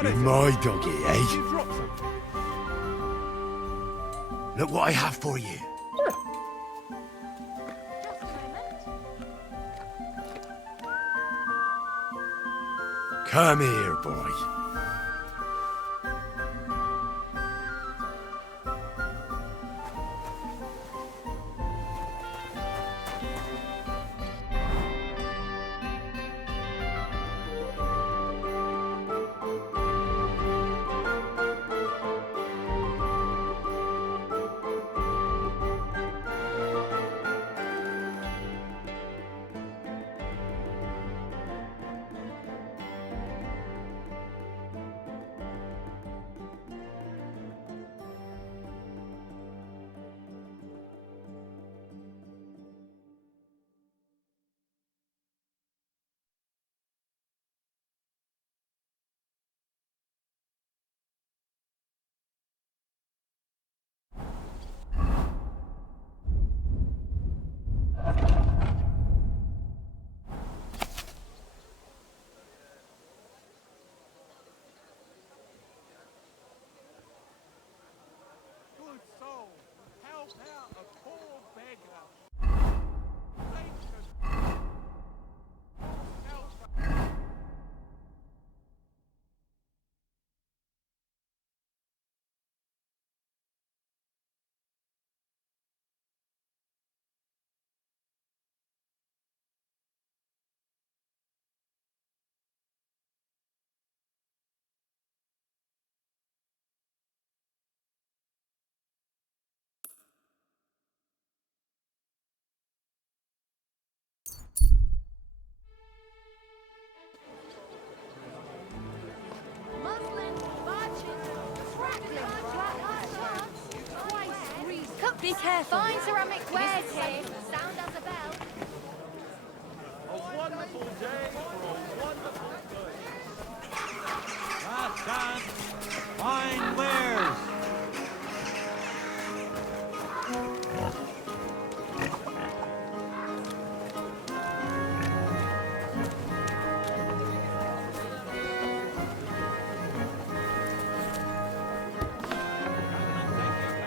You're my doggy, eh? Look what I have for you. Come here, boy. Be careful. Fine ceramic wares here. Sound as a bell. A wonderful day for a wonderful good. Last chance. Fine wares.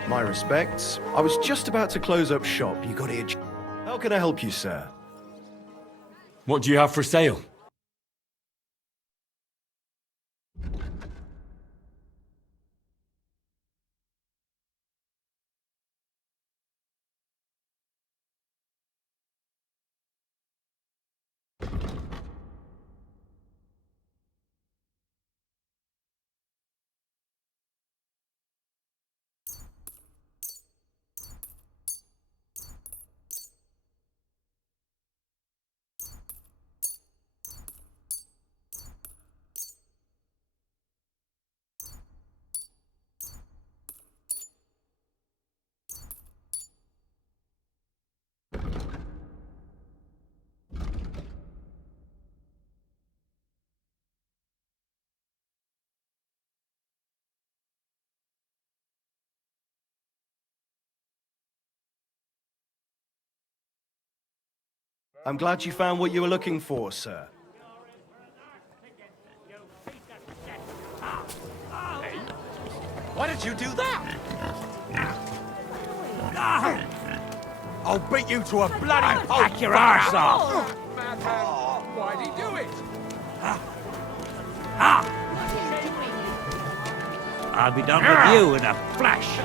My respects. I was just about to close up shop. You got here. How can I help you, sir? What do you have for sale? I'm glad you found what you were looking for, sir. Why did you do that? I'll beat you to a bloody pulp. Pack your arse off. Madman, why'd he do it? I'll be done with you in a flash.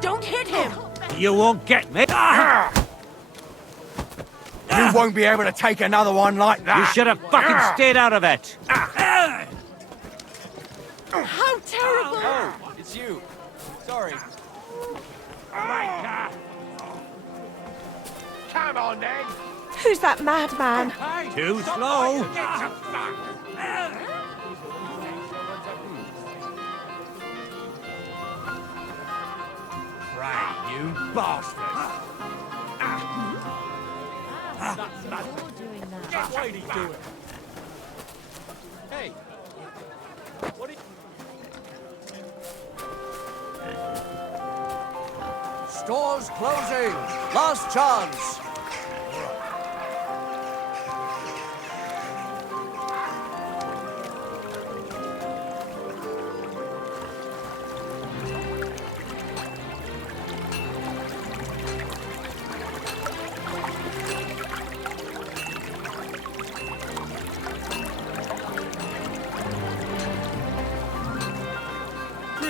Don't hit him! You won't get me. You won't be able to take another one like that. You should have fucking stayed out of it. How terrible! Oh, it's you. Sorry. Come on, then. Who's that madman? Too slow. Right, you bastard. Get Whitey do it. Hey. What are you... Stores closing. Last chance.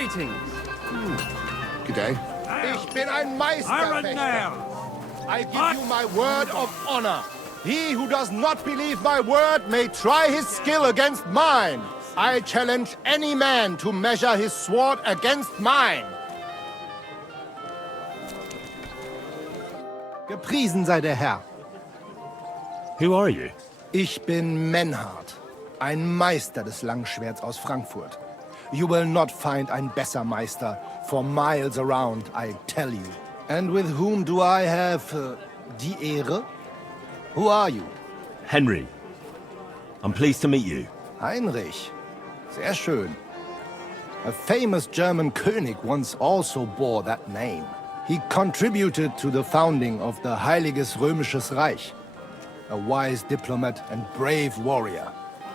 Greetings. Good day. Ich bin ein Meisterfechter. I give you my word of honor. He who does not believe my word may try his skill against mine. I challenge any man to measure his sword against mine. Gepriesen sei der Herr. Who are you? Ich bin Menhard, ein Meister des Langschwerts aus Frankfurt. You will not find ein besser Meister for miles around, I tell you. And with whom do I have die Ehre? Who are you? Henry. I'm pleased to meet you. Heinrich. Sehr schön. A famous German König once also bore that name. He contributed to the founding of the Heiliges Römisches Reich. A wise diplomat and brave warrior.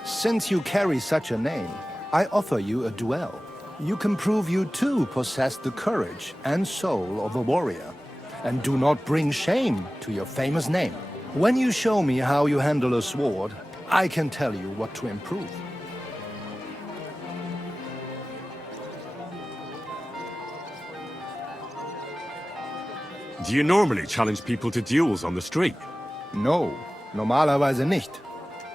Since you carry such a name, I offer you a duel. You can prove you too possess the courage and soul of a warrior, and do not bring shame to your famous name. When you show me how you handle a sword, I can tell you what to improve. Do you normally challenge people to duels on the street? No, normalerweise nicht.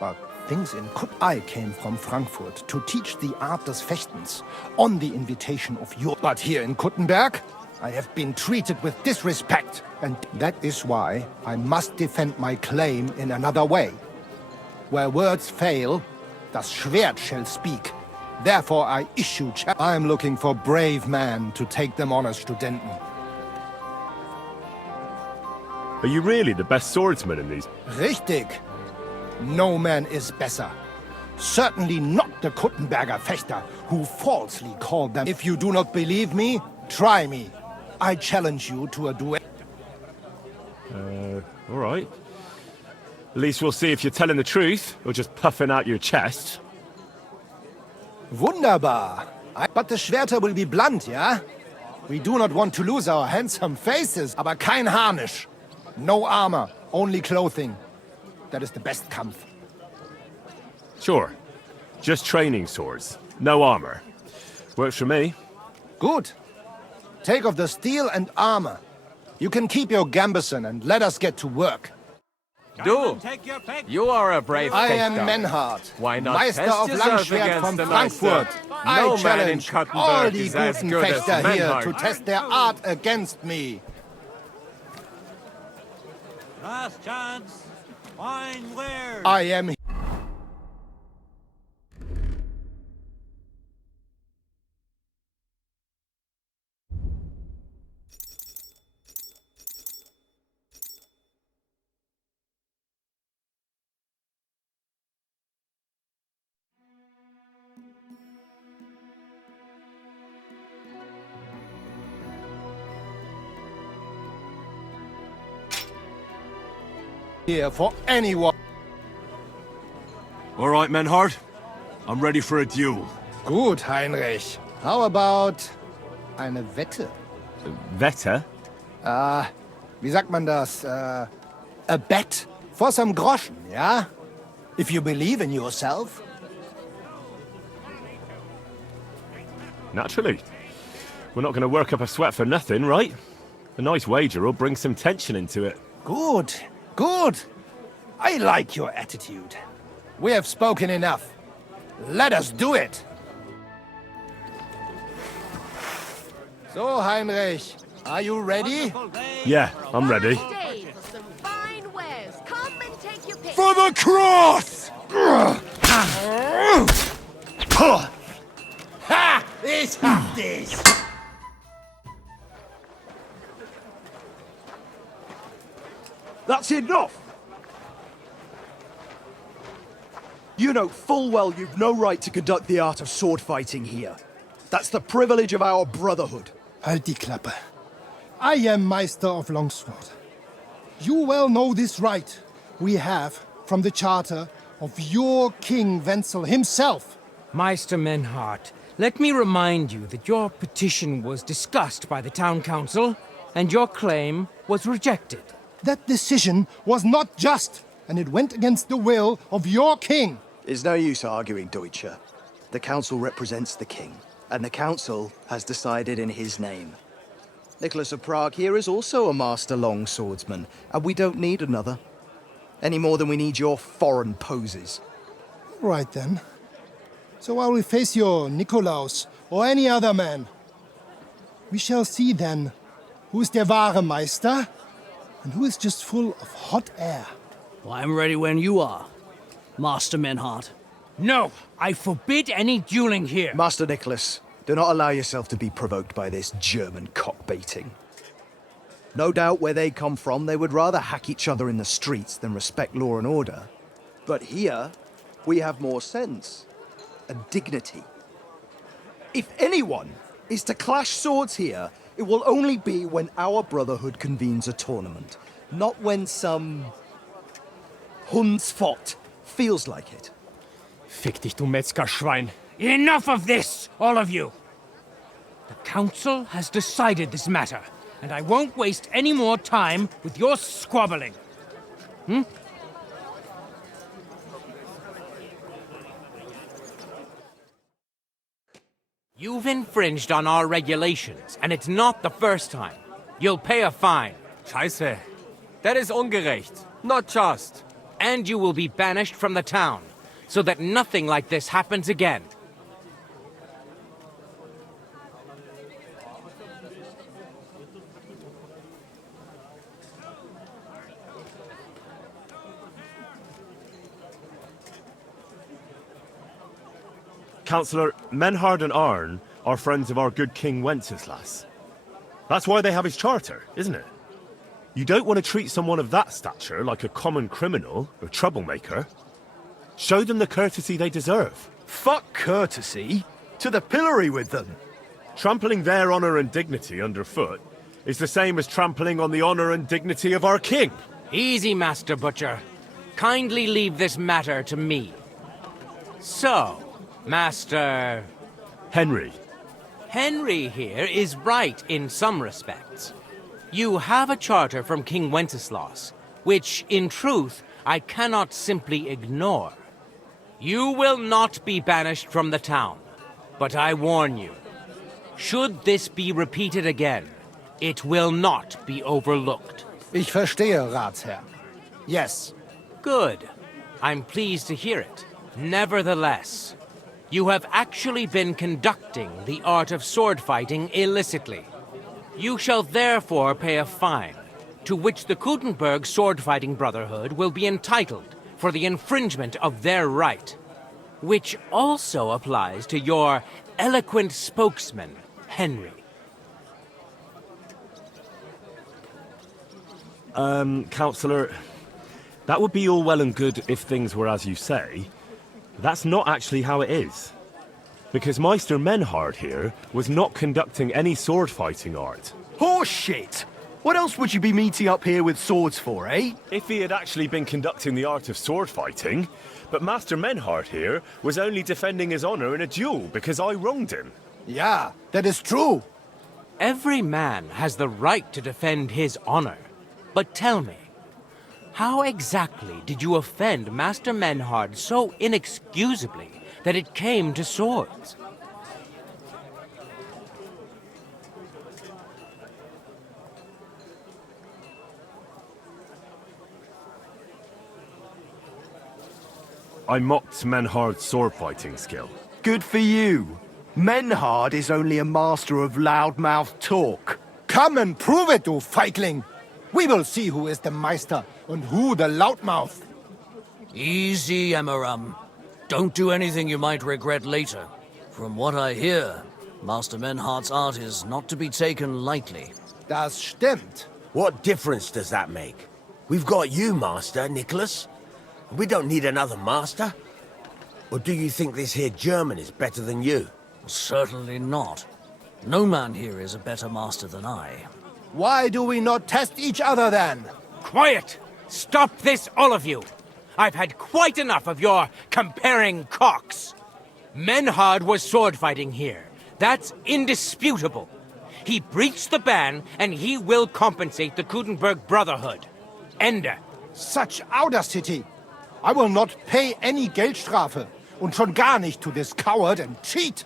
But things in I came from Frankfurt to teach the art des Fechtens on the invitation of your... But here in Kuttenberg, I have been treated with disrespect. And that is why I must defend my claim in another way. Where words fail, das Schwert shall speak. Therefore I issue... I am looking for brave men to take them on as Studenten. Are you really the best swordsman in these? Richtig. No man is better. Certainly not the Kuttenberger Fechter, who falsely called them. If you do not believe me, try me. I challenge you to a duel. All right. At least we'll see if you're telling the truth, or just puffing out your chest. Wunderbar. But the Schwerter will be blunt, yeah? We do not want to lose our handsome faces, aber kein Harnisch. No armor, only clothing. That is the best Kampf. Sure. Just training swords. No armor. Works for me. Good. Take off the steel and armor. You can keep your gambeson and let us get to work. Du, you are a brave I fechter. am Menhard, Why not Meister test of yourself Langschwert against from the Frankfurt. Meister? I No man in challenge all Kuttenberg die is as guten good as Fechter here Menhard. to test their art against me. Last chance. Fine wares. I am... here for anyone. All right, Menhard. I'm ready for a duel. Gut, Heinrich. How about eine Wette? Wette? Wie sagt man das? A bet for some groschen, yeah? If you believe in yourself. Naturally. We're not going to work up a sweat for nothing, right? A nice wager will bring some tension into it. Good, good. I like your attitude. We have spoken enough. Let us do it. So, Heinrich, are you ready? Yeah, I'm ready. Dave, some fine wares. Come and take your pick. For the cross! Ha! Ich hab dich! That's enough! You know full well you've no right to conduct the art of sword fighting here. That's the privilege of our brotherhood. Halt die Klappe. I am Meister of Longsword. You well know this right we have from the charter of your King Wenzel himself. Meister Menhard, let me remind you that your petition was discussed by the town council, and your claim was rejected. That decision was not just, and it went against the will of your king. It's no use arguing, Deutscher. The council represents the king. and the council has decided in his name. Nicholas of Prague here is also a master longswordsman, and we don't need another. Any more than we need your foreign poses. Right then. So while we face your Nikolaus or any other man, we shall see then who is der wahre Meister and who is just full of hot air. Well, I'm ready when you are, Master Menhart. No, I forbid any dueling here. Master Nicholas, do not allow yourself to be provoked by this German cock-baiting. No doubt where they come from, they would rather hack each other in the streets than respect law and order. But here, we have more sense and dignity. If anyone is to clash swords here, it will only be when our brotherhood convenes a tournament, not when some Hundsfott feels like it. Fick dich, du Metzgerschwein. Enough of this, all of you! The council has decided this matter, and I won't waste any more time with your squabbling. You've infringed on our regulations, and it's not the first time. You'll pay a fine. Scheiße. That is ungerecht. Not just. And you will be banished from the town, so that nothing like this happens again. Councillor, Menhard and Arn are friends of our good King Wenceslas. That's why they have his charter, isn't it? You don't want to treat someone of that stature like a common criminal or troublemaker. Show them the courtesy they deserve. Fuck courtesy. To the pillory with them. Trampling their honor and dignity underfoot is the same as trampling on the honor and dignity of our king. Easy, Master Butcher. Kindly leave this matter to me. So, Master... Henry. Henry here is right in some respects. You have a charter from King Wenceslas, which, in truth, I cannot simply ignore. You will not be banished from the town, but I warn you, should this be repeated again, it will not be overlooked. Ich verstehe, Ratsherr. Yes. Good. I'm pleased to hear it. Nevertheless, you have actually been conducting the art of sword fighting illicitly. You shall therefore pay a fine, to which the Kuttenberg Sword Fighting Brotherhood will be entitled for the infringement of their right, which also applies to your eloquent spokesman, Henry. Councillor, that would be all well and good if things were as you say. That's not actually how it is. Because Meister Menhard here was not conducting any sword fighting art. Horseshit! What else would you be meeting up here with swords for, eh? If he had actually been conducting the art of sword fighting, but Master Menhard here was only defending his honor in a duel because I wronged him. Yeah, that is true. Every man has the right to defend his honor. But tell me, how exactly did you offend Master Menhard so inexcusably that it came to swords? I mocked Menhard's sword-fighting skill. Good for you. Menhard is only a master of loudmouth talk. Come and prove it, du Feigling! We will see who is the Meister and who the loudmouth. Easy, Emmeram. Don't do anything you might regret later. From what I hear, Master Menhard's art is not to be taken lightly. Das stimmt. What difference does that make? We've got you, Master, Nicholas. We don't need another master. Or do you think this here German is better than you? Certainly not. No man here is a better master than I. Why do we not test each other then? Quiet! Stop this, all of you! I've had quite enough of your comparing cocks. Menhard was sword fighting here. That's indisputable. He breached the ban, and he will compensate the Kuttenberg Brotherhood. Ende. Such audacity! I will not pay any Geldstrafe, und schon gar nicht to this coward and cheat.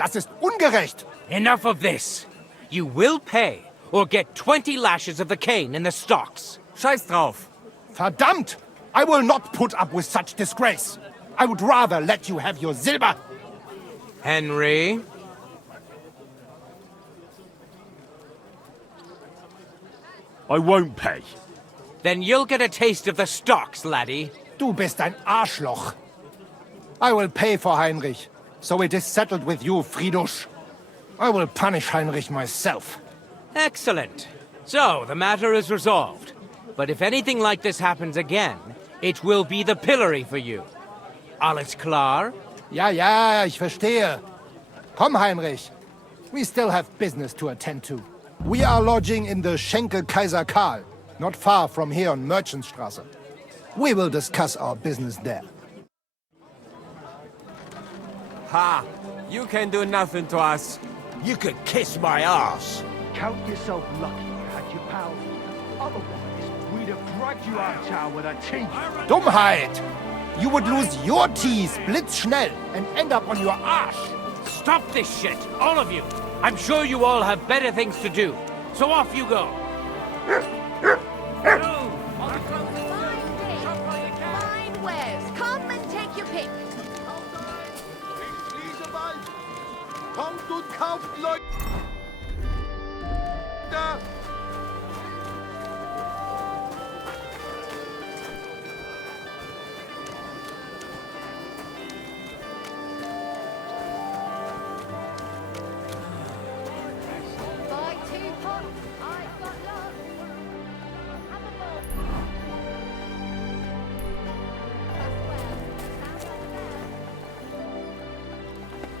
Das ist ungerecht! Enough of this! You will pay, or get 20 lashes of the cane in the stocks. Scheiß drauf. Verdammt! I will not put up with such disgrace. I would rather let you have your silber. Henry? I won't pay. Then you'll get a taste of the stocks, laddie. Du bist ein Arschloch. I will pay for Heinrich, so it is settled with you, Friedrich. I will punish Heinrich myself. Excellent. So, the matter is resolved. But if anything like this happens again, it will be the pillory for you. Alles klar? Ja, ich verstehe. Komm, Heinrich. We still have business to attend to. We are lodging in the Schenke Kaiser Karl, not far from here on Merchantstraße. We will discuss our business there. Ha! You can do nothing to us. You could kiss my ass. Count yourself lucky you had your pal. Otherwise, we'd have dragged you out of town with our teeth. Dummheit! You would lose your teeth blitzschnell and end up on your arse. Stop this shit, all of you! I'm sure you all have better things to do. So off you go. Fine wares. Come and take your pick. Kommt und kauft, Leute! Buy 2 pots. I've got lots. Have a ball. As well. Sound like that.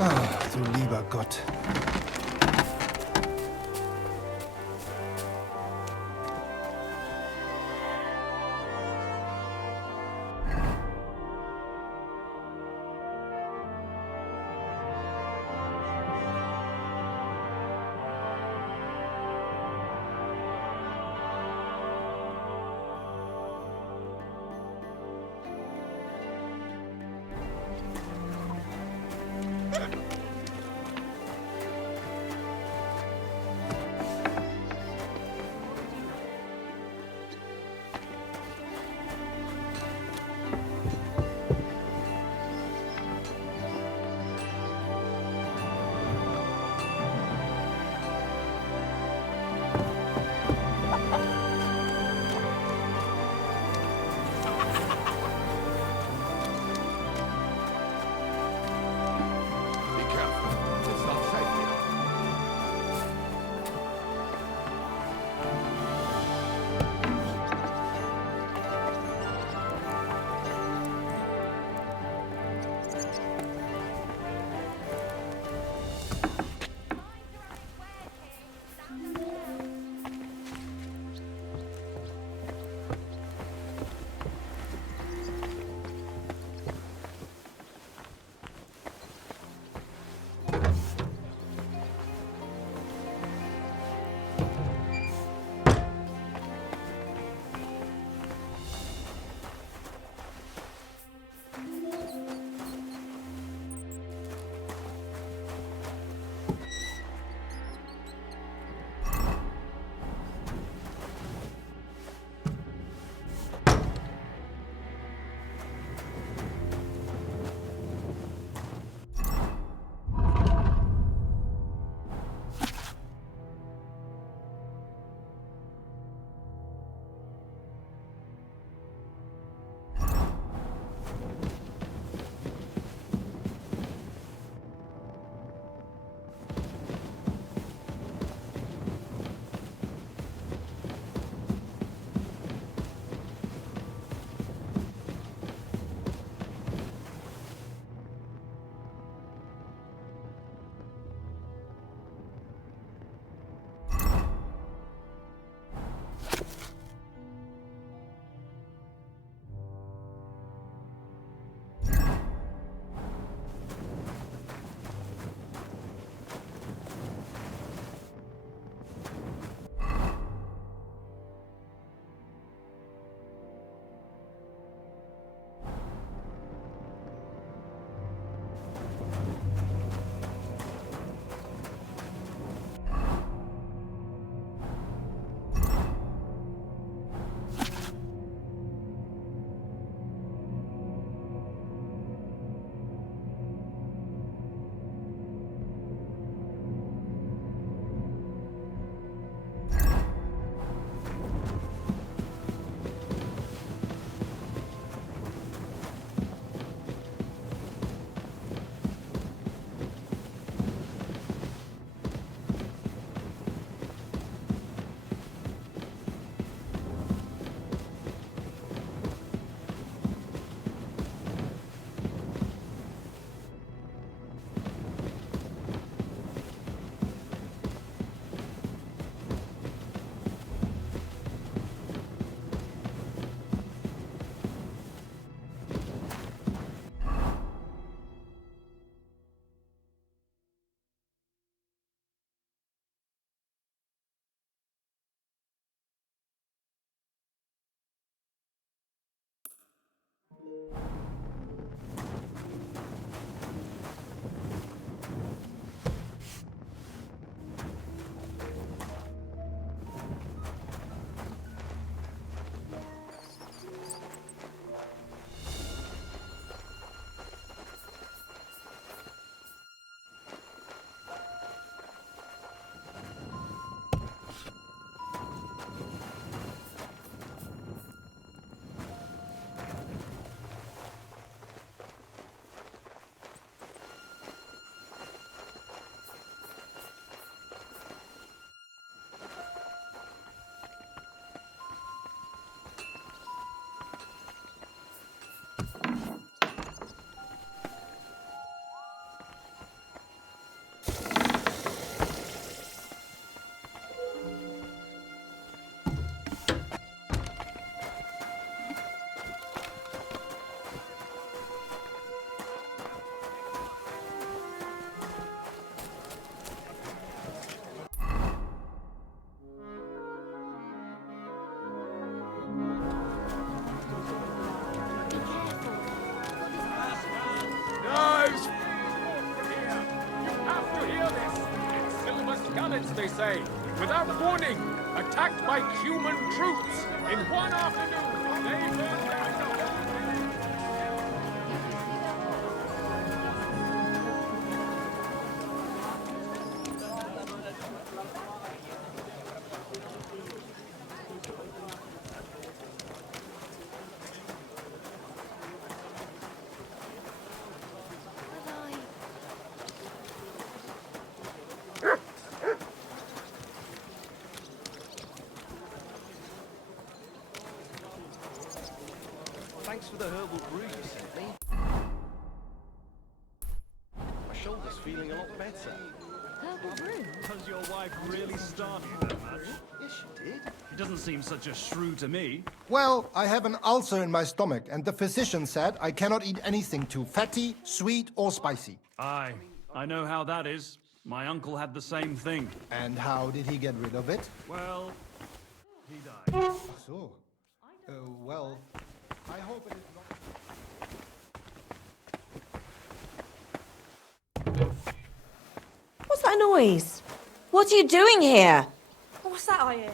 Ah, du lieber Gott. they say. Without warning, attacked by human troops. In one afternoon, they burned down the whole... Thanks for the herbal brew you sent me. My shoulder's feeling a lot better. Herbal brew? Does your wife really start you that much? Yes, she did. She doesn't seem such a shrew to me. Well, I have an ulcer in my stomach, and the physician said I cannot eat anything too fatty, sweet, or spicy. Aye, I know how that is. My uncle had the same thing. And how did he get rid of it? Well, he died. So, well, I hope it is not... What's that noise? What are you doing here? What's that I hear?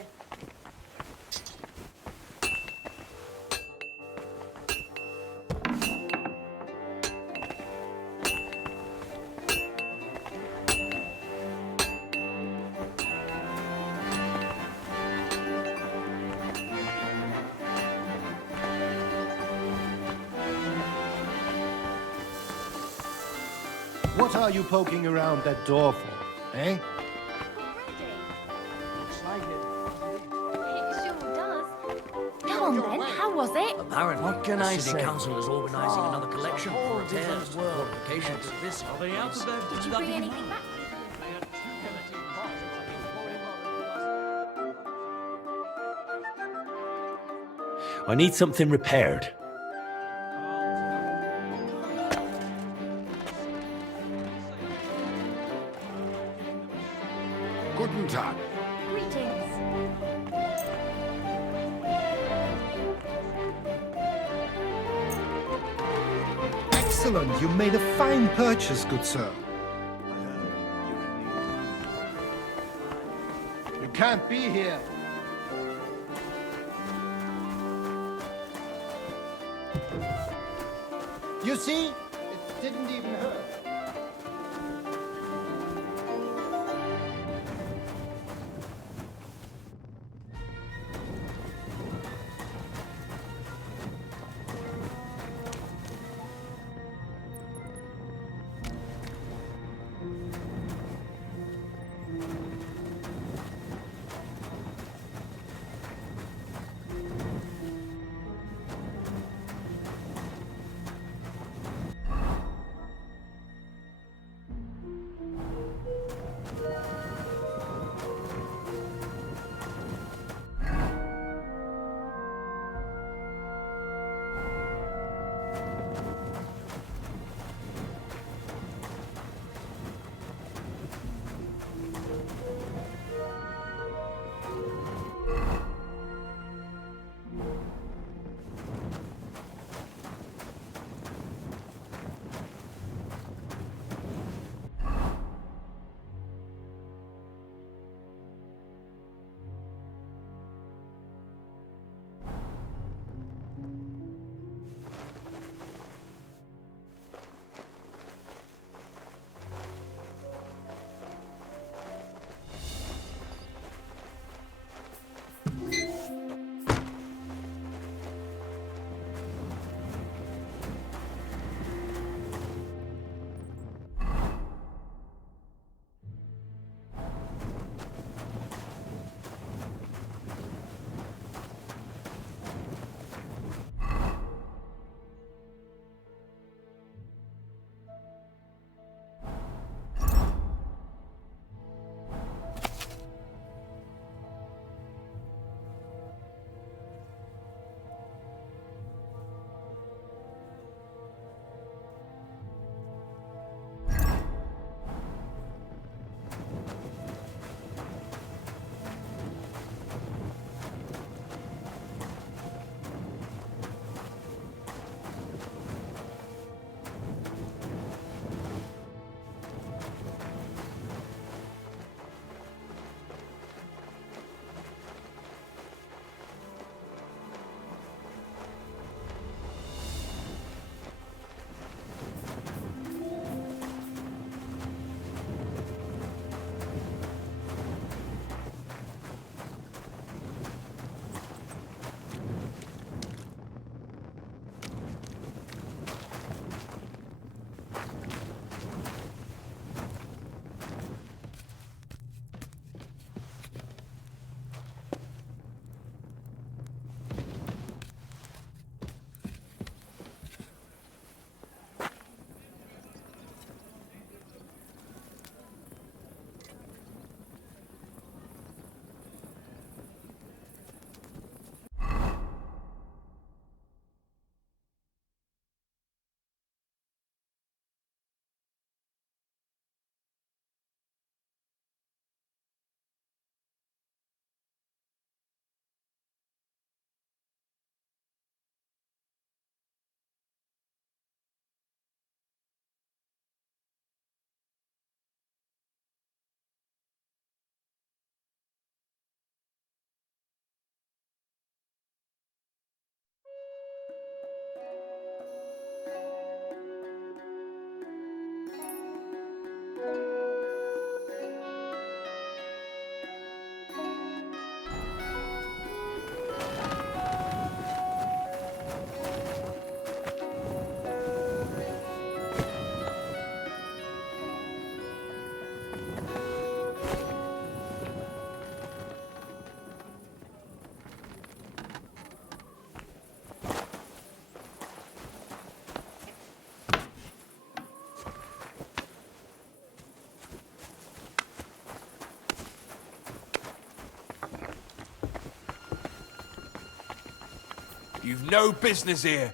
What are you poking around that door for, eh? It sure does. Come on then, how was it? Apparently, What can the I city say? council is organising another collection for repairs and world. modifications of this. Are they out of their... Did you bring anything back? I need something repaired. Guten Tag. Greetings. Excellent, you made a fine purchase, good sir. You can't be here. You see, it didn't even hurt. You've no business here.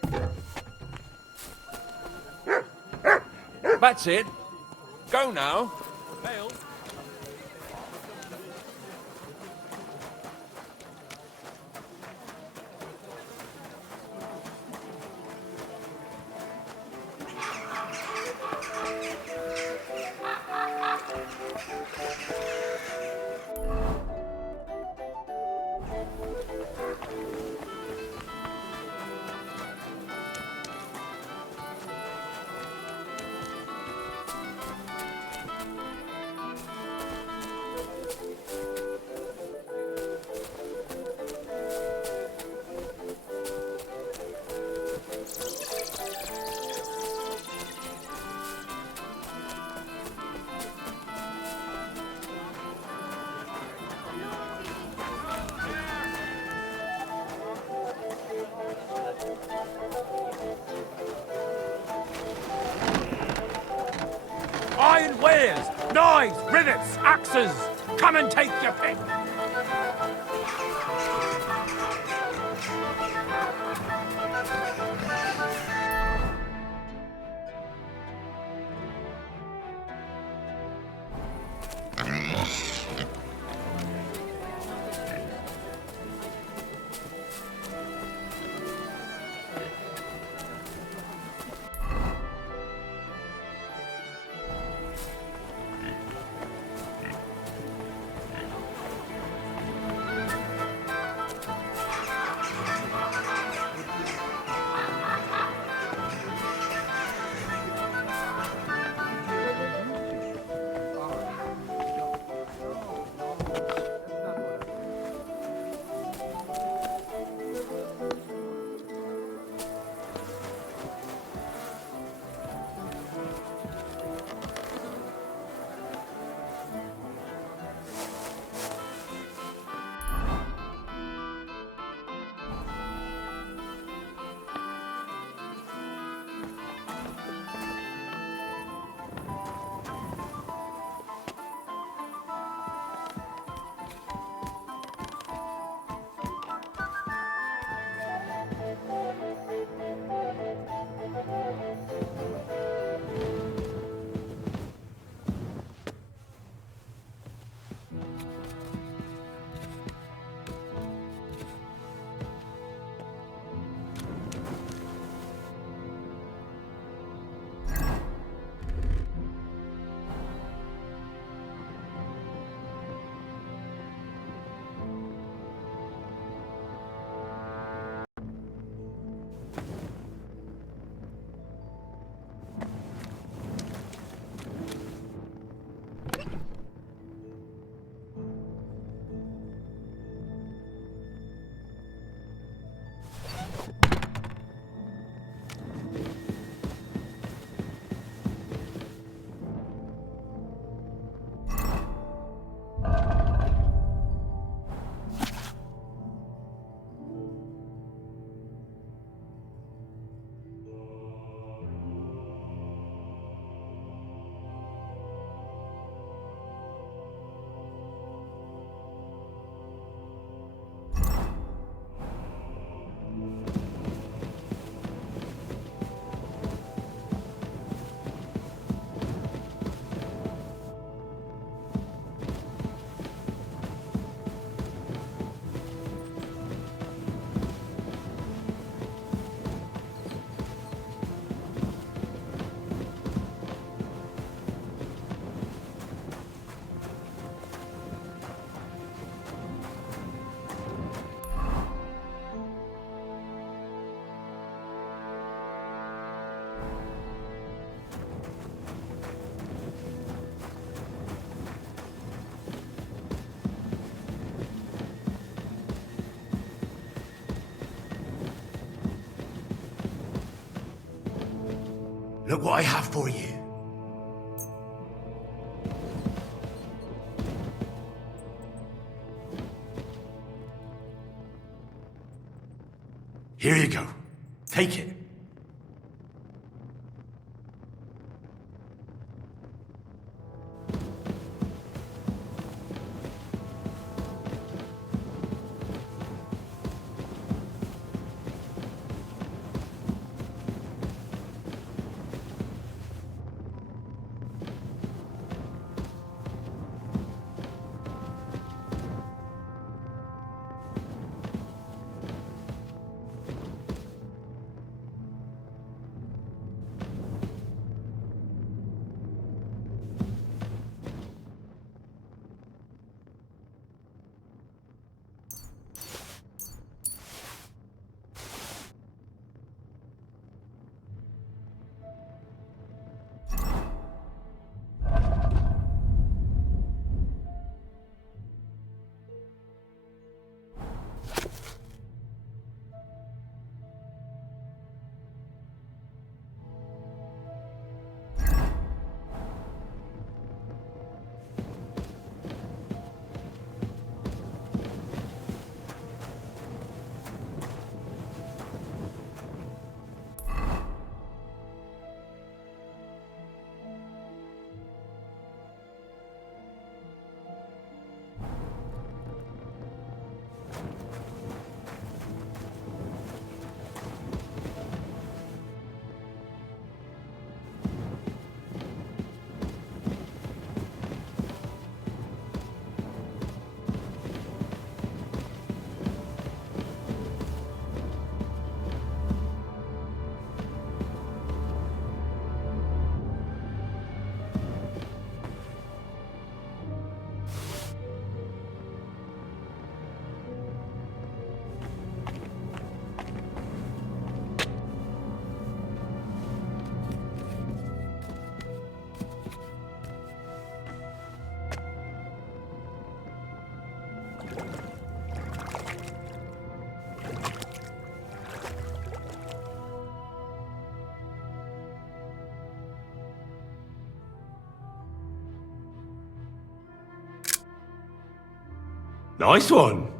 That's it. Go now. Hail. Iron wares, knives, rivets, axes. Come and take your pick. Look what I have for you. Here you go. Take it. Nice one.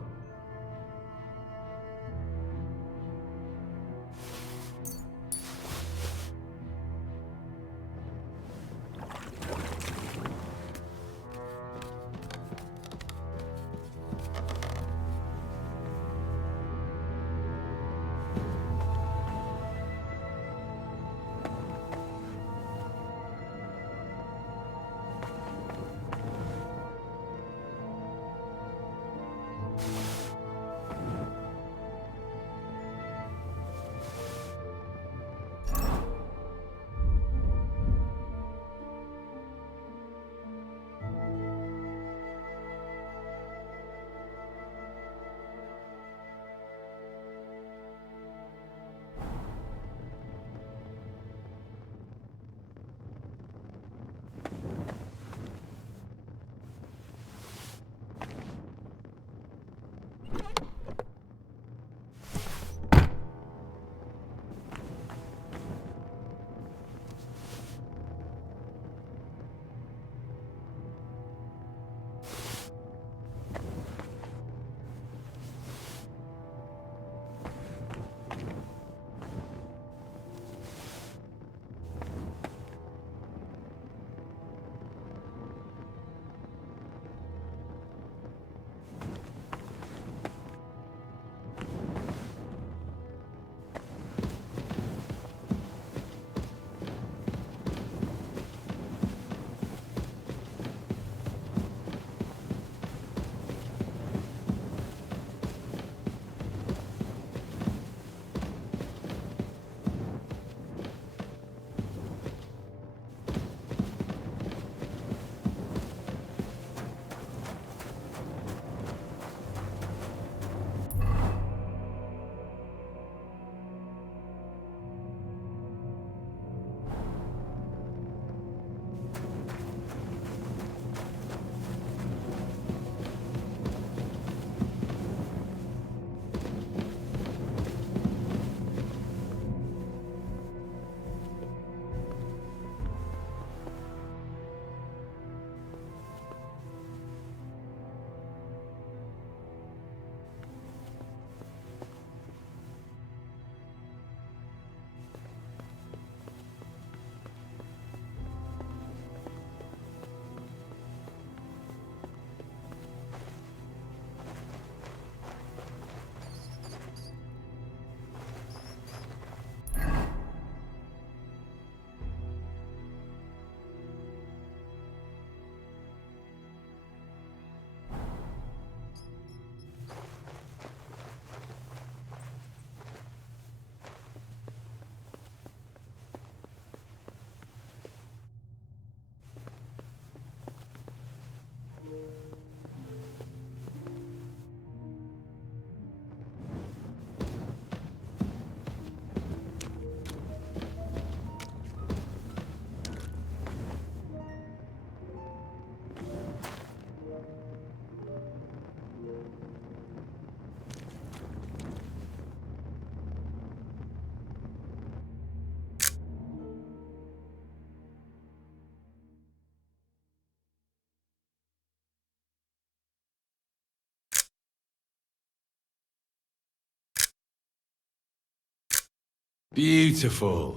Beautiful.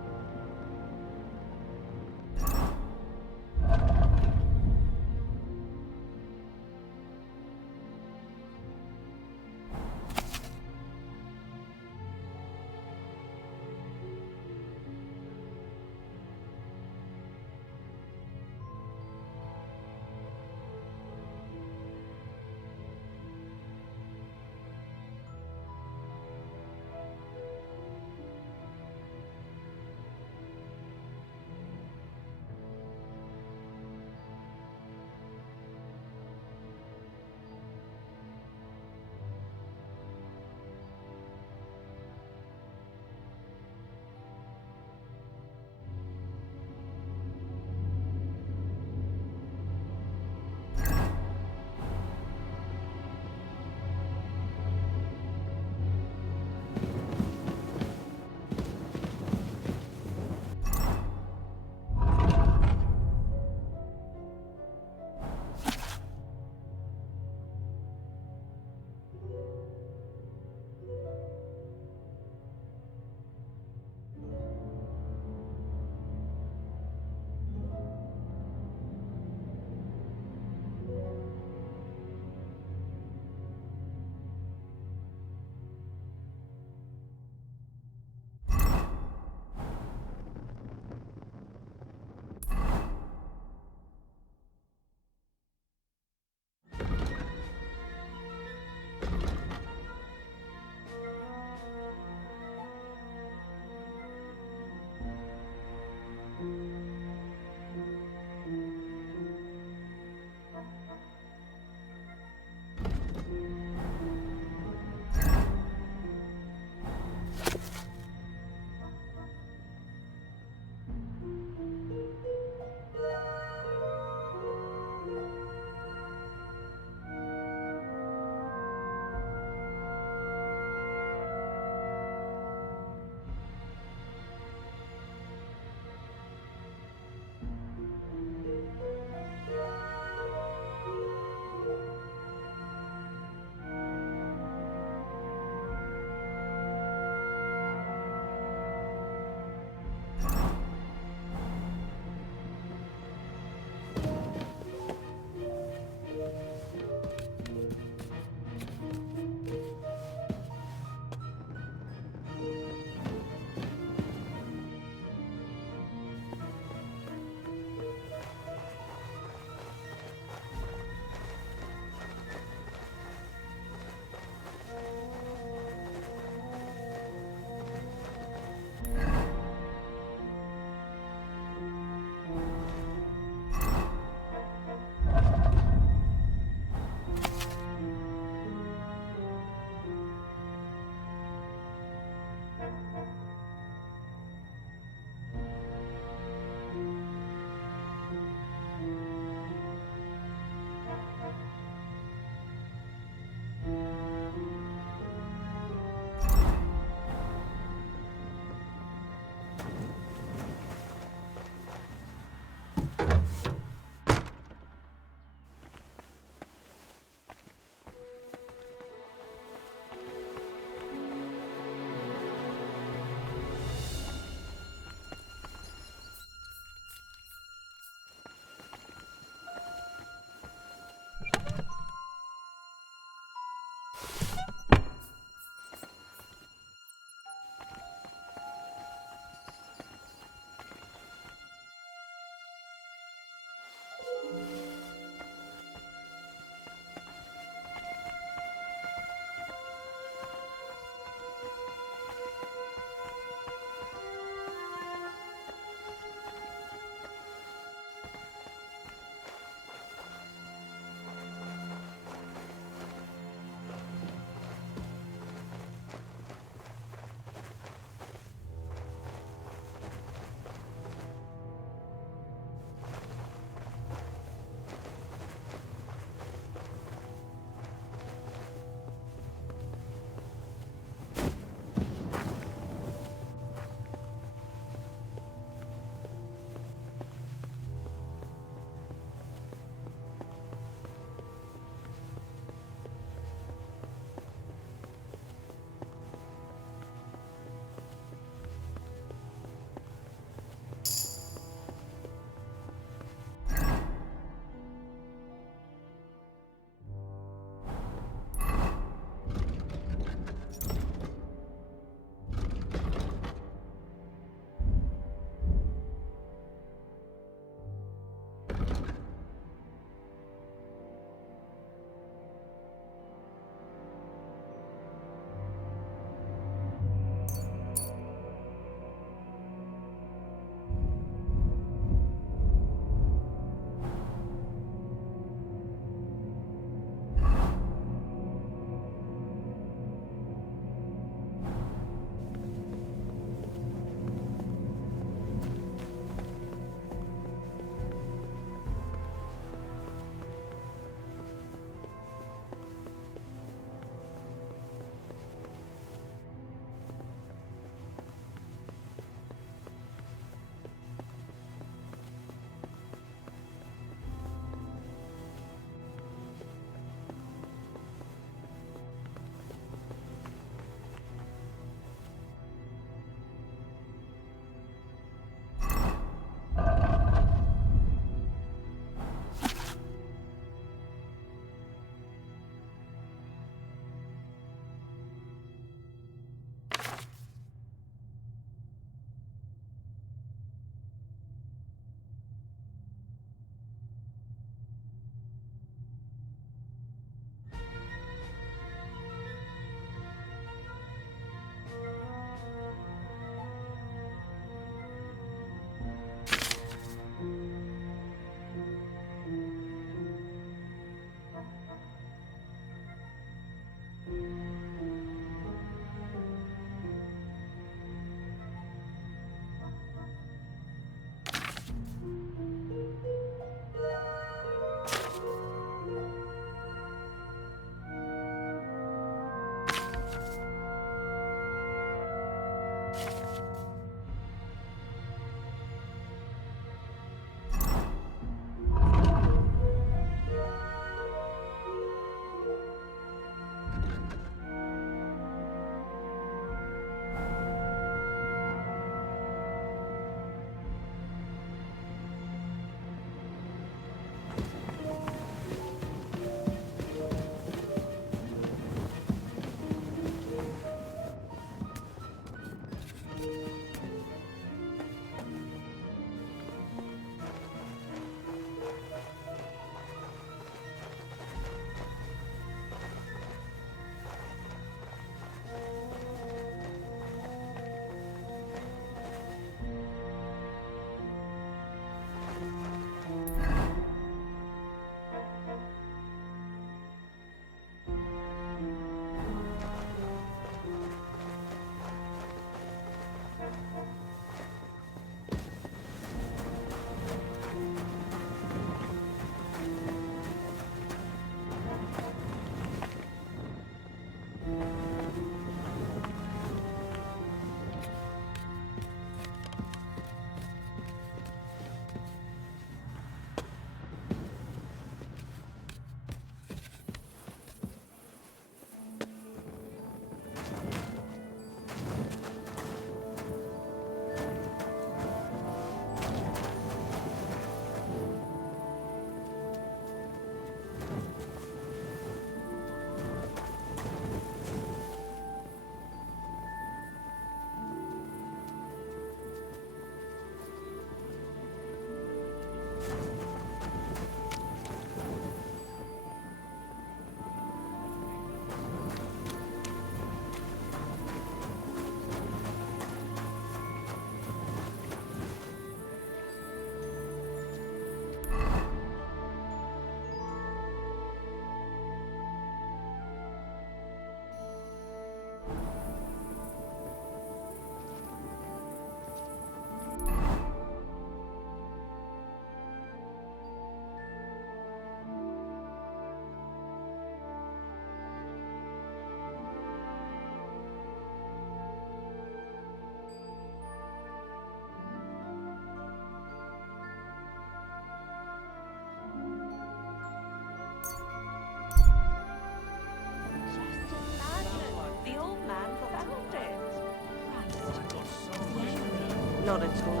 Not at all.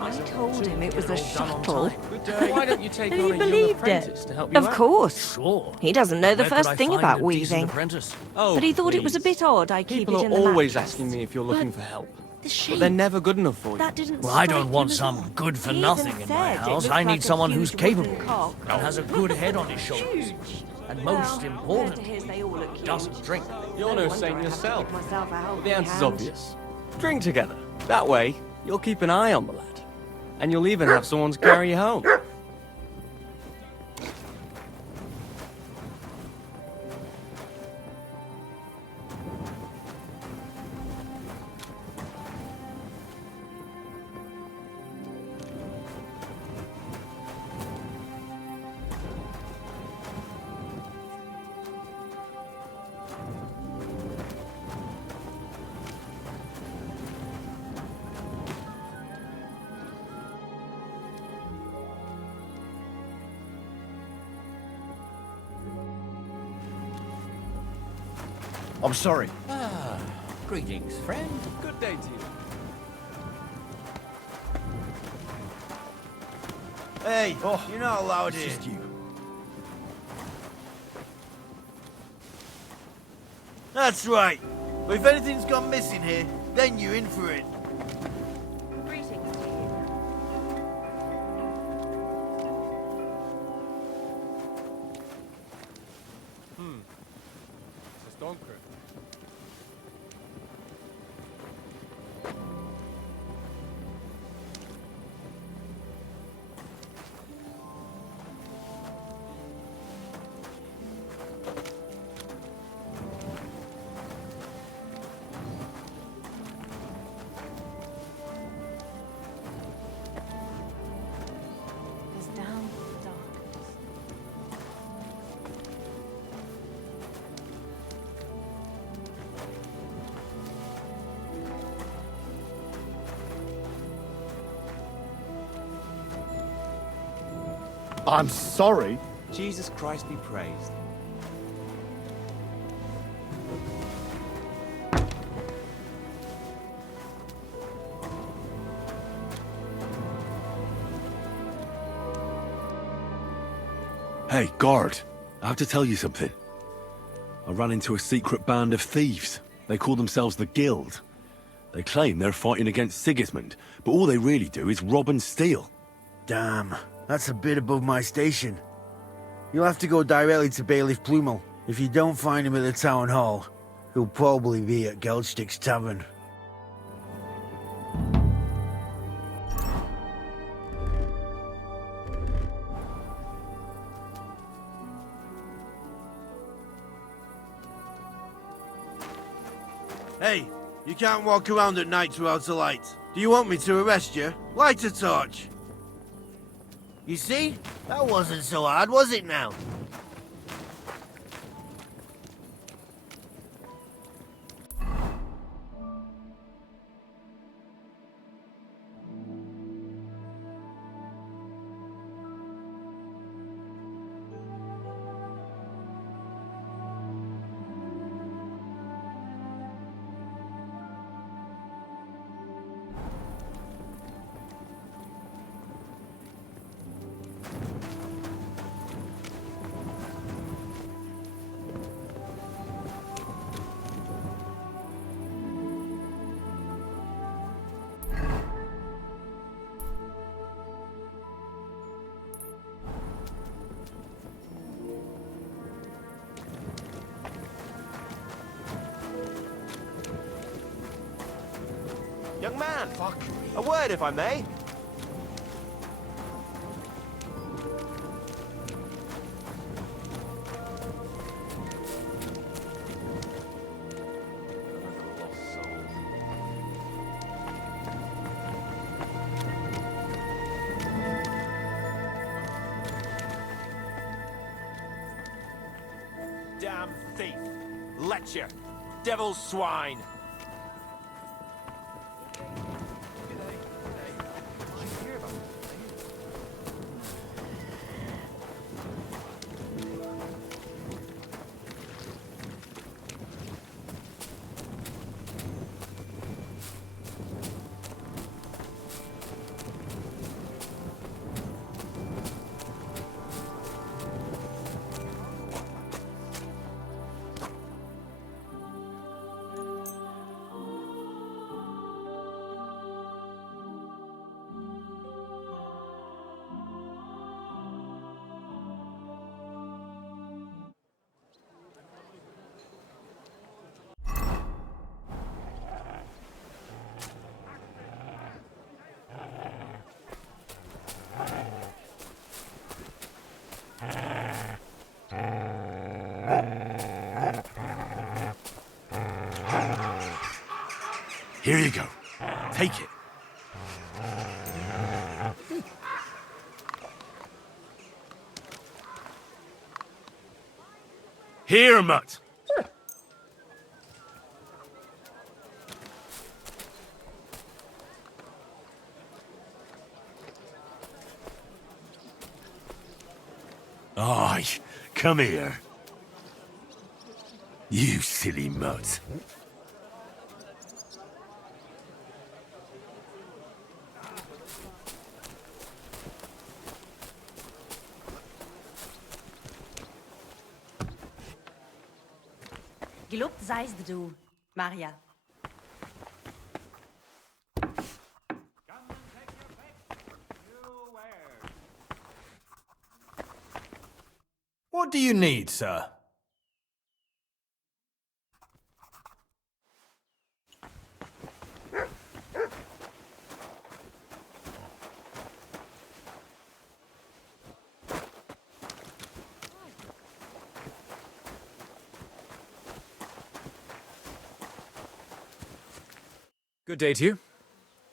I told him it was a shuttle. Why don't you take And on he a young believed apprentice it. to help you Of out? course. Sure. He doesn't know the Where could first I thing find about a decent weaving. apprentice? Oh, But he thought it was a please. bit odd I keep People it are in the always mattress. asking me if you're looking for help. The But shape. they're never good enough for you. That didn't Well, I strike don't want him at some all. good-for-nothing He in even my said it house. looked I need like a someone who's huge wooden capable cock. and has a good head on his shoulders. And most Well, important, compared to his, they all look huge. doesn't drink. You're No no wonder saint I have to yourself. give myself a Well, helping the answer's hand. obvious. Drink together. That way, you'll keep an eye on the lad. And you'll even have someone to carry you home. I'm sorry. Ah, greetings, friend. Good day to you. Hey, you're not allowed It's here. just you. That's right. But if anything's gone missing here, then you're in for it. Greetings to you. It's a stonker. It's down dark. I'm sorry. Jesus Christ be praised. Hey, guard. I have to tell you something. I ran into a secret band of thieves. They call themselves the Guild. They claim they're fighting against Sigismund, but all they really do is rob and steal. Damn, that's a bit above my station. You'll have to go directly to Bailiff Plumel. If you don't find him at the town hall, he'll probably be at Geldstick's tavern. Hey, you can't walk around at night without a light. Do you want me to arrest you? Light a torch. You see? That wasn't so hard, was it now? Young man, a word if I may. Damn thief! Lecher! Devil's swine! Here you go. Take it. Here, mutt. Aye, come here. You silly mutt. Gelobt seist du, Maria. What do you need, sir? Good day to you.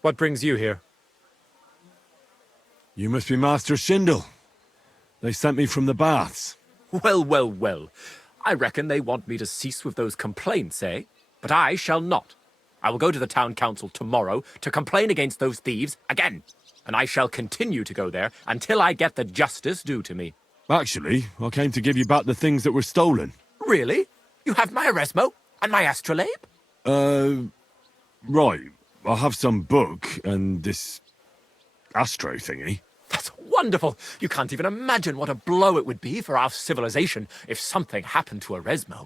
What brings you here? You must be Master Schindel. They sent me from the baths. Well, well, well. I reckon they want me to cease with those complaints, eh? But I shall not. I will go to the town council tomorrow to complain against those thieves again. And I shall continue to go there until I get the justice due to me. Actually, I came to give you back the things that were stolen. Really? You have my Erasmo and my astrolabe? Right. I have some book and this astro thingy. That's wonderful. You can't even imagine what a blow it would be for our civilization if something happened to Erasmo.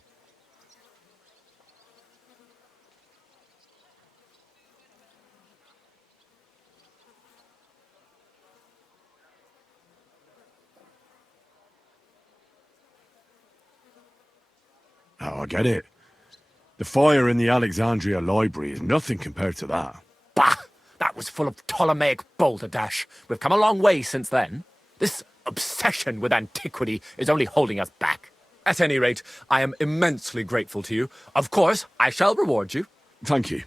Oh, I get it. The fire in the Alexandria library is nothing compared to that. Bah! That was full of Ptolemaic balderdash. We've come a long way since then. This obsession with antiquity is only holding us back. At any rate, I am immensely grateful to you. Of course, I shall reward you. Thank you.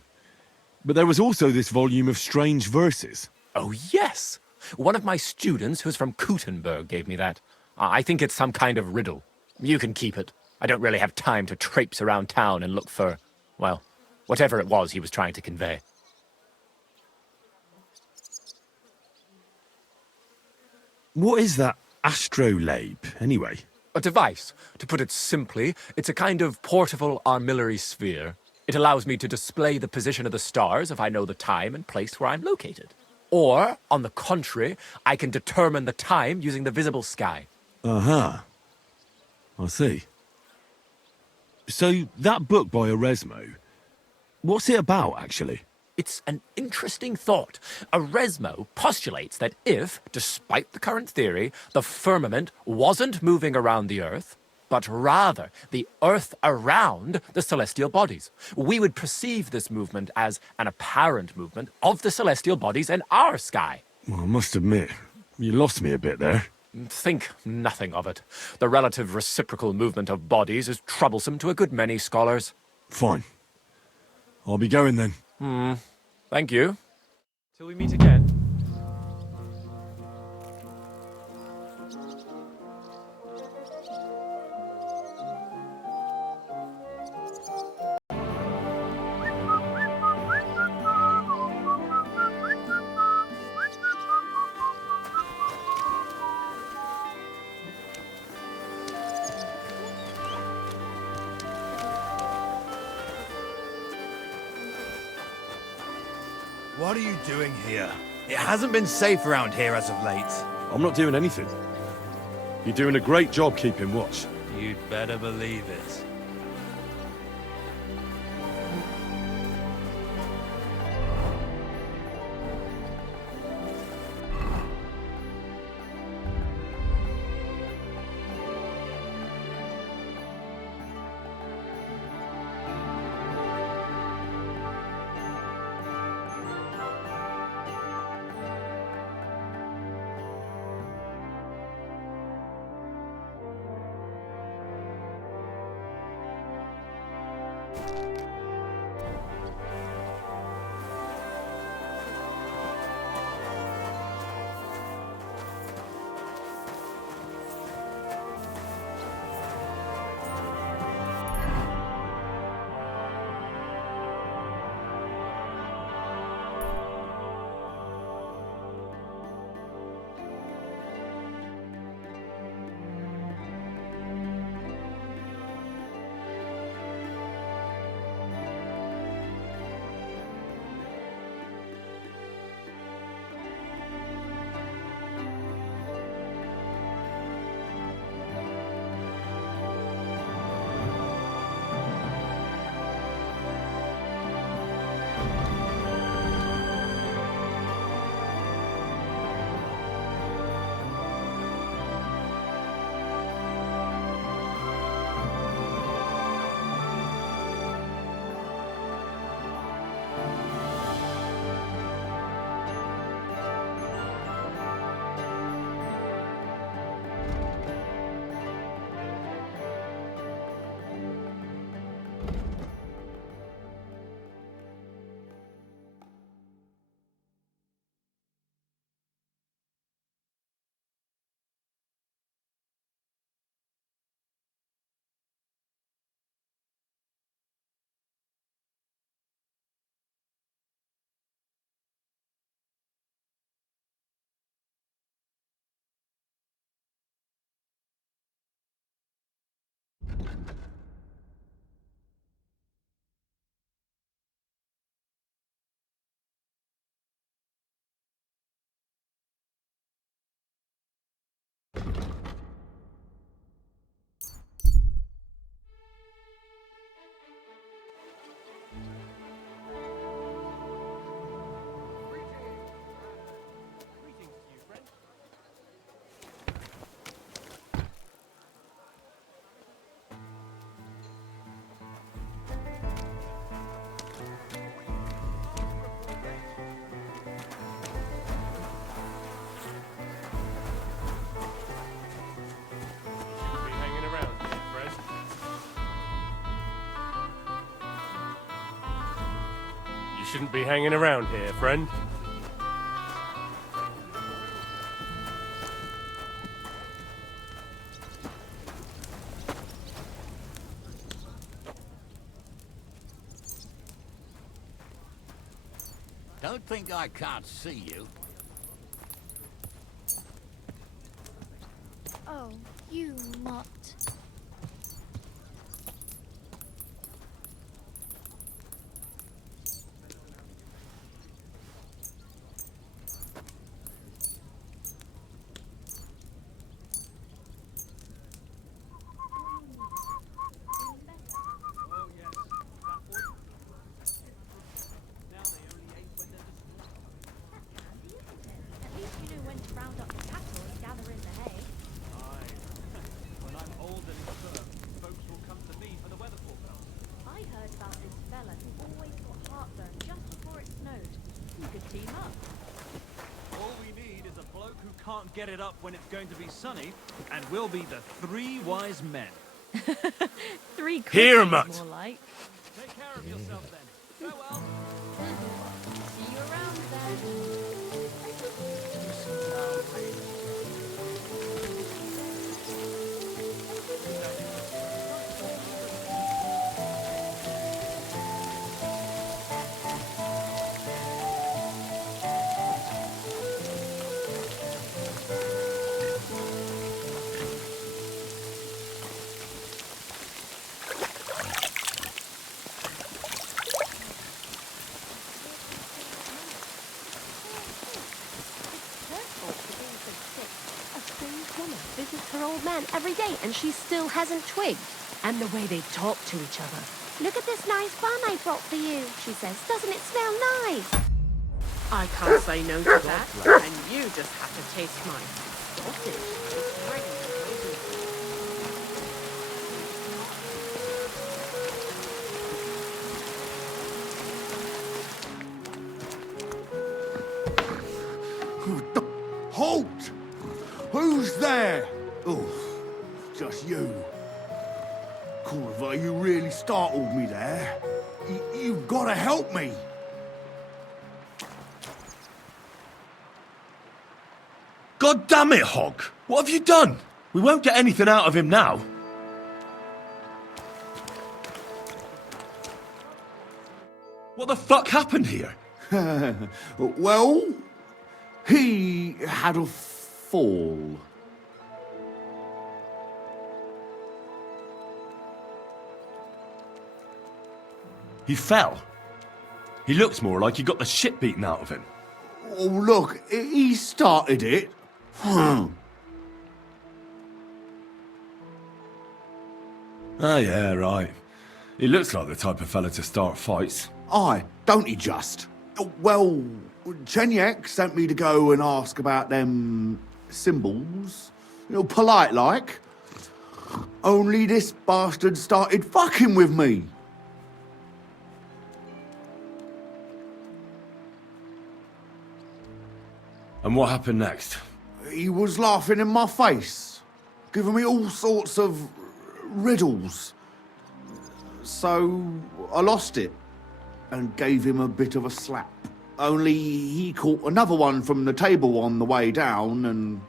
But there was also this volume of strange verses. Oh, yes. One of my students who's from Kuttenberg gave me that. I think it's some kind of riddle. You can keep it. I don't really have time to traipse around town and look for, well, whatever it was he was trying to convey. What is that astrolabe, anyway? A device. To put it simply, it's a kind of portable armillary sphere. It allows me to display the position of the stars if I know the time and place where I'm located. Or, on the contrary, I can determine the time using the visible sky. Uh-huh. I see. So, that book by Erasmo, what's it about, actually? It's an interesting thought. Erasmo postulates that if, despite the current theory, the firmament wasn't moving around the Earth, but rather the Earth around the celestial bodies, we would perceive this movement as an apparent movement of the celestial bodies in our sky. Well, I must admit, you lost me a bit there. Think nothing of it. The relative reciprocal movement of bodies is troublesome to a good many scholars. Fine. I'll be going then. Thank you. Till we meet again. What are you doing here? It hasn't been safe around here as of late. I'm not doing anything. You're doing a great job keeping watch. You'd better believe it. Shouldn't be hanging around here, friend. Don't think I can't see you. Oh, you mutt. Get it up when it's going to be sunny, and we'll be the three wise men. Three Here, Christmas, mutt. more like. Take care of yourself then. Farewell. See you around then. Her old man every day, and she still hasn't twigged. And the way they talk to each other. Look at this nice bun I brought for you, she says. Doesn't it smell nice? I can't say no to that, and you just have to taste my sausage. Halt! Who's there? Oh, just you. Oliver, you really startled me there. You've got to help me. God damn it, Hog! What have you done? We won't get anything out of him now. What the fuck happened here? Well, he had a fall. He fell. He looks more like he got the shit beaten out of him. Oh, look, he started it. Ah, yeah, right. He looks like the type of fella to start fights. Aye, don't he just? Well, Chenyek sent me to go and ask about them symbols. You know, polite like. Only this bastard started fucking with me. And what happened next? He was laughing in my face, giving me all sorts of riddles. So I lost it and gave him a bit of a slap. Only he caught another one from the table on the way down and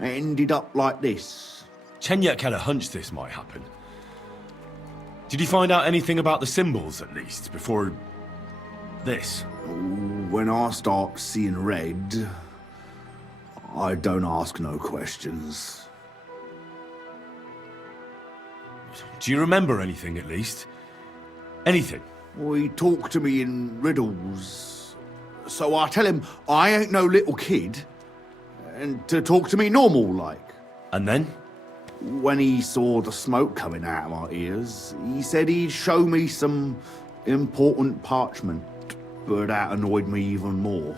it ended up like this. Chenyek had a hunch this might happen. Did you find out anything about the symbols, at least, before this? When I start seeing red, I don't ask no questions. Do you remember anything, at least? Anything? Well, he talked to me in riddles. So I tell him I ain't no little kid, and to talk to me normal like. And then? When he saw the smoke coming out of my ears, he said he'd show me some important parchment, but that annoyed me even more.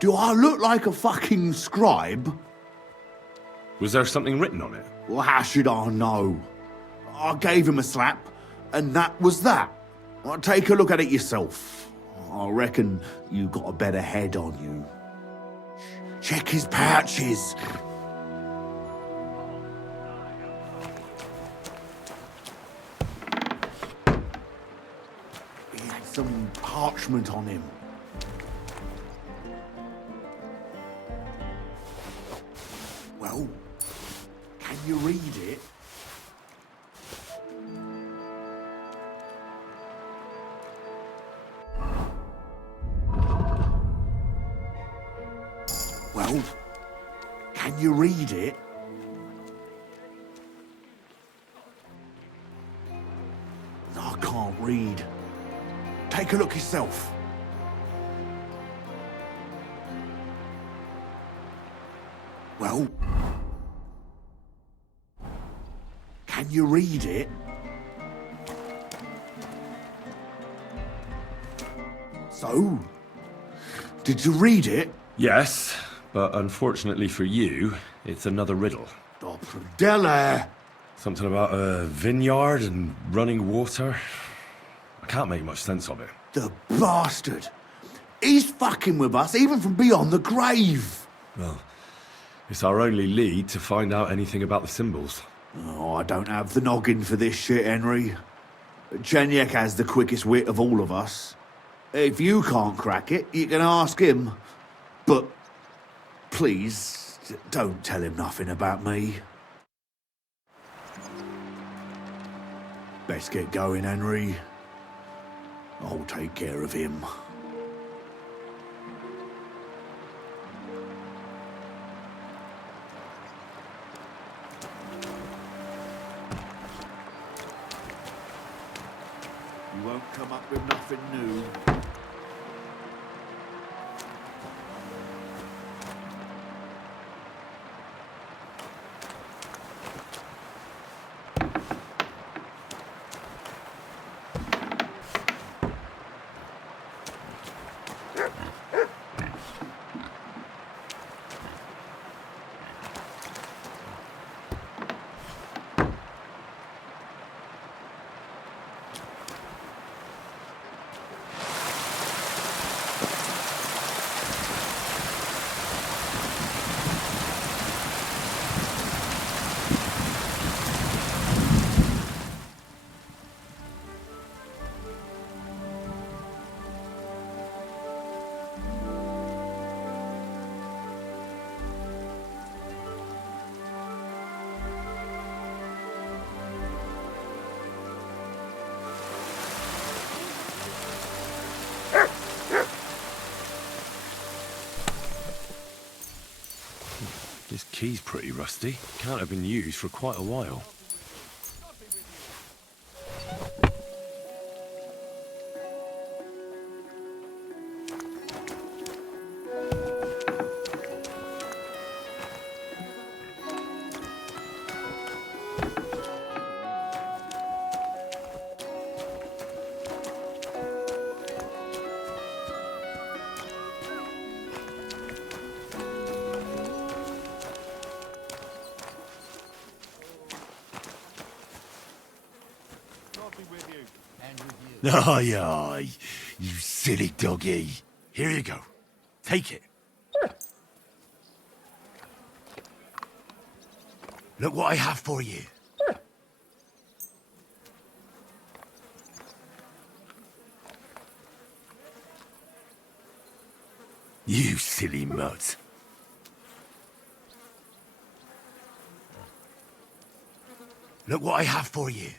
Do I look like a fucking scribe? Was there something written on it? Well, how should I know? I gave him a slap, and that was that. Well, take a look at it yourself. I reckon you got a better head on you. Check his pouches. He had some parchment on him. Well, can you read it? Well, can you read it? I can't read. Take a look yourself. Well, can you read it? So, did you read it? Yes, but unfortunately for you, it's another riddle. Della! Something about a vineyard and running water. I can't make much sense of it. The bastard! He's fucking with us even from beyond the grave! Well, it's our only lead to find out anything about the symbols. Oh, I don't have the noggin for this shit, Henry. Chenyek has the quickest wit of all of us. If you can't crack it, you can ask him. But please, don't tell him nothing about me. Best get going, Henry. I'll take care of him. You won't come up with nothing new. key's pretty rusty. Can't have been used for quite a while. Aye, aye, you silly doggy. Here you go. Take it. Look what I have for you. You silly mutt. Look what I have for you.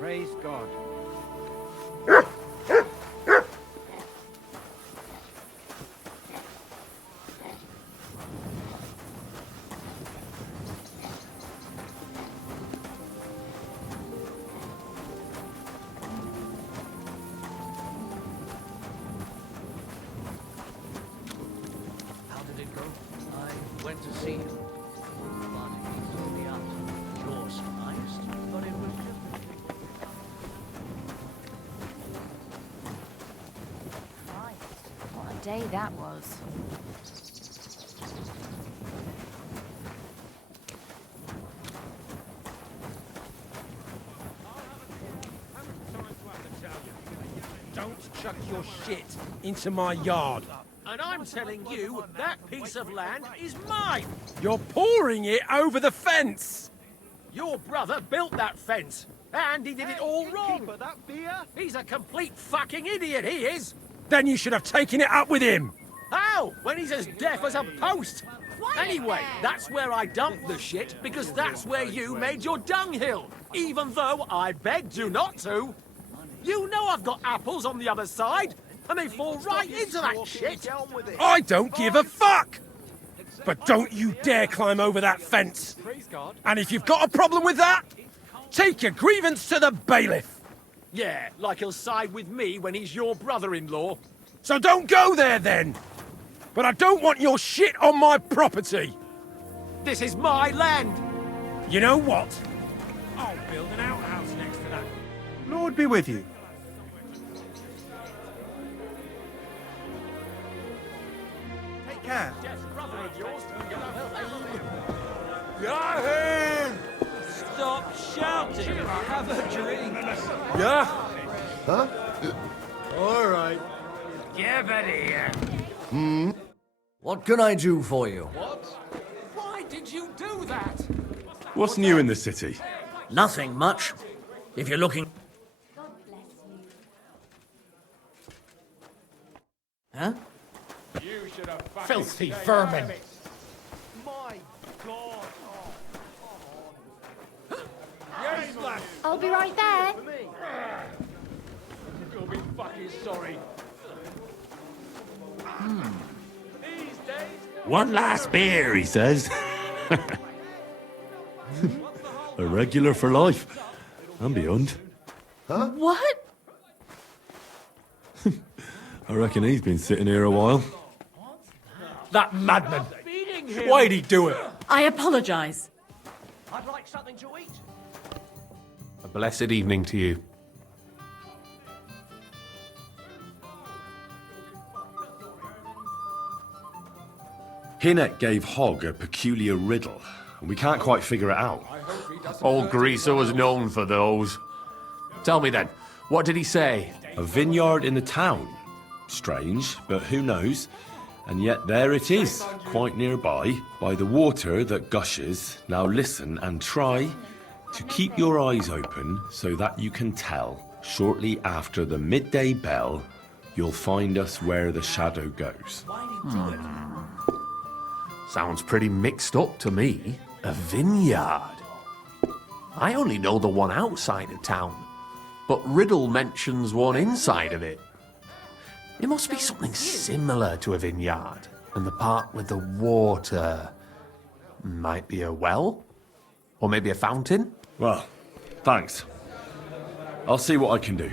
Praise God. How did it go? I went to see him. But he threw me out. You're surprised, but it was just... What a day that was. Don't chuck your shit into my yard. And I'm telling you, that piece of land is mine. You're pouring it over the fence. Your brother built that fence, and he did it all wrong. That beer? He's a complete fucking idiot, he is. Then you should have taken it up with him. How? When he's as deaf as a post. Anyway, that's where I dumped the shit, because that's where you made your dunghill, even though I begged you not to. You know I've got apples on the other side, and they fall right into that shit. I don't give a fuck! But don't you dare climb over that fence. And if you've got a problem with that, take your grievance to the bailiff. Yeah, like he'll side with me when he's your brother-in-law. So don't go there then! But I don't want your shit on my property! This is my land! You know what? I'll build an outhouse next to that. Lord be with you. Take care. Stop shouting! Have a drink! Yeah? Huh? All right. Give it here. What can I do for you? What? Why did you do that? What's new in the city? Nothing much. If you're looking... Huh? You should have Filthy vermin. My God. I'll be right there. You'll be fucking sorry. These days. One last beer, he says. A regular for life and beyond. Huh? What? I reckon he's been sitting here a while. That madman! Why'd he do it? I apologize. I'd like something to eat. A blessed evening to you. Hinnet gave Hogg a peculiar riddle, and we can't quite figure it out. Old Greaser was known for those. Tell me then, what did he say? A vineyard in the town. Strange, but who knows? And yet there it is, quite nearby, by the water that gushes. Now listen and try to keep your eyes open so that you can tell. Shortly after the midday bell, you'll find us where the shadow goes. Sounds pretty mixed up to me. A vineyard. I only know the one outside of town, but Riddle mentions one inside of it. It must be something similar to a vineyard, and the part with the water might be a well? Or maybe a fountain? Well, thanks. I'll see what I can do.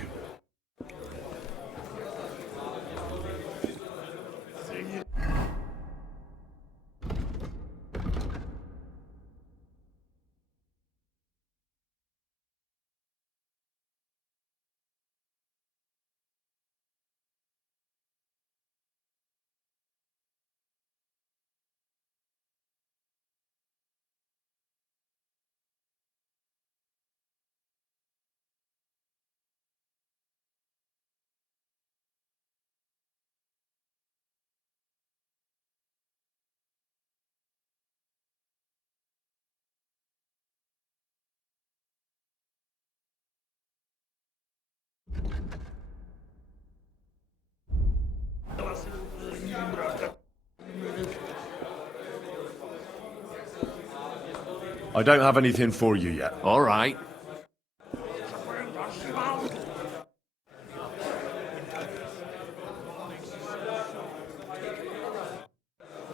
I don't have anything for you yet. All right.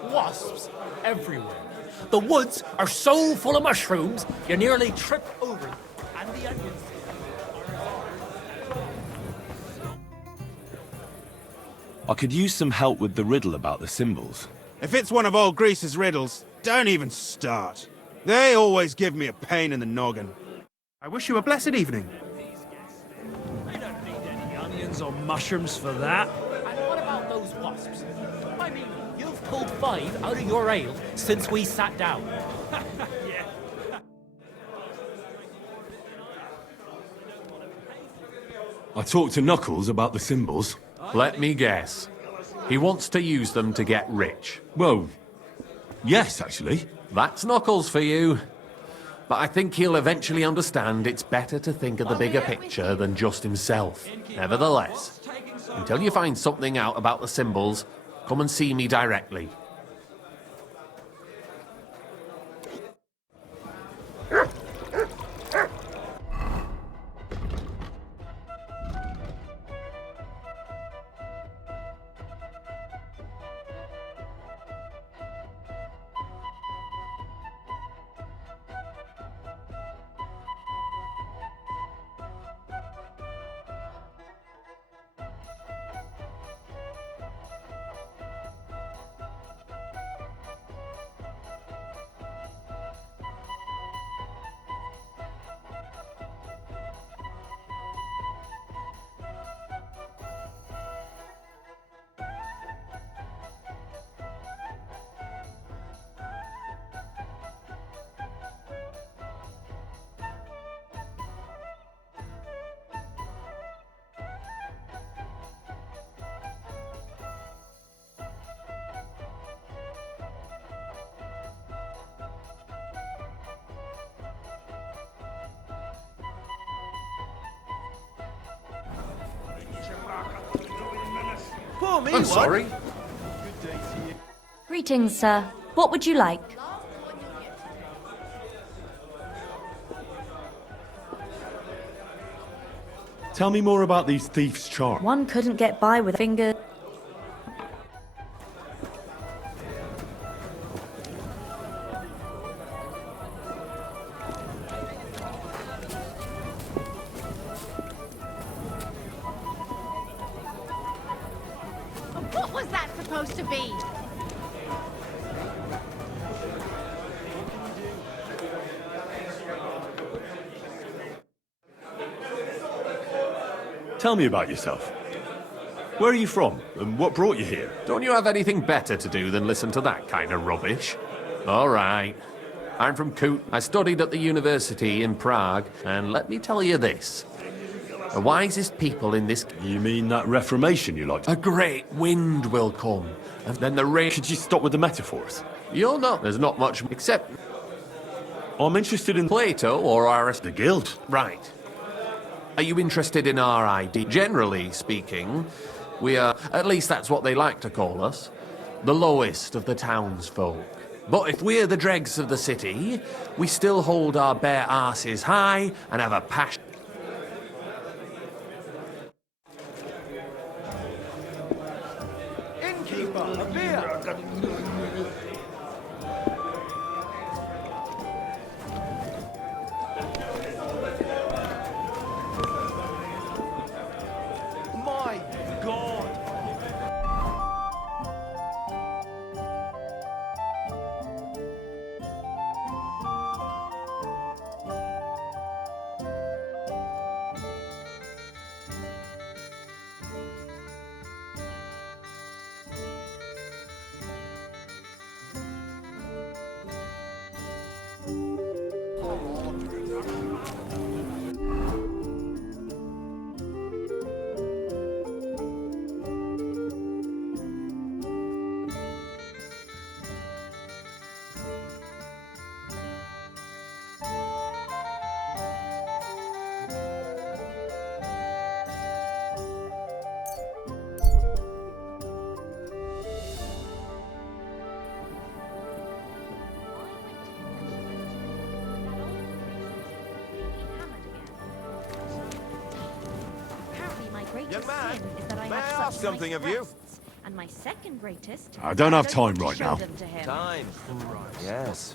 Wasps everywhere. The woods are so full of mushrooms, you nearly trip over them. And the onions. I could use some help with the riddle about the symbols. If it's one of old Grease's riddles, don't even start. They always give me a pain in the noggin. I wish you a blessed evening. I don't need any onions or mushrooms for that. And what about those wasps? I mean, you've pulled 5 out of your ale since we sat down. Yeah. I talked to Knuckles about the symbols. Let me guess. He wants to use them to get rich. Well, yes, actually. That's Knuckles for you. But I think he'll eventually understand it's better to think of the bigger picture than just himself. Nevertheless, until you find something out about the symbols, come and see me directly. I'm sorry. Greetings, sir. What would you like? Tell me more about these thieves' charm. One couldn't get by with a finger. What was that supposed to be? Tell me about yourself. Where are you from, and what brought you here? Don't you have anything better to do than listen to that kind of rubbish? All right. I'm from Kut. I studied at the university in Prague, and let me tell you this. The wisest people in this... You mean that Reformation you like? A great wind will come, and then the rain... Could you stop with the metaphors? You'll not. There's not much except... I'm interested in... Plato or Aristotle. The Guild. Right. Are you interested in our ID? Generally speaking, we are, at least that's what they like to call us, the lowest of the townsfolk. But if we're the dregs of the city, we still hold our bare arses high and have a passion. Innkeeper, a beer! My God! Young man, is that I may have I such ask something nice of you? breasts. And my second greatest... I don't have time to right show now. them to him. Time. Yes.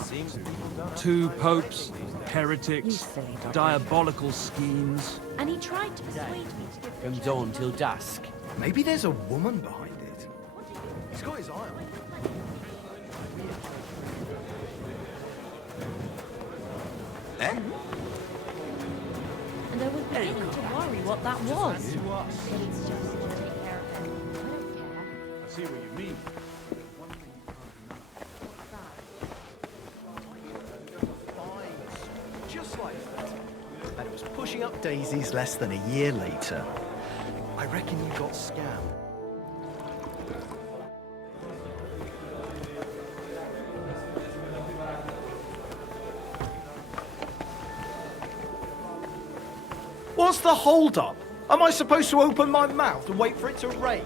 Seems to be done. 2 popes, You heretics, silly dog. diabolical schemes. And he tried to persuade me to give From dawn till dusk. Maybe there's a woman behind it. He's got his eye on it. And I was beginning to worry what that was. It's just to take care of him. I don't care. I see what you mean. Just like that. And it was pushing up daisies less than a year later. I reckon you got scammed. What's the hold-up? Am I supposed to open my mouth and wait for it to rain?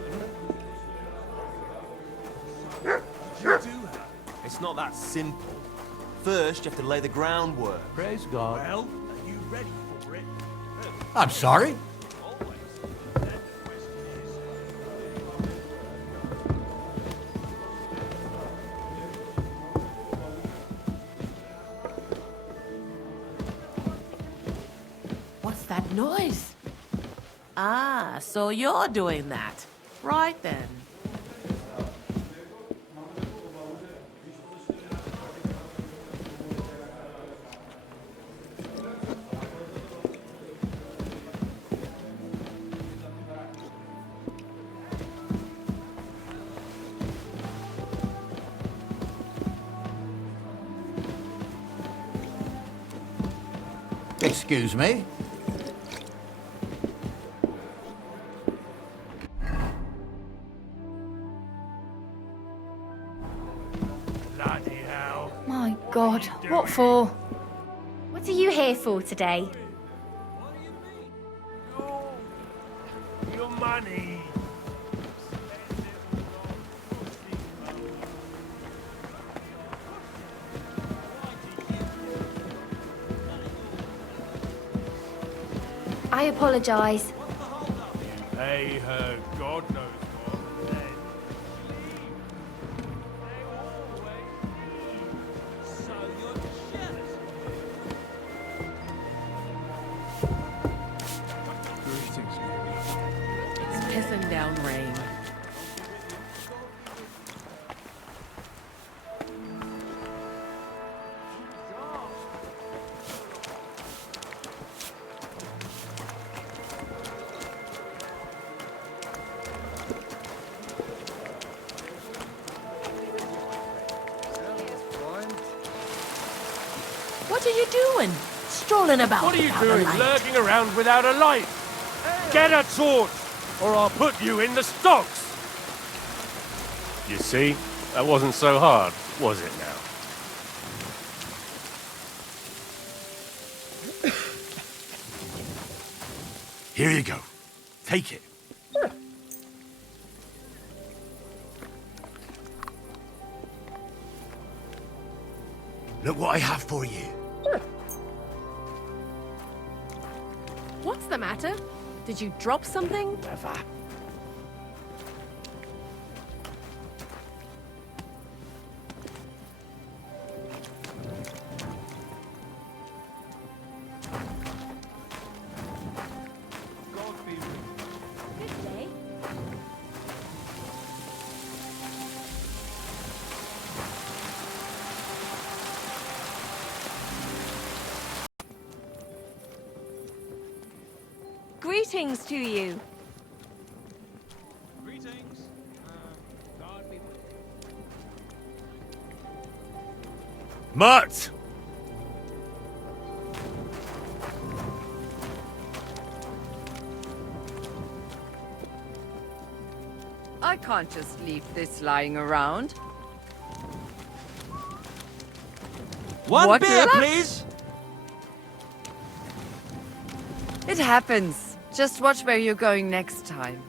It's not that simple. First, you have to lay the groundwork. Praise God. Well, are you ready for it? I'm sorry? What's that noise? Ah, so you're doing that. Right then. Excuse me? Bloody hell. My God, what for? What are you here for today? Your money. I apologise. Pay her God knows what. Then It's pissing down rain. What are you doing? Strolling about What are you without a doing, light? lurking around without a light? Get a torch, or I'll put you in the stocks! You see? That wasn't so hard, was it now? Here you go. Take it. Look what I have for you. What's the matter? Did you drop something? Never. Good day. Greetings to you. Greetings. God be Mutt! I can't just leave this lying around. One What beer, luck? please. It happens. Just watch where you're going next time.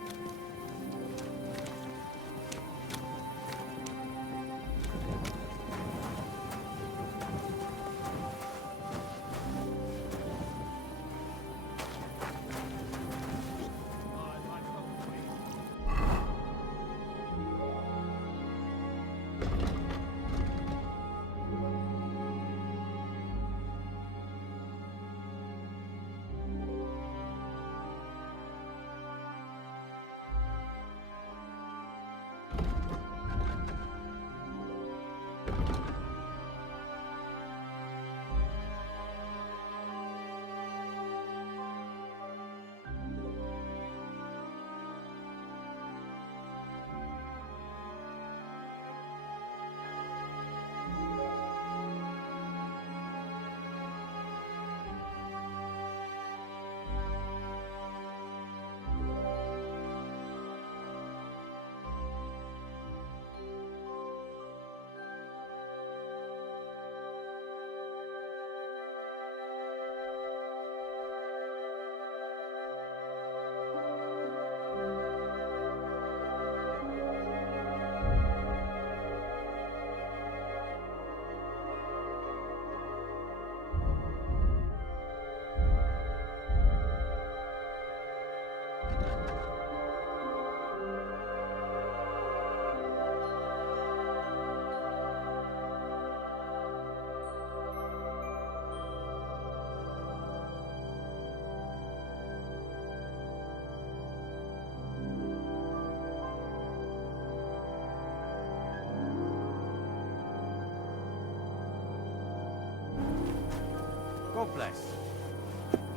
God bless.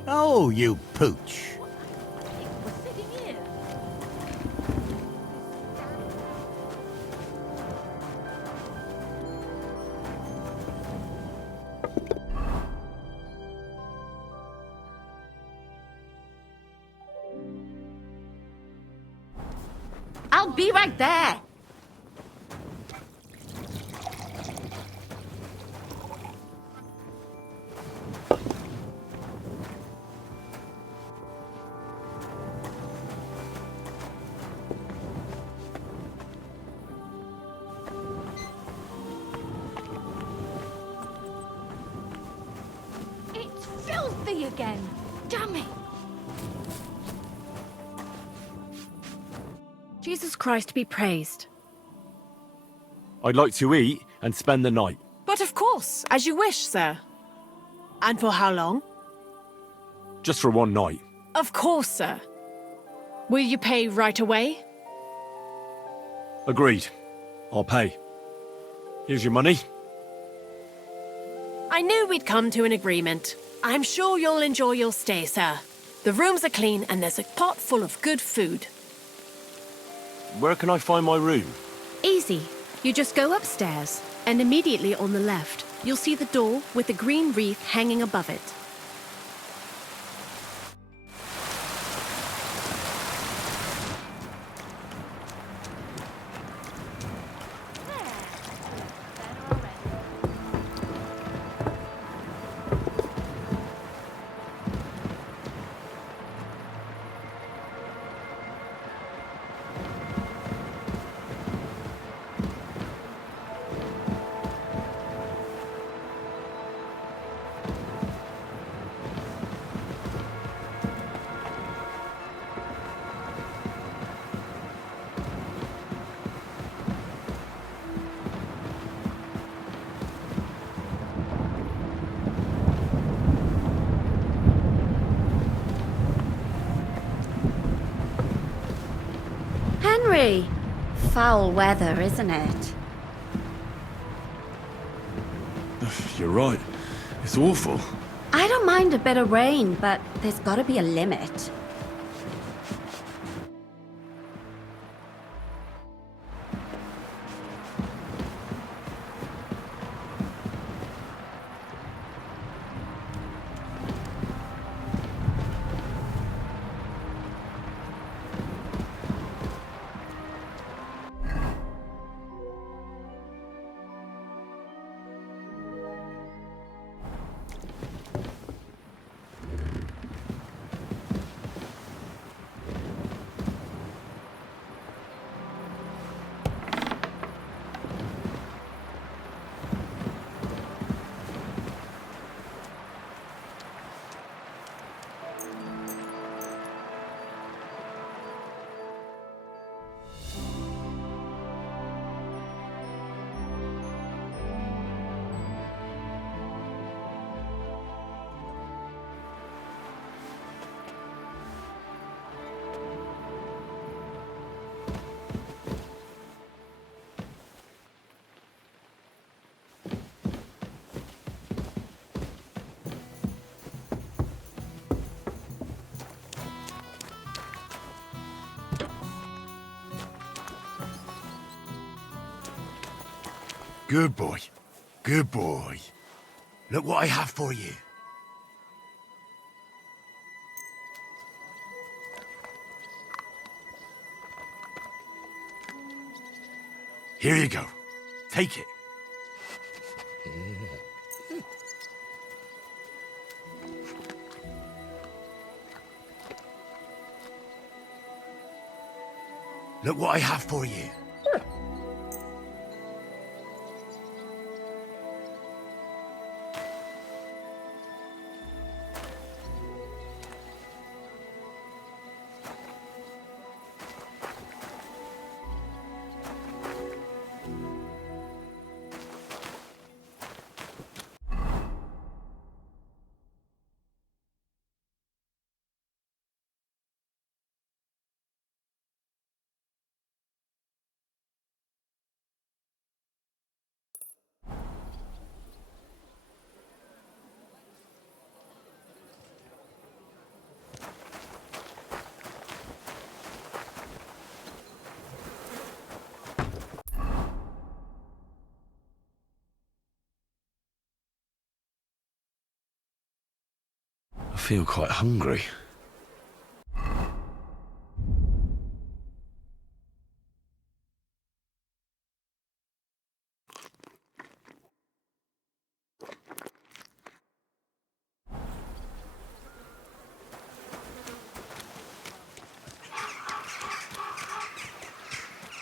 Oh, you pooch. We're sitting here. I'll be right there. It's filthy again. Damn it. Jesus Christ be praised. I'd like to eat and spend the night. But of course, as you wish, sir. And for how long? Just for one night. Of course, sir. Will you pay right away? Agreed. I'll pay. Here's your money. I knew we'd come to an agreement. I'm sure you'll enjoy your stay, sir. The rooms are clean and there's a pot full of good food. Where can I find my room? Easy. You just go upstairs, and immediately on the left, you'll see the door with the green wreath hanging above it. Henry! Foul weather, isn't it? You're right. It's awful. I don't mind a bit of rain, but there's gotta be a limit. Good boy. Good boy. Look what I have for you. Here you go. Take it. Look what I have for you. I feel quite hungry.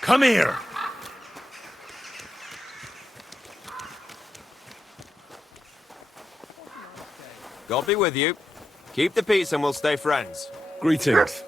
Come here! God be with you. Keep the peace and we'll stay friends. Greetings.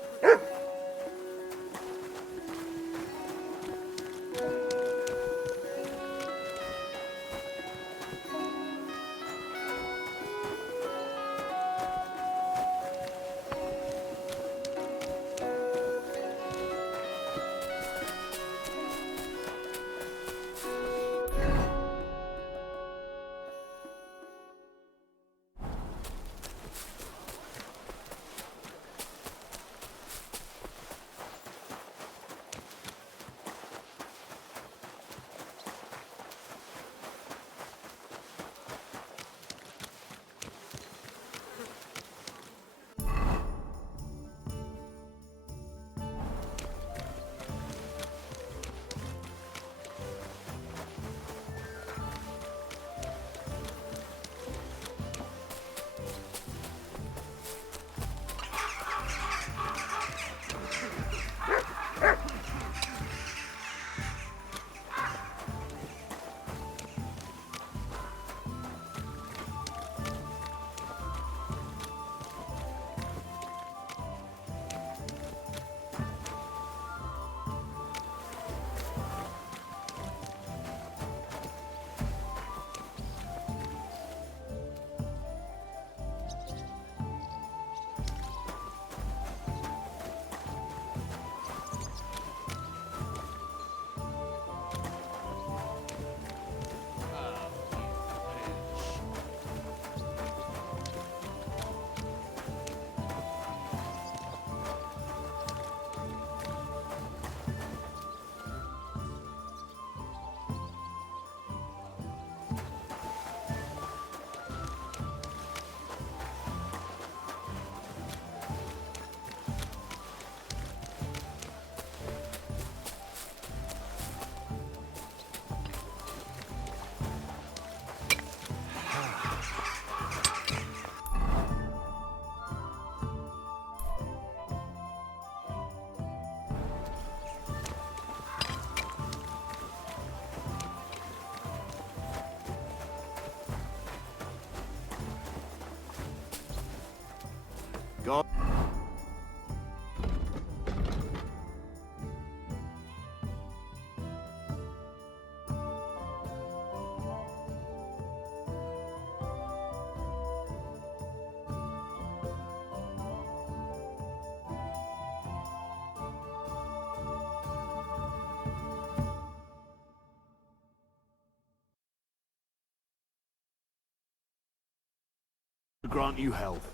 grant you health.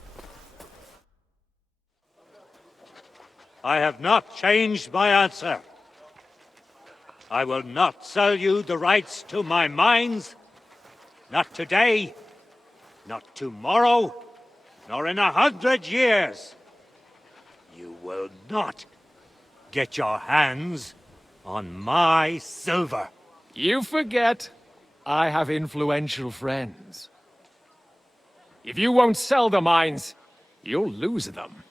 I have not changed my answer. I will not sell you the rights to my mines. Not today, not tomorrow, nor in 100 years. You will not get your hands on my silver. You forget I have influential friends. If you won't sell the mines, you'll lose them.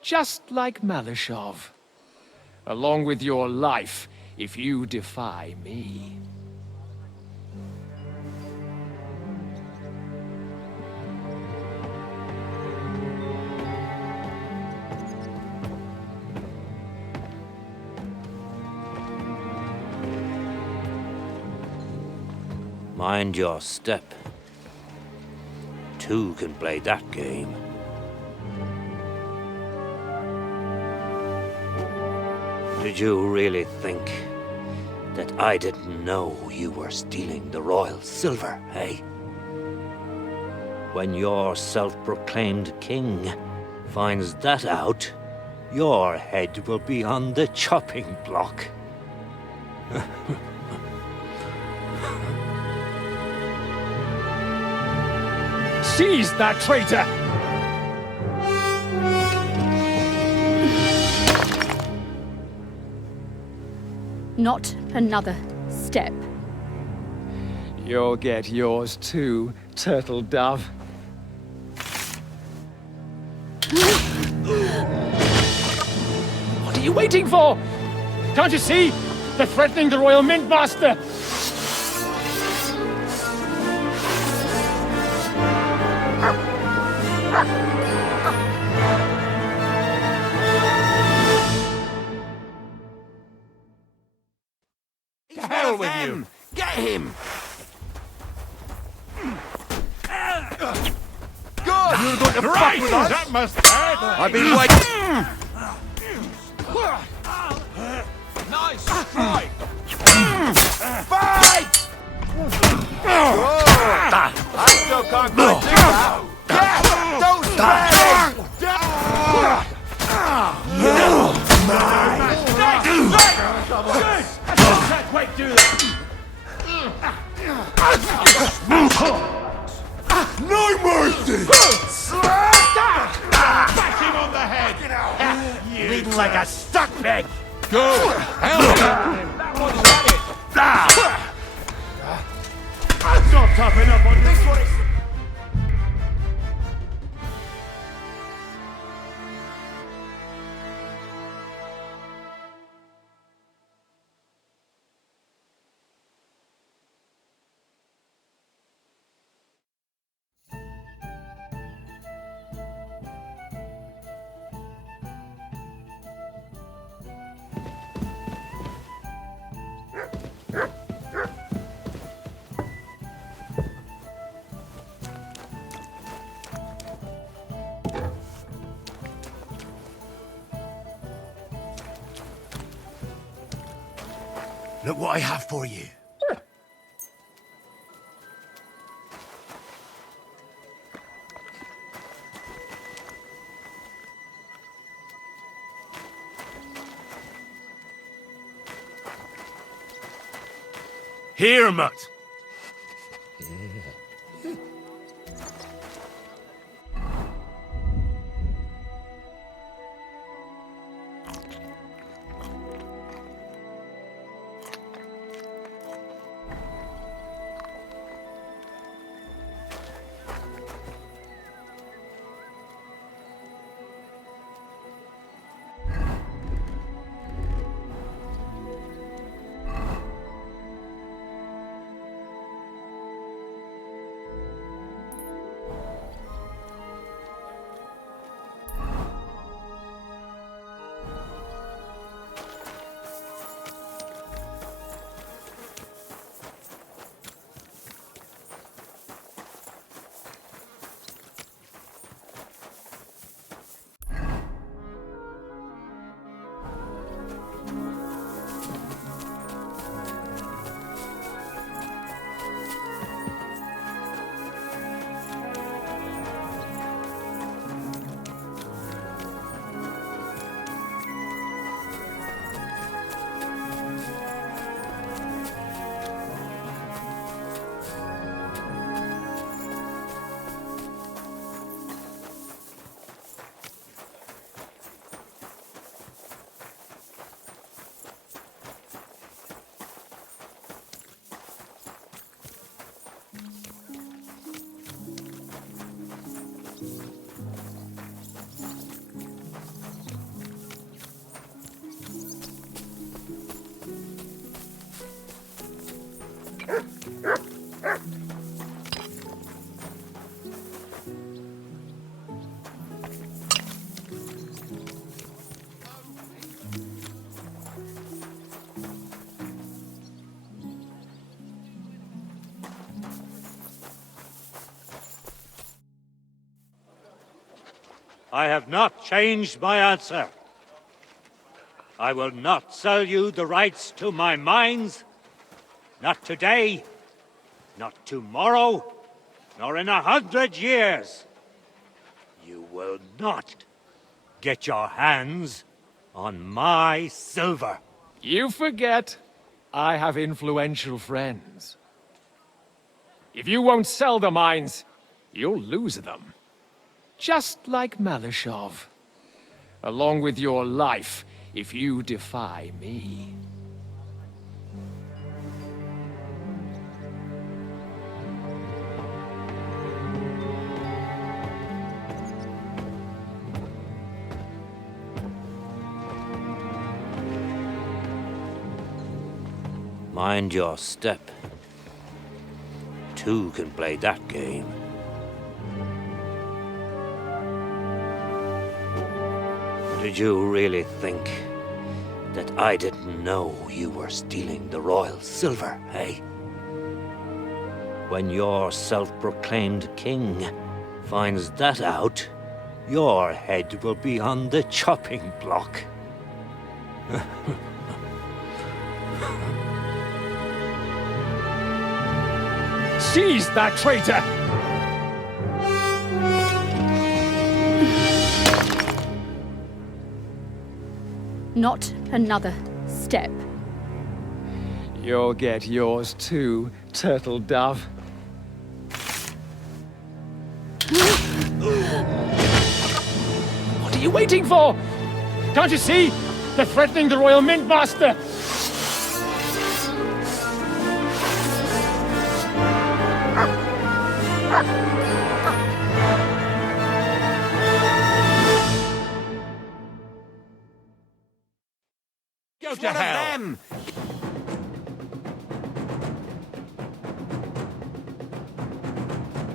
Just like Malishov. Along with your life, if you defy me. Mind your step. Two can play that game. Did you really think that I didn't know you were stealing the royal silver, eh? When your self-proclaimed king finds that out, your head will be on the chopping block. Seize that traitor! Not another step. You'll get yours too, turtle dove. What are you waiting for? Can't you see? They're threatening the Royal Mint Master! To hell with you! Get him! God, you're going to fuck with us? That must hurt! I've been waiting! Nice strike! Fight! I still can't quite do that. Don't spare me! Can't quite do that! No mercy! Back him on the head! Bleeding like a stuck pig! Go! Help him! That one's at it! I'm not tough enough on this one! Look what I have for you. Here, Mutt. I have not changed my answer. I will not sell you the rights to my mines. Not today, not tomorrow, nor in 100 years. You will not get your hands on my silver. You forget, I have influential friends. If you won't sell the mines, you'll lose them. Just like Malishov. Along with your life, if you defy me. Mind your step. Two can play that game. Did you really think that I didn't know you were stealing the royal silver, eh? When your self-proclaimed king finds that out, your head will be on the chopping block. Seize that traitor! Not another step. You'll get yours too, turtle dove. What are you waiting for? Can't you see? They're threatening the Royal Mint Master! Go to hell!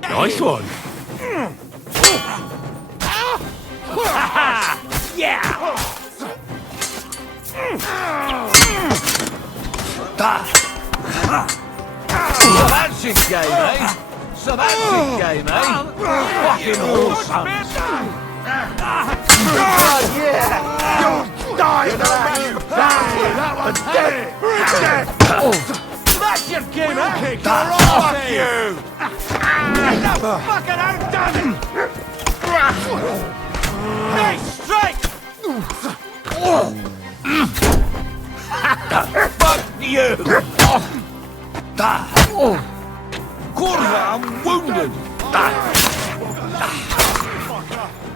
Nice one. Yeah! Semantic game, eh? Semantic game, eh? Fucking awesome! Yeah! You'll die, man! That one's dead! That's your game, eh? Fuck you! Get the fucking outdone! Nice strike! Fuck you! Kurva, I'm wounded!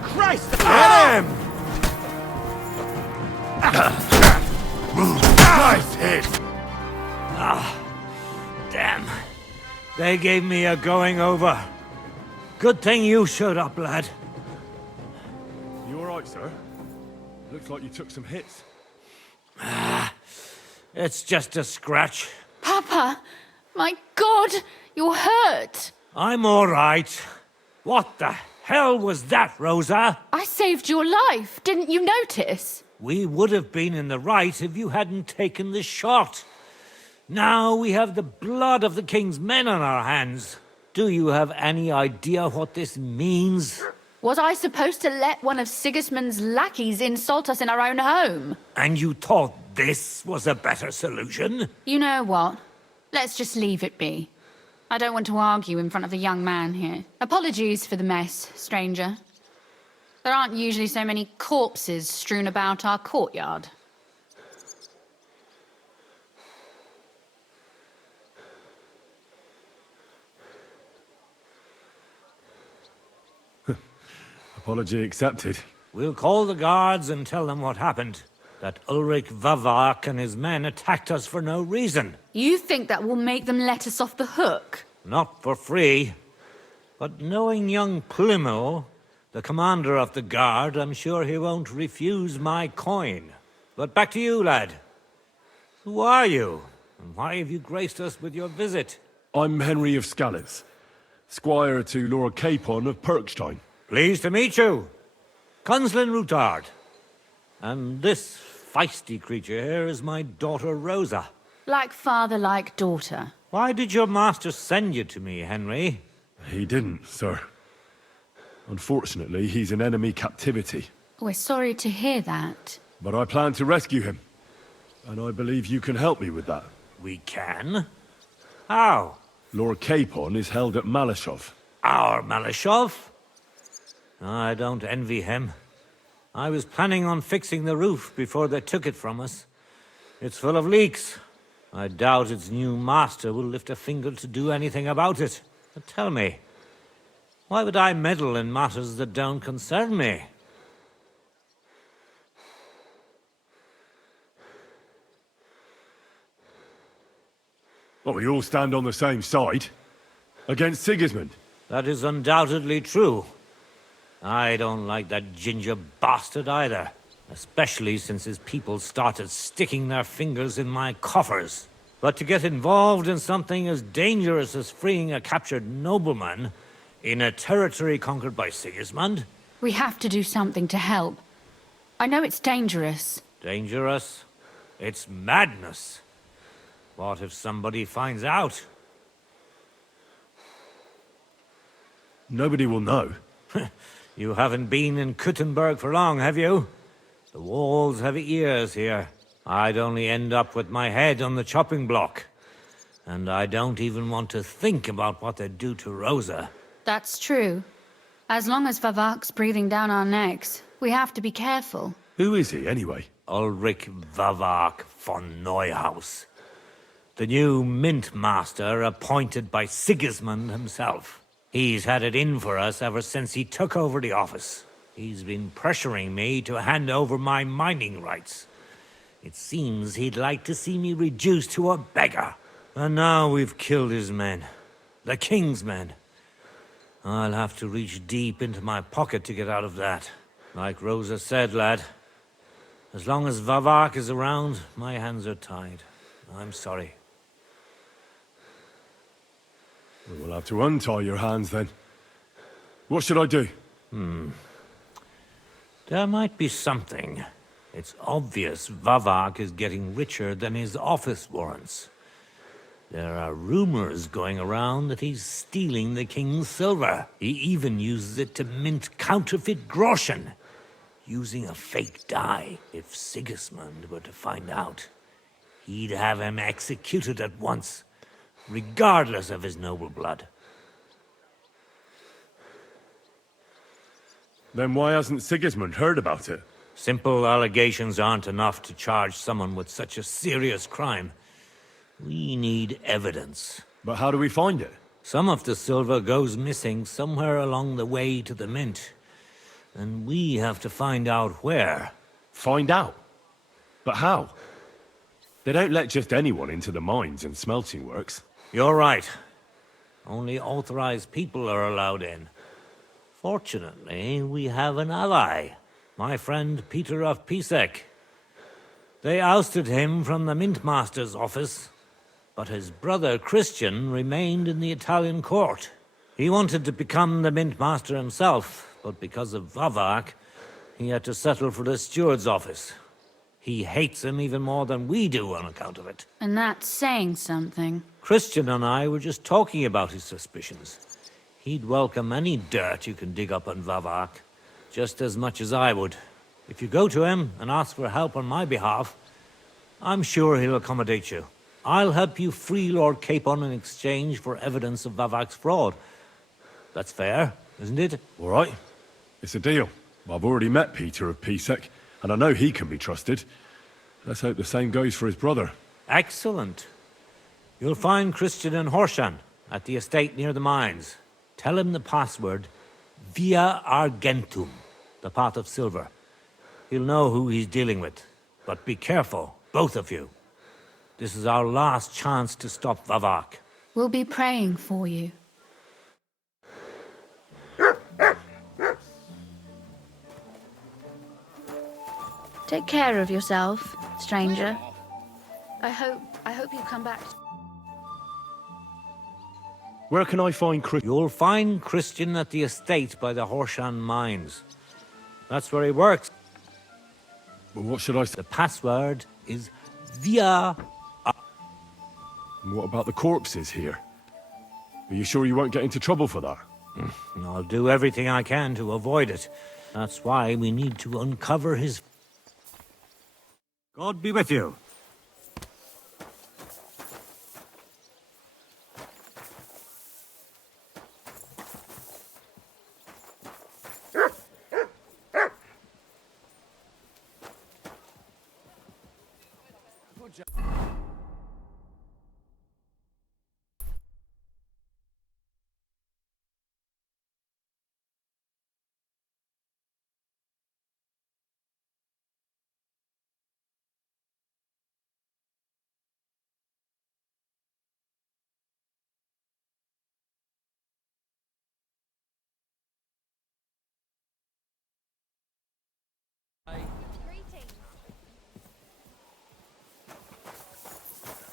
Christ! Get him! Nice hit! Damn. They gave me a going over. Good thing you showed up, lad. You alright, sir? Looks like you took some hits. It's just a scratch. Papa! My God! You're hurt! I'm alright. What the hell was that, Rosa? I saved your life. Didn't you notice? We would have been in the right if you hadn't taken the shot. Now we have the blood of the king's men on our hands. Do you have any idea what this means? Was I supposed to let one of Sigismund's lackeys insult us in our own home? And you thought this was a better solution? You know what? Let's just leave it be. I don't want to argue in front of the young man here. Apologies for the mess, stranger. There aren't usually so many corpses strewn about our courtyard. Apology accepted. We'll call the guards and tell them what happened. That Ulrich Vavak and his men attacked us for no reason. You think that will make them let us off the hook? Not for free. But knowing young Plimo, the commander of the guard, I'm sure he won't refuse my coin. But back to you, lad. Who are you? Why have you graced us with your visit? I'm Henry of Scales, squire to Lord Capon of Perkstein. Pleased to meet you. Conslin Routard. And this feisty creature here is my daughter Rosa. Like father, like daughter. Why did your master send you to me, Henry? He didn't, sir. Unfortunately, he's in enemy captivity. We're sorry to hear that. But I plan to rescue him. And I believe you can help me with that. We can? How? Lord Capon is held at Malashov. Our Malashov? I don't envy him. I was planning on fixing the roof before they took it from us. It's full of leaks. I doubt its new master will lift a finger to do anything about it. But tell me, why would I meddle in matters that don't concern me? Well, we all stand on the same side. Against Sigismund. That is undoubtedly true. I don't like that ginger bastard either. Especially since his people started sticking their fingers in my coffers. But to get involved in something as dangerous as freeing a captured nobleman in a territory conquered by Sigismund? We have to do something to help. I know it's dangerous. Dangerous? It's madness. What if somebody finds out? Nobody will know. You haven't been in Kuttenberg for long, have you? The walls have ears here. I'd only end up with my head on the chopping block. And I don't even want to think about what they'd do to Rosa. That's true. As long as Vavak's breathing down our necks, we have to be careful. Who is he, anyway? Ulrich Vavak von Neuhaus. The new mint master appointed by Sigismund himself. He's had it in for us ever since he took over the office. He's been pressuring me to hand over my mining rights. It seems he'd like to see me reduced to a beggar. And now we've killed his men. The king's men. I'll have to reach deep into my pocket to get out of that. Like Rosa said, lad, as long as Vavak is around, my hands are tied. I'm sorry. We'll have to untie your hands then. What should I do? There might be something. It's obvious Vavak is getting richer than his office warrants. There are rumors going around that he's stealing the king's silver. He even uses it to mint counterfeit groschen, using a fake dye. If Sigismund were to find out, he'd have him executed at once, regardless of his noble blood. Then why hasn't Sigismund heard about it? Simple allegations aren't enough to charge someone with such a serious crime. We need evidence. But how do we find it? Some of the silver goes missing somewhere along the way to the mint. And we have to find out where. Find out? But how? They don't let just anyone into the mines and smelting works. You're right. Only authorized people are allowed in. Fortunately, we have an ally. My friend Peter of Pisek. They ousted him from the Mintmaster's office, but his brother Christian remained in the Italian court. He wanted to become the Mintmaster himself, but because of Vavak, he had to settle for the steward's office. He hates him even more than we do on account of it. And that's saying something. Christian and I were just talking about his suspicions. He'd welcome any dirt you can dig up on Vavak, just as much as I would. If you go to him and ask for help on my behalf, I'm sure he'll accommodate you. I'll help you free Lord Capon in exchange for evidence of Vavak's fraud. That's fair, isn't it? All right. It's a deal. I've already met Peter of Pisek, and I know he can be trusted. Let's hope the same goes for his brother. Excellent. You'll find Christian and Horshan at the estate near the mines. Tell him the password, Via Argentum, the pot of silver. He'll know who he's dealing with. But be careful, both of you. This is our last chance to stop Vavak. We'll be praying for you. Take care of yourself, stranger. I hope you come back. Where can I find Chris? You'll find Christian at the estate by the Horshan mines. That's where he works. Well, what should I say? The password is via. What about the corpses here? Are you sure you won't get into trouble for that? I'll do everything I can to avoid it. That's why we need to uncover his... God be with you.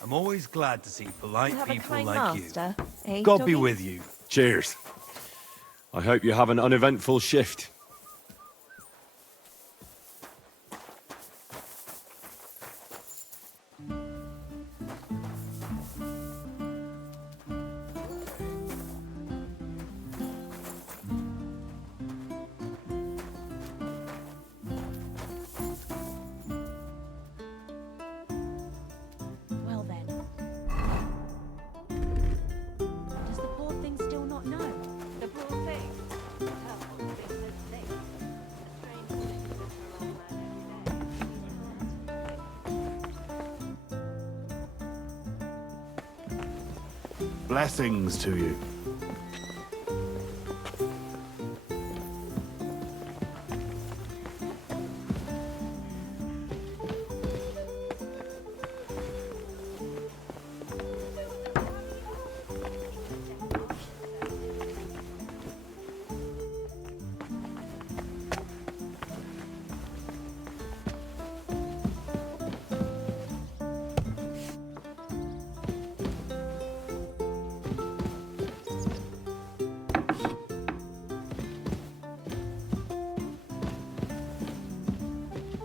I'm always glad to see polite people like master, you. eh, God be doggy? with you. Cheers. I hope you have an uneventful shift. Well then. Does the poor thing still not know? The poor thing. Blessings to you.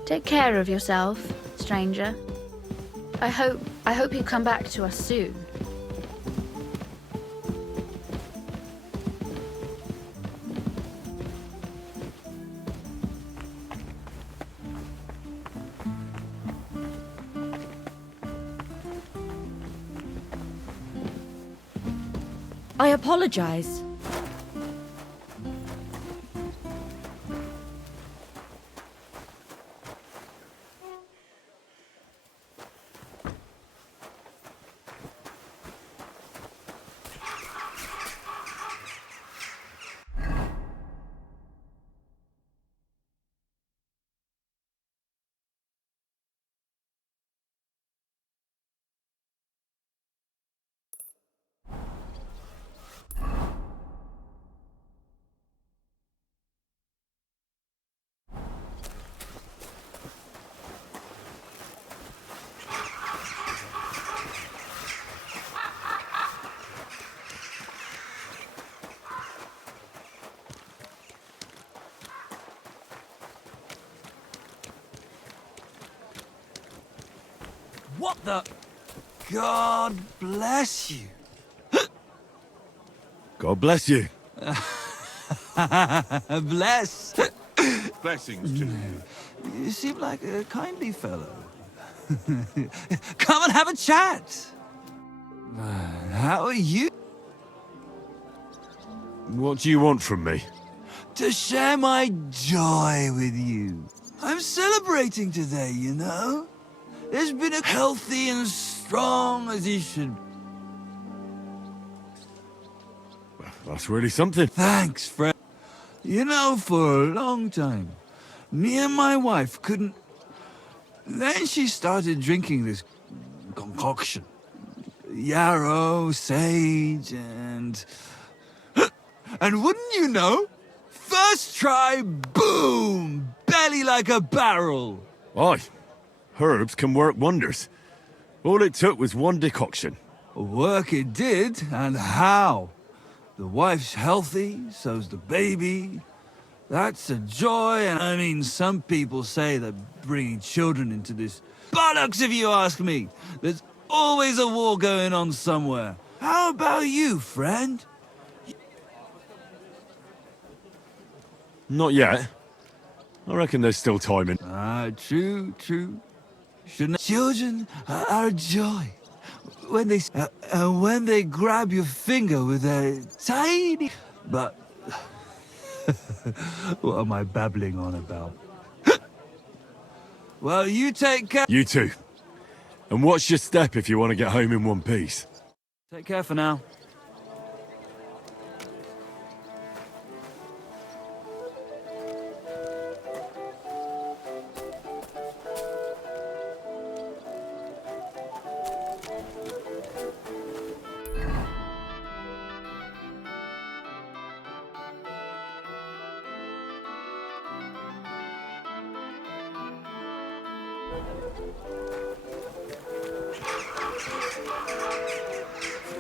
Take care of yourself, stranger. I hope you come back to us soon. I apologize. What the? God bless you. God bless you. Bless. Blessings to you. You seem like a kindly fellow. Come and have a chat. How are you? What do you want from me? To share my joy with you. I'm celebrating today, you know. There's been a healthy and strong as he should. That's really something. Thanks, friend. You know, for a long time, me and my wife couldn't... Then she started drinking this concoction. Yarrow, sage, and... And wouldn't you know? First try, boom! Belly like a barrel. Aye. Herbs can work wonders. All it took was one decoction. Work it did, and how? The wife's healthy, so's the baby. That's a joy, and I mean, some people say that bringing children into this... bollocks, if you ask me! There's always a war going on somewhere. How about you, friend? Not yet. I reckon there's still time in. True. Shouldn't children are a joy. When they grab your finger with their tiny... But... what am I babbling on about? Well, you take care... You too. And watch your step if you want to get home in one piece. Take care for now.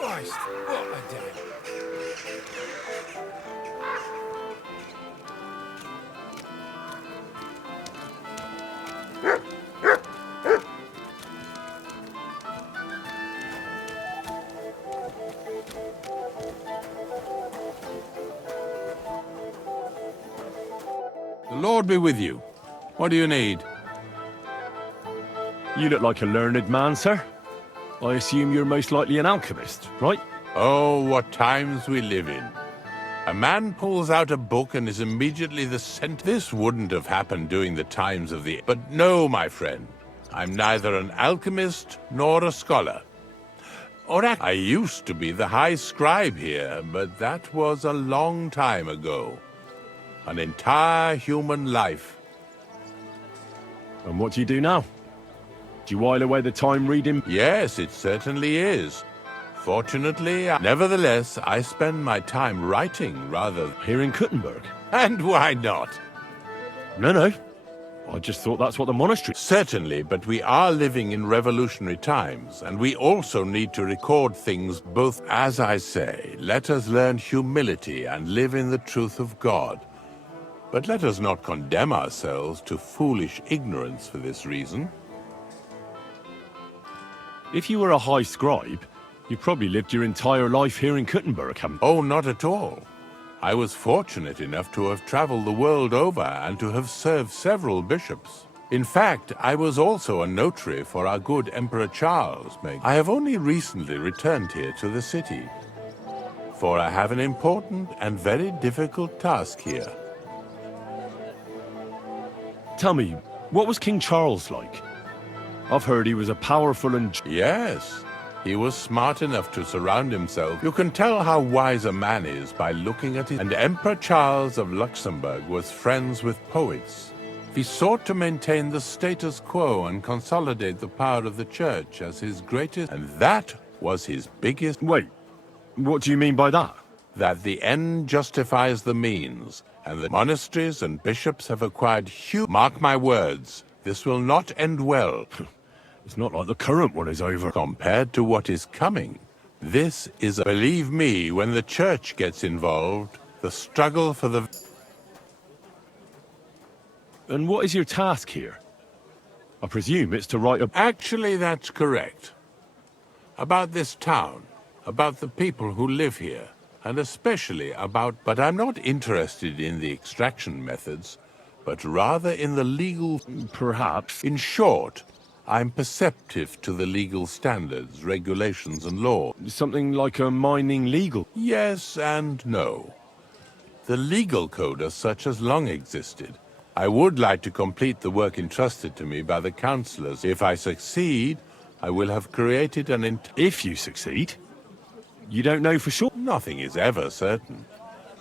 Christ, what a day. The Lord be with you. What do you need? You look like a learned man, sir. I assume you're most likely an alchemist, right? Oh, what times we live in. A man pulls out a book and is immediately the center. This wouldn't have happened during the times of the... But no, my friend. I'm neither an alchemist nor a scholar. I used to be the high scribe here, but that was a long time ago. An entire human life. And what do you do now? Do you while away the time reading? Yes, it certainly is. Fortunately, nevertheless, I spend my time writing rather... Here in Kuttenberg? And why not? No. I just thought that's what the monastery... Certainly, but we are living in revolutionary times, and we also need to record things both... As I say, let us learn humility and live in the truth of God. But let us not condemn ourselves to foolish ignorance for this reason. If you were a high scribe, you probably lived your entire life here in Kuttenberg, haven't you? Oh, not at all. I was fortunate enough to have traveled the world over and to have served several bishops. In fact, I was also a notary for our good Emperor Charles. I have only recently returned here to the city, for I have an important and very difficult task here. Tell me, what was King Charles like? I've heard he was a powerful and... Yes, he was smart enough to surround himself. You can tell how wise a man is by looking at his... And Emperor Charles of Luxembourg was friends with poets. He sought to maintain the status quo and consolidate the power of the church as his greatest... And that was his biggest... Wait, what do you mean by that? That the end justifies the means, and the monasteries and bishops have acquired huge... Mark my words, this will not end well. It's not like the current one is over. Compared to what is coming, this is... Believe me, when the church gets involved, the struggle for the... And what is your task here? I presume it's to write a... Actually, that's correct. About this town, about the people who live here, and especially about... But I'm not interested in the extraction methods, but rather in the legal... Perhaps. In short, I'm perceptive to the legal standards, regulations, and law. Something like a mining legal? Yes and no. The legal code as such has long existed. I would like to complete the work entrusted to me by the councillors. If I succeed, I will have created an... If you succeed? You don't know for sure? Nothing is ever certain,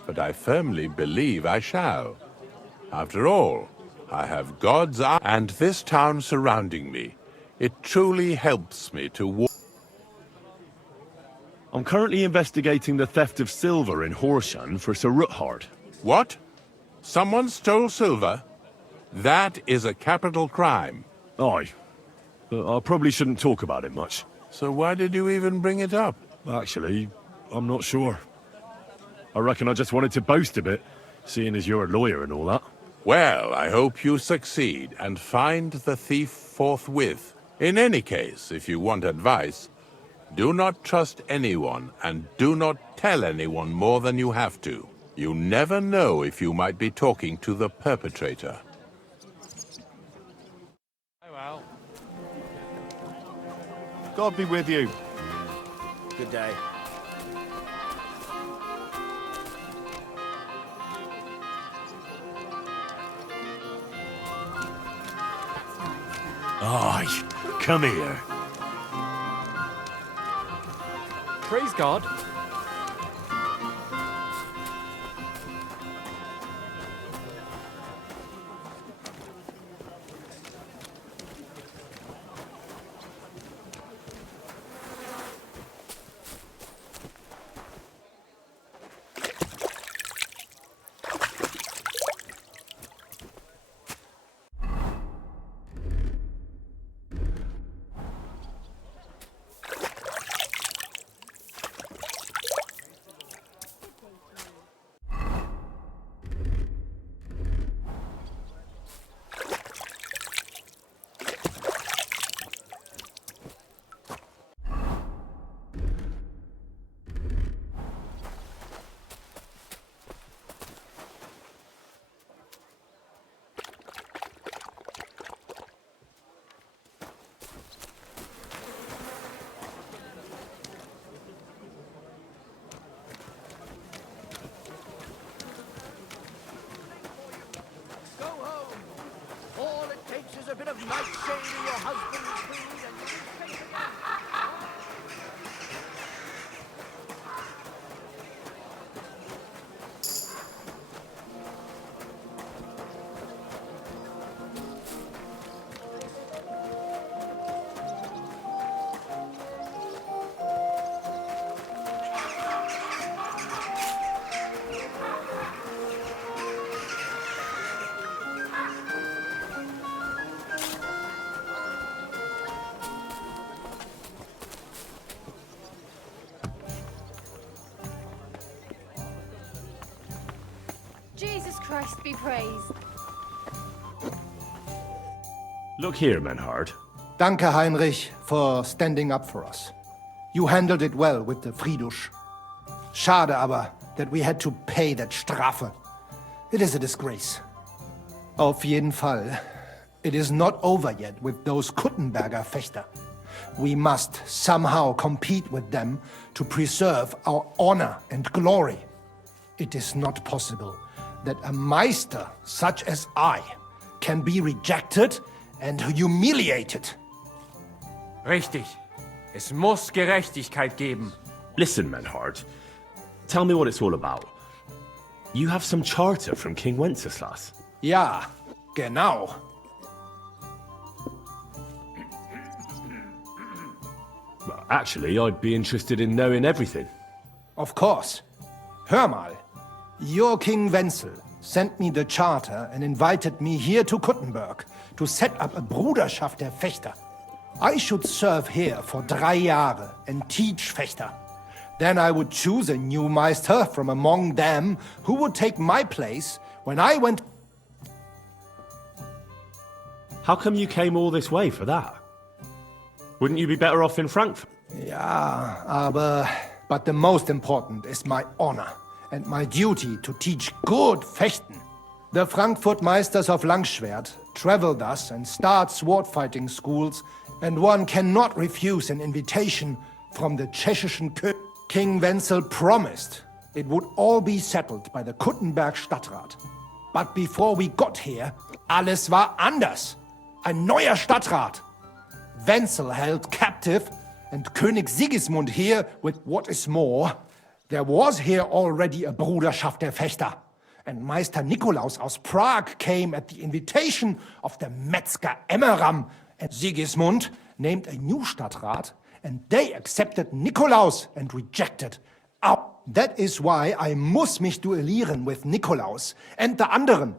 but I firmly believe I shall. After all, I have God's eye and this town surrounding me. It truly helps me to walk. I'm currently investigating the theft of silver in Horshan for Sir Ruthard. What? Someone stole silver? That is a capital crime. Aye. but I probably shouldn't talk about it much. So why did you even bring it up? Actually, I'm not sure. I reckon I just wanted to boast a bit, seeing as you're a lawyer and all that. Well, I hope you succeed and find the thief forthwith. In any case, if you want advice, do not trust anyone and do not tell anyone more than you have to. You never know if you might be talking to the perpetrator. Oh well. God be with you. Good day. Aye, come here. Praise God. A bit of nightshade in your husband's food and you take Jesus Christ be praised. Look here, Menhard. Danke, Heinrich, for standing up for us. You handled it well with the Friedusch. Schade aber, that we had to pay that Strafe. It is a disgrace. Auf jeden Fall, it is not over yet with those Kuttenberger Fechter. We must somehow compete with them to preserve our honor and glory. It is not possible that a Meister such as I can be rejected and humiliated. Richtig. Es muss Gerechtigkeit geben. Listen, Menhard. Tell me what it's all about. You have some charter from King Wenceslas. Ja, genau. Actually, I'd be interested in knowing everything. Of course. Hör mal. Your King Wenzel sent me the charter and invited me here to Kuttenberg to set up a Bruderschaft der Fechter. I should serve here for 3 Jahre and teach Fechter. Then I would choose a new Meister from among them who would take my place when I went... How come you came all this way for that? Wouldn't you be better off in Frankfurt? Ja, but the most important is my honor and my duty to teach good Fechten. The Frankfurt Meisters of Langschwert travel thus and start sword fighting schools, and one cannot refuse an invitation from the Tschechischen König. King Wenzel promised it would all be settled by the Kuttenberg Stadtrat. But before we got here, alles war anders. Ein neuer Stadtrat. Wenzel held captive, and König Sigismund here with what is more. There was here already a Bruderschaft der Fechter, and Meister Nikolaus aus Prague came at the invitation of the Metzger Emmeram, and Sigismund named a new Stadtrat, and they accepted Nikolaus and rejected. That is why I muss mich duellieren with Nikolaus and the anderen.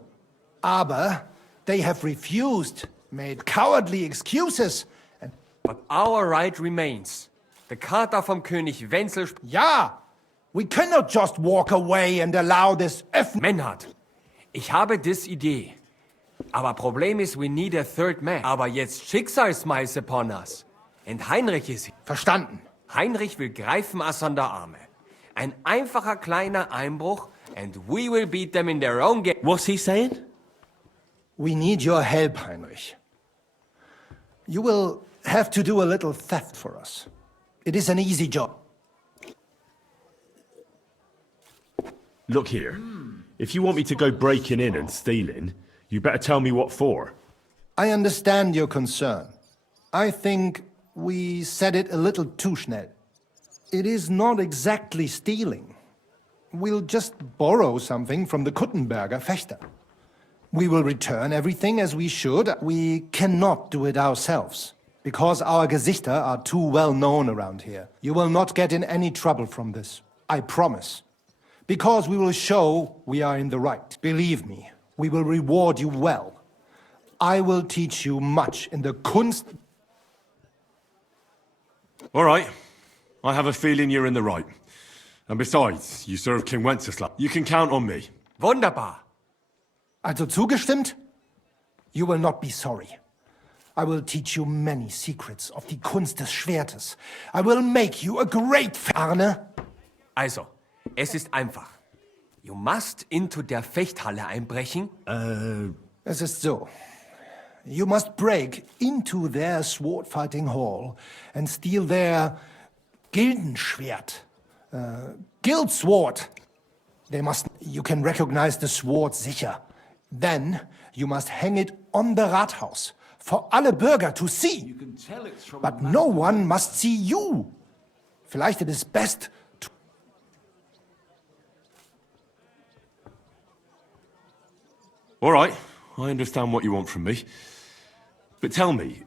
Aber they have refused, made cowardly excuses, and But our right remains. The Charta vom König Wenzel... Ja! We cannot just walk away and allow this Menhard, ich habe dis Idee. Aber Problem ist, we need a third man. Aber jetzt Schicksalsmeis upon us. And Heinrich ist... Verstanden. Heinrich will greifen us an der Arme. Ein einfacher kleiner Einbruch, and we will beat them in their own game. What's he saying? We need your help, Heinrich. You will have to do a little theft for us. It is an easy job. Look here. If you want me to go breaking in and stealing, you better tell me what for. I understand your concern. I think we said it a little too schnell. It is not exactly stealing. We'll just borrow something from the Kuttenberger Fechter. We will return everything as we should. We cannot do it ourselves, because our Gesichter are too well known around here. You will not get in any trouble from this, I promise. Because we will show we are in the right. Believe me, we will reward you well. I will teach you much in the Kunst... All right. I have a feeling you're in the right. And besides, you serve King Wenceslas. You can count on me. Wunderbar. Also zugestimmt? You will not be sorry. I will teach you many secrets of die Kunst des Schwertes. I will make you a great Arne. Also, es ist einfach. You must into der Fechthalle einbrechen. Es ist so. You must break into their sword-fighting hall and steal their Gildenschwert. Guild sword. They must... You can recognize the sword sicher. Then you must hang it on the Rathaus for alle Bürger to see. But no one must see you. Vielleicht it is best to... All right. I understand what you want from me. But tell me,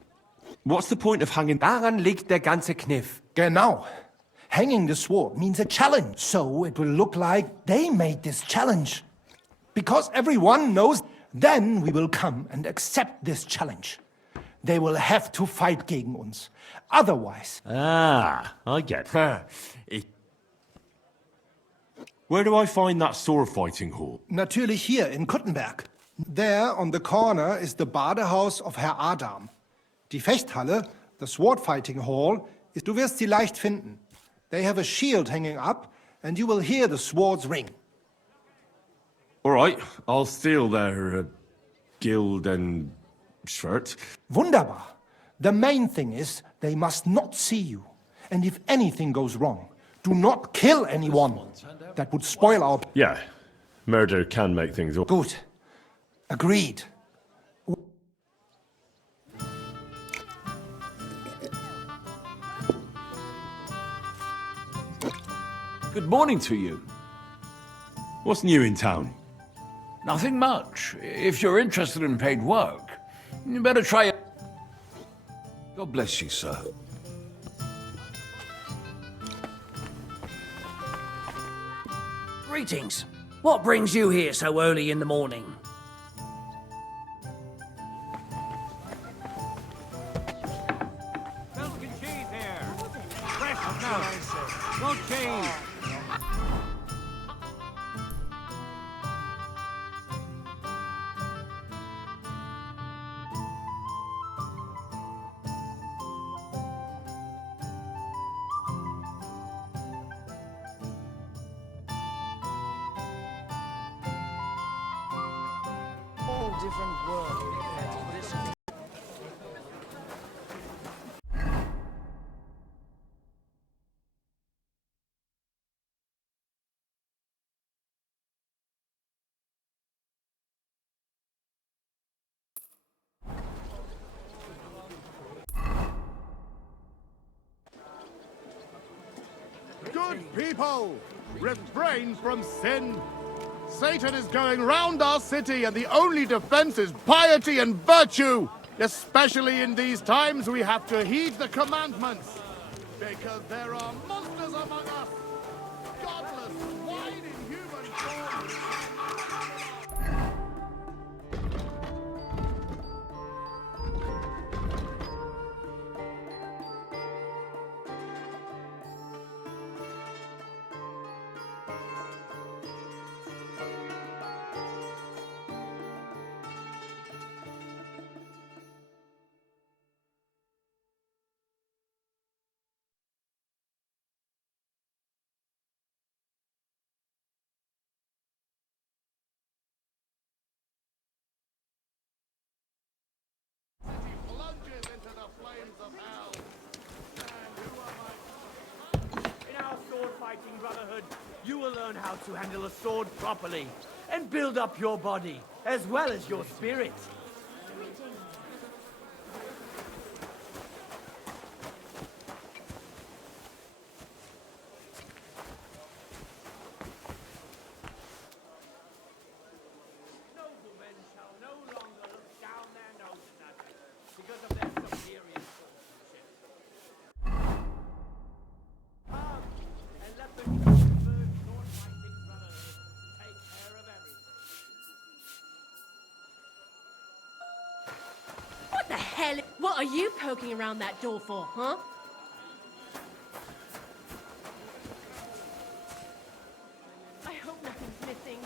what's the point of hanging... Daran liegt der ganze Kniff. Genau. Hanging the sword means a challenge, so it will look like they made this challenge. Because everyone knows, then we will come and accept this challenge. They will have to fight gegen uns. Otherwise... Ah, I get it. Where do I find that sword-fighting hall? Natürlich hier in Kuttenberg. There, on the corner, is the Badehaus of Herr Adam. Die Fechthalle, the sword-fighting hall, is... Du wirst sie leicht finden. They have a shield hanging up, and you will hear the swords ring. All right, I'll steal their guild and shirt. Wunderbar. The main thing is, they must not see you. And if anything goes wrong, do not kill anyone. That would spoil our... Yeah, murder can make things... Gut. Agreed. Good morning to you. What's new in town? Nothing much. If you're interested in paid work, you better try it. God bless you, sir. Greetings. What brings you here so early in the morning? Milk and cheese here. Fresh milk. No cheese. Different world compared to this one. Good people, refrain from sin. Satan is going round our city, and the only defense is piety and virtue. Especially in these times, we have to heed the commandments. Because there are monsters among us. Godless, wide in human form. sword-fighting brotherhood, you will learn how to handle a sword properly and build up your body as well as your spirit. Noblemen shall no longer look down their noses at us because of their superior swordsmanship. Come and let the Gutenberg sword-fighting brotherhood take care of everything. What the hell? What are you poking around that door for, huh? I hope nothing's missing.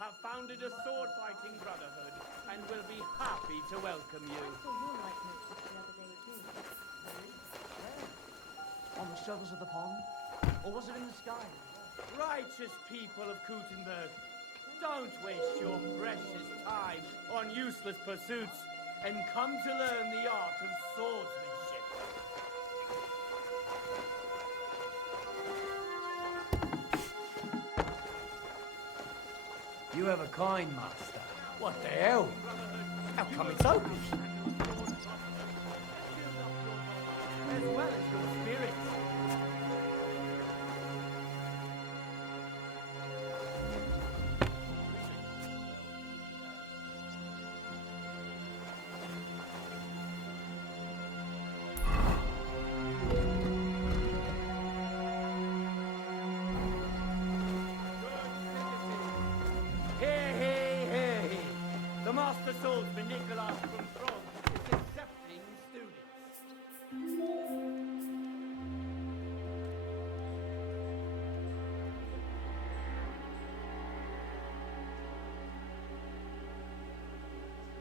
Have founded a sword-fighting brotherhood and will be happy to welcome you. On the surface of the pond? Or was it in the sky? Righteous people of Gutenberg, don't waste your precious time on useless pursuits and come to learn the art of swordsmanship. You have a kind master. What the hell? How come it's open? As well as your spirit. The Master Swordsman Nicholas from Prague is accepting students.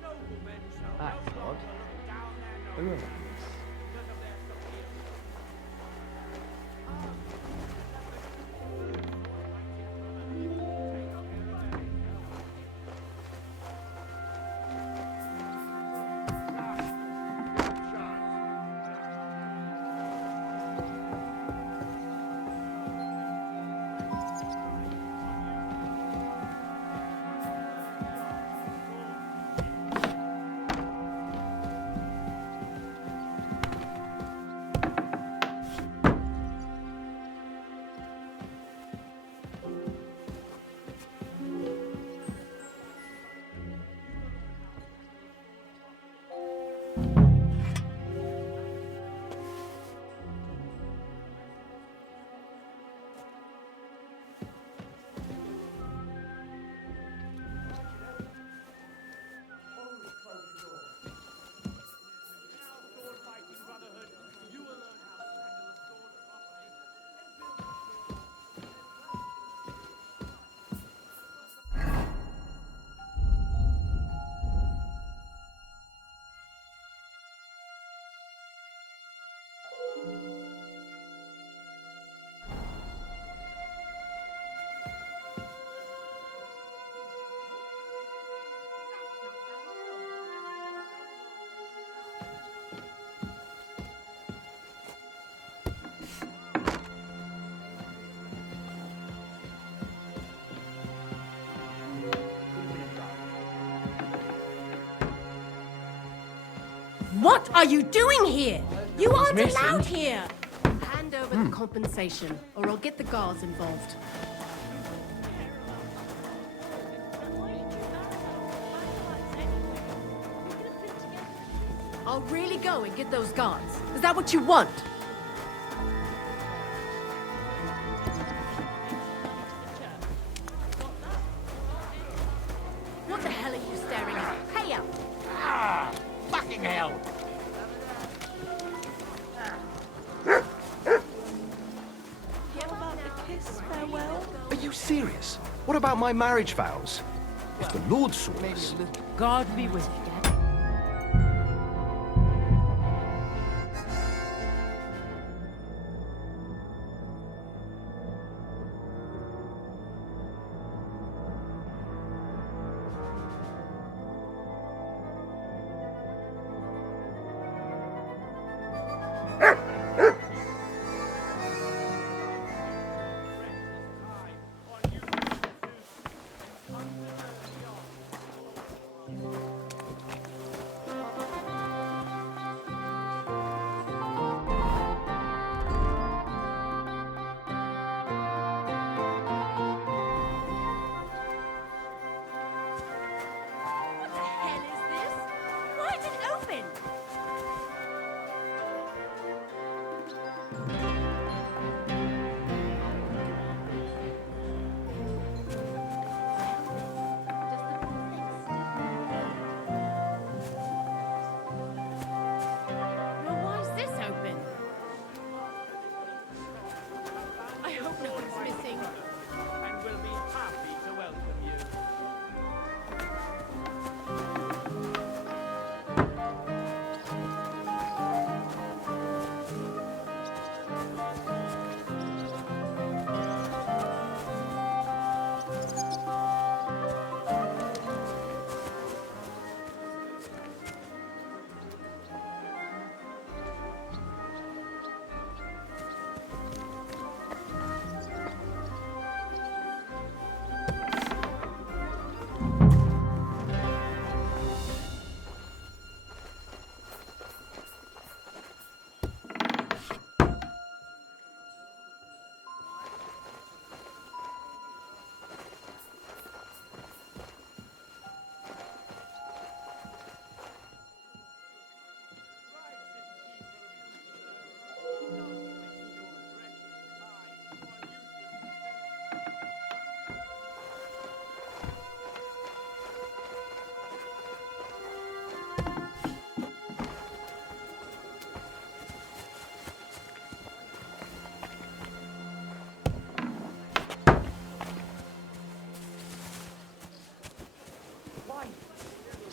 Noblemen shall no longer look down their noses because of their superior. What are you doing here? You aren't missing. allowed here! Hand over the compensation, or I'll get the guards involved. I'll really go and get those guards. Is that what you want? What the hell are you staring at? Hey up! Ah! Fucking hell! Are you serious? What about my marriage vows? if the Lord saw us. God be with you.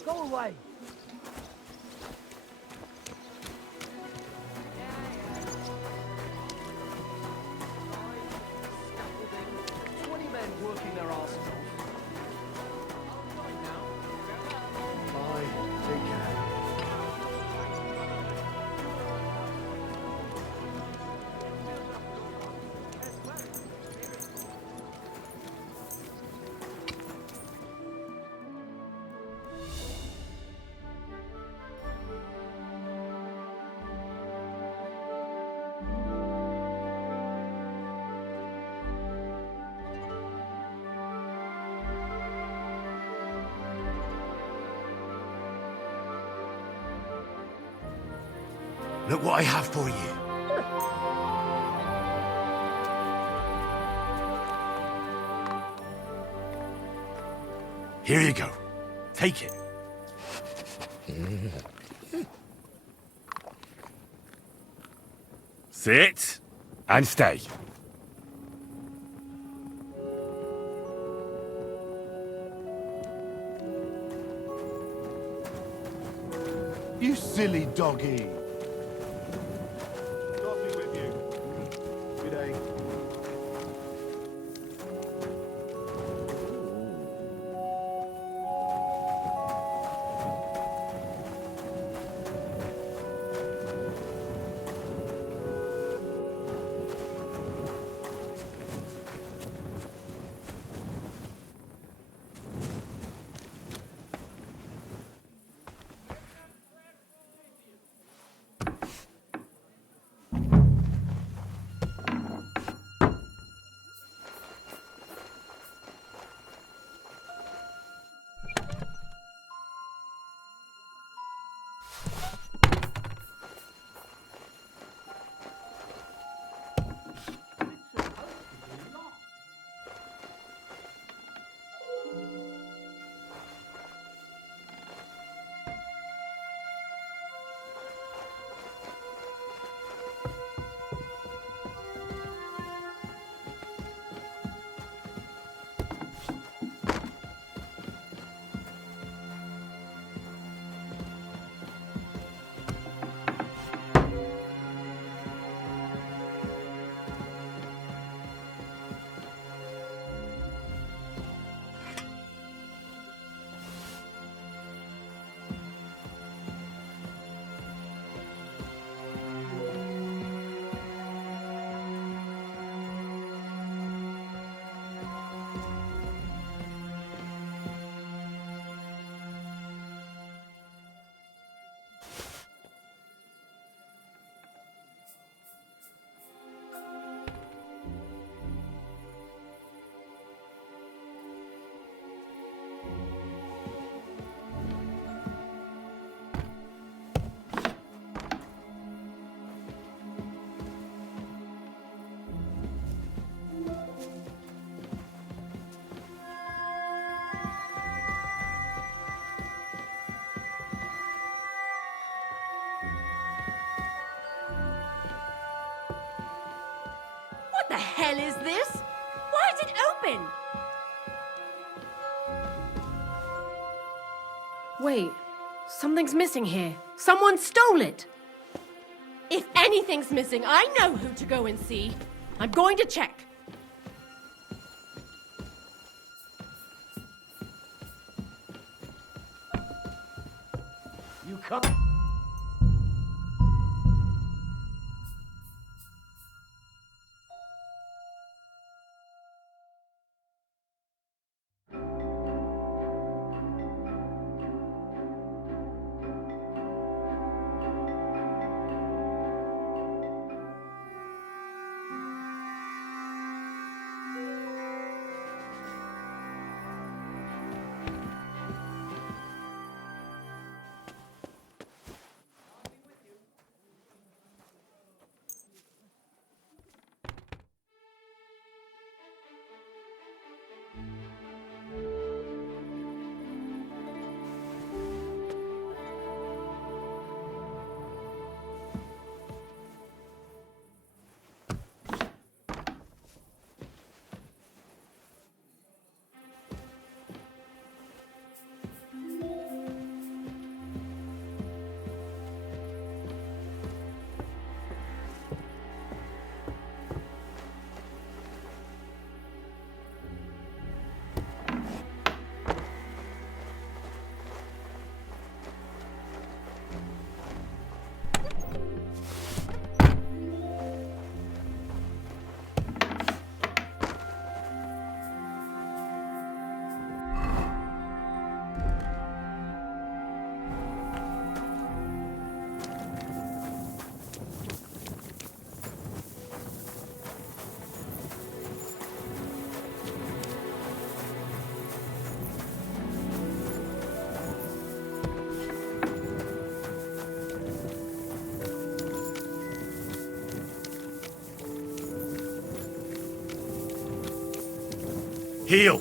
Go away. Look what I have for you. Here you go. Take it. Sit and stay. You silly doggy. the hell is this? Why is it open? Wait, something's missing here. Someone stole it. If anything's missing, I know who to go and see. I'm going to check. You come. Heal!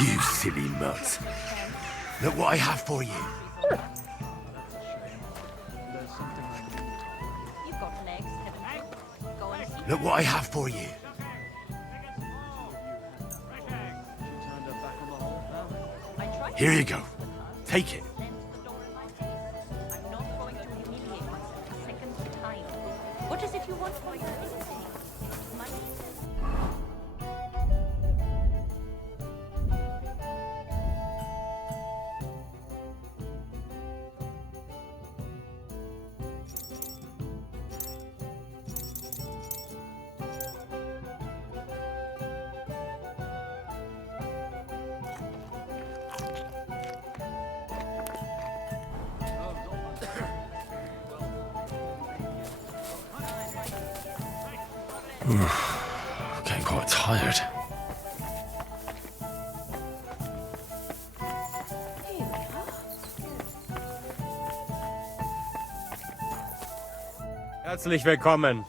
You silly mutt. Look what I have for you. Look what I have for you. Here you go. Take it. What is it you want for your Getting quite tired. Herzlich willkommen.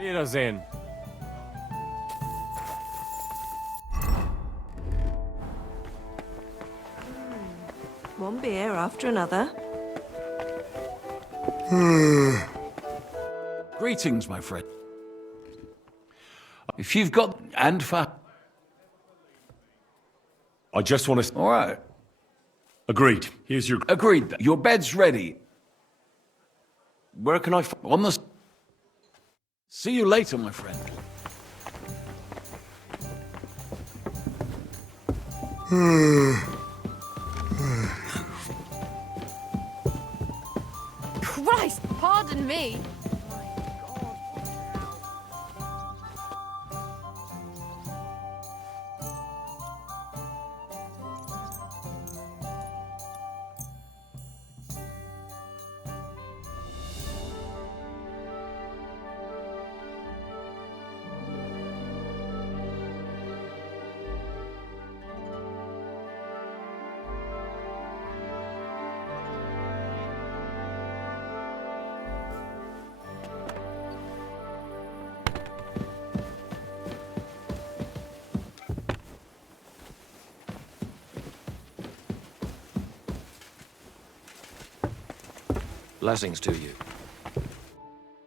Wiedersehen. One beer after another. Greetings, my friend. If you've got... and for... I just want to... All right. Agreed. Here's your... Agreed. Your bed's ready. Where can I... On the... See you later, my friend. Christ, pardon me. Blessings to you.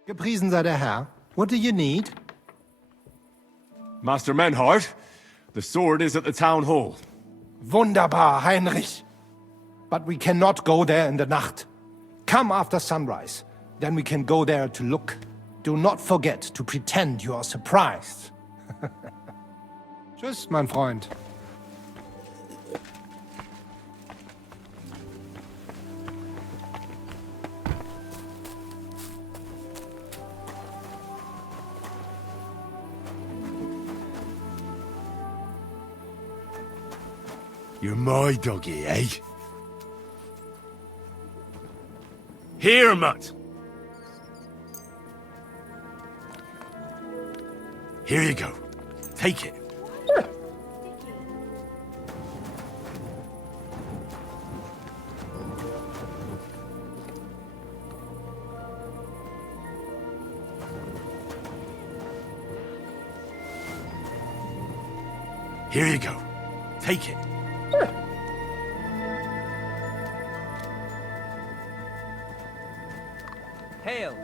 Gepriesen sei der Herr. What do you need? Master Menhard, the sword is at the town hall. Wunderbar, Heinrich. But we cannot go there in the Nacht. Come after sunrise. Then we can go there to look. Do not forget to pretend you are surprised. Tschüss, mein Freund. You're my doggy, eh? Here, mutt. Here you go. Take it. Here you go. Take it. Hail.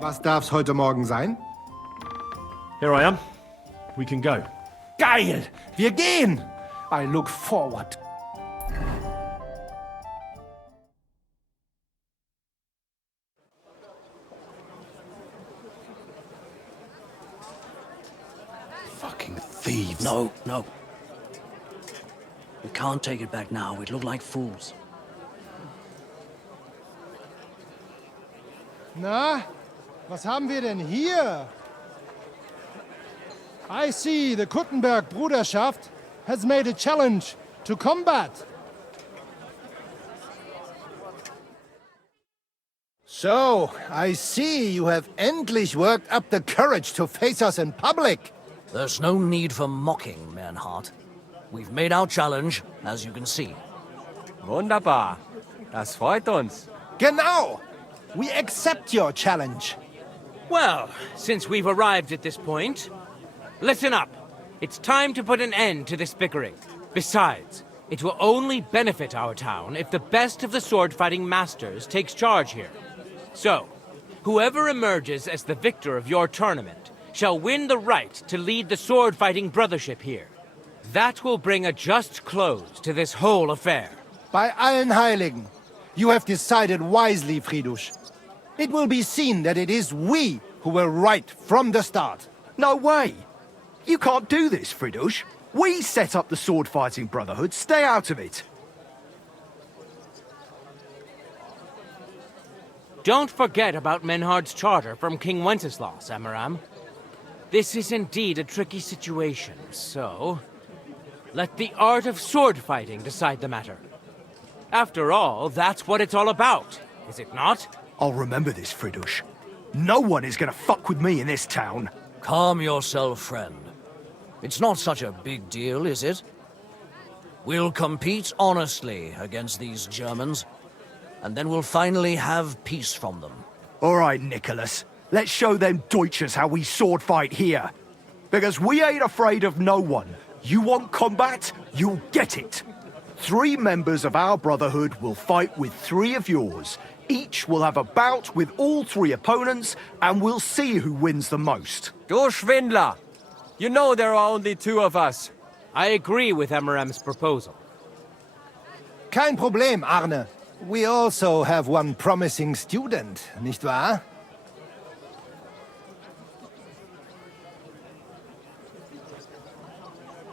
Was darf's heute Morgen sein? Here I am. We can go. Geil! Wir gehen! I look forward. Fucking thieves. No, no. We can't take it back now. We'd look like fools. Na, was haben wir denn hier? I see the Kuttenberg Bruderschaft has made a challenge to combat. So, I see you have endlich worked up the courage to face us in public. There's no need for mocking, Mernhardt. We've made our challenge, as you can see. Wunderbar. Das freut uns. Genau. We accept your challenge. Well, since we've arrived at this point, listen up. It's time to put an end to this bickering. Besides, it will only benefit our town if the best of the sword-fighting masters takes charge here. So, whoever emerges as the victor of your tournament shall win the right to lead the sword-fighting brothership here. That will bring a just close to this whole affair. Bei allen Heiligen, you have decided wisely, Friedrich. It will be seen that it is we who were right from the start. No way! You can't do this, Friedrich. We set up the sword-fighting brotherhood. Stay out of it. Don't forget about Menhard's charter from King Wenceslas, Amaram. This is indeed a tricky situation, so let the art of sword fighting decide the matter. After all, that's what it's all about, is it not? I'll remember this, Friedrich. No one is gonna fuck with me in this town. Calm yourself, friend. It's not such a big deal, is it? We'll compete honestly against these Germans, and then we'll finally have peace from them. All right, Nicholas. Let's show them Deutschers how we sword fight here. Because we ain't afraid of no one. You want combat? You'll get it. 3 members of our brotherhood will fight with 3 of yours. Each will have a bout with all 3 opponents, and we'll see who wins the most. Du Schwindler! You know there are only 2 of us. I agree with Amaram's proposal. Kein Problem, Arne. We also have one promising student, nicht wahr?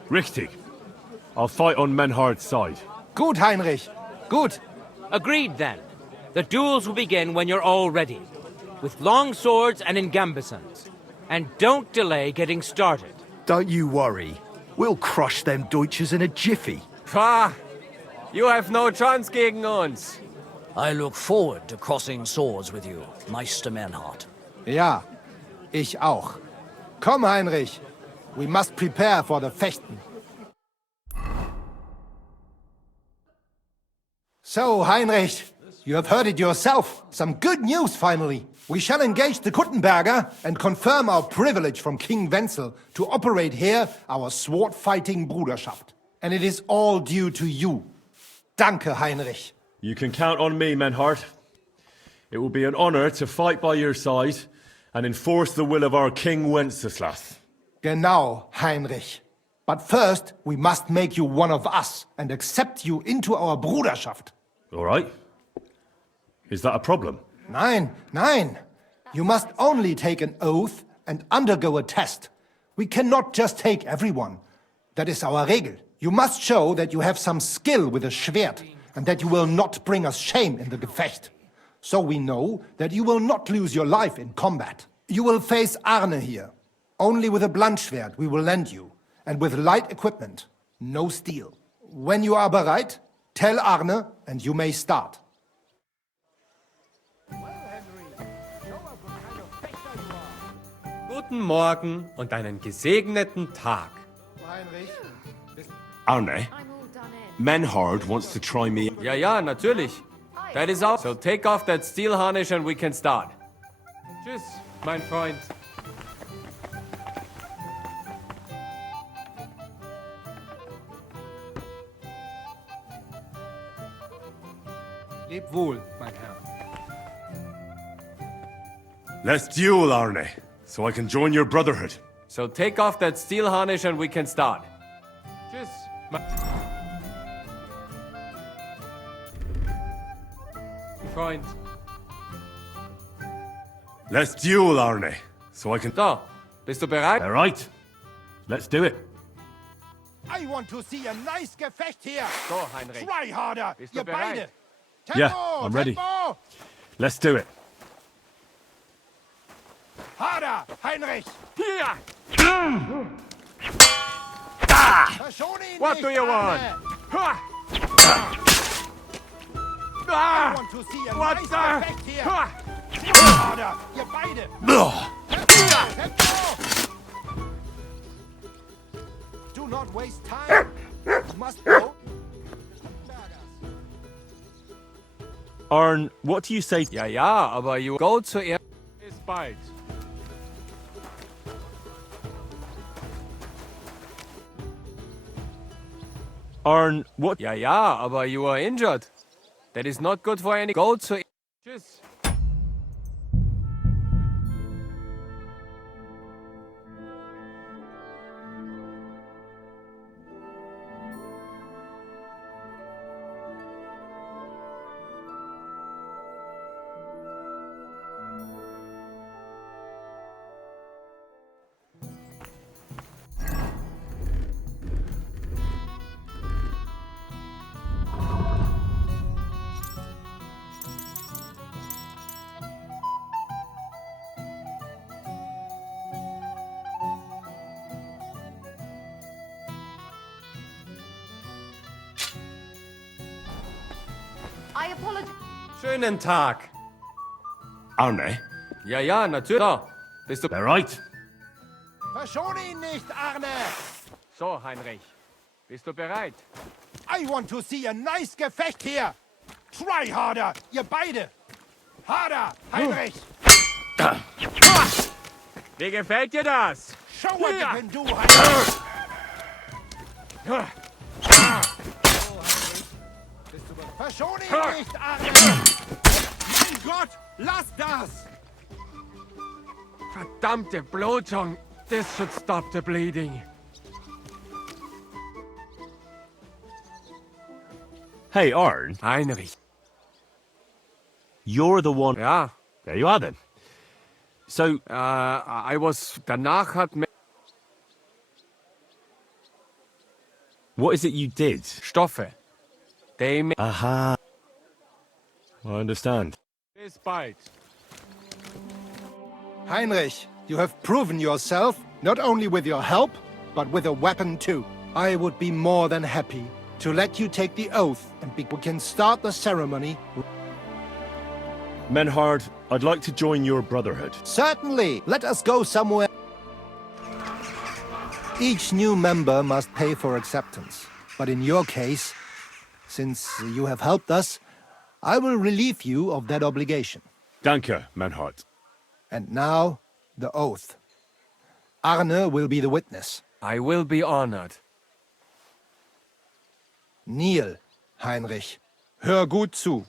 Richtig. I'll fight on Menhard's side. Gut, Heinrich. Gut. Agreed, then. The duels will begin when you're all ready, with long swords and in gambesons. And don't delay getting started. Don't you worry. We'll crush them Deutschers in a jiffy. Pah! You have no chance gegen uns. I look forward to crossing swords with you, Meister Mernhardt. Ja, ich auch. Komm, Heinrich. We must prepare for the Fechten. So, Heinrich, you have heard it yourself. Some good news, finally. We shall engage the Kuttenberger and confirm our privilege from King Wenzel to operate here our sword-fighting Bruderschaft. And it is all due to you. Danke, Heinrich. You can count on me, Menhard. It will be an honor to fight by your side and enforce the will of our King Wenceslas. Genau, Heinrich. But first, we must make you one of us and accept you into our Bruderschaft. All right. Is that a problem? Nein, nein. You must only take an oath and undergo a test. We cannot just take everyone. That is our Regel. You must show that you have some skill with a Schwert and that you will not bring us shame in the Gefecht. So we know that you will not lose your life in combat. You will face Arne here. Only with a blunt Schwert we will lend you, and with light equipment, no steel. When you are bereit, tell Arne and you may start. Guten Morgen und einen gesegneten Tag. Arne, Menhard wants to try me. Ja, ja, natürlich. That is all. So take off that steel harness and we can start. Tschüss, mein Freund. Leb wohl, mein Herr. Let's duel, Arne, so I can join your brotherhood. So take off that steel harness and we can start. Tschüss. Freund. Let's duel, Arne, so I can... So, bist du bereit? All right. Let's do it. I want to see a nice Gefecht here. So, Heinrich. Try harder, Bist du ihr bereit? beide. Yeah, Tempo, I'm ready. Tempo. Let's do it. Harder, Heinrich. Hier! Verschone ihn What nicht, do you want? Arne. Ha! I want to see a What nice the? Gefecht here. Ha! Try harder, ihr beide. Tempo, Tempo. Do not waste time. You must go. Arn, what do you say? Ja, ja, aber you go zuerst. Bis bald. Arn, what? Ja, ja, aber you are injured. That is not good for any. Go zuerst. Tschüss. I apologize. Schönen Tag. Arne? Ja, ja, natürlich. So, bist du bereit? Verschone ihn nicht, Arne. So, Heinrich. Bist du bereit? I want to see a nice Gefecht here. Try harder, ihr beide. Harder, Heinrich. Wie gefällt dir das? Show what you can do, Heinrich. Verschone ihn nicht, Arne. Mein Gott, lass das. Verdammte Blutung. This should stop the bleeding. Hey, Arn. Heinrich. You're the one... Ja. There you are, then. So... I was... Danach hat me... What is it you did? Stoffe. They... Aha. I understand. Bis bald. Heinrich, you have proven yourself, not only with your help, but with a weapon too. I would be more than happy to let you take the oath and we can start the ceremony. Menhard, I'd like to join your brotherhood. Certainly. Let us go somewhere. Each new member must pay for acceptance. But in your case, since you have helped us, I will relieve you of that obligation. Danke, Menhard. And now, the oath. Arne will be the witness. I will be honored. Kneel, Heinrich. Hör gut zu.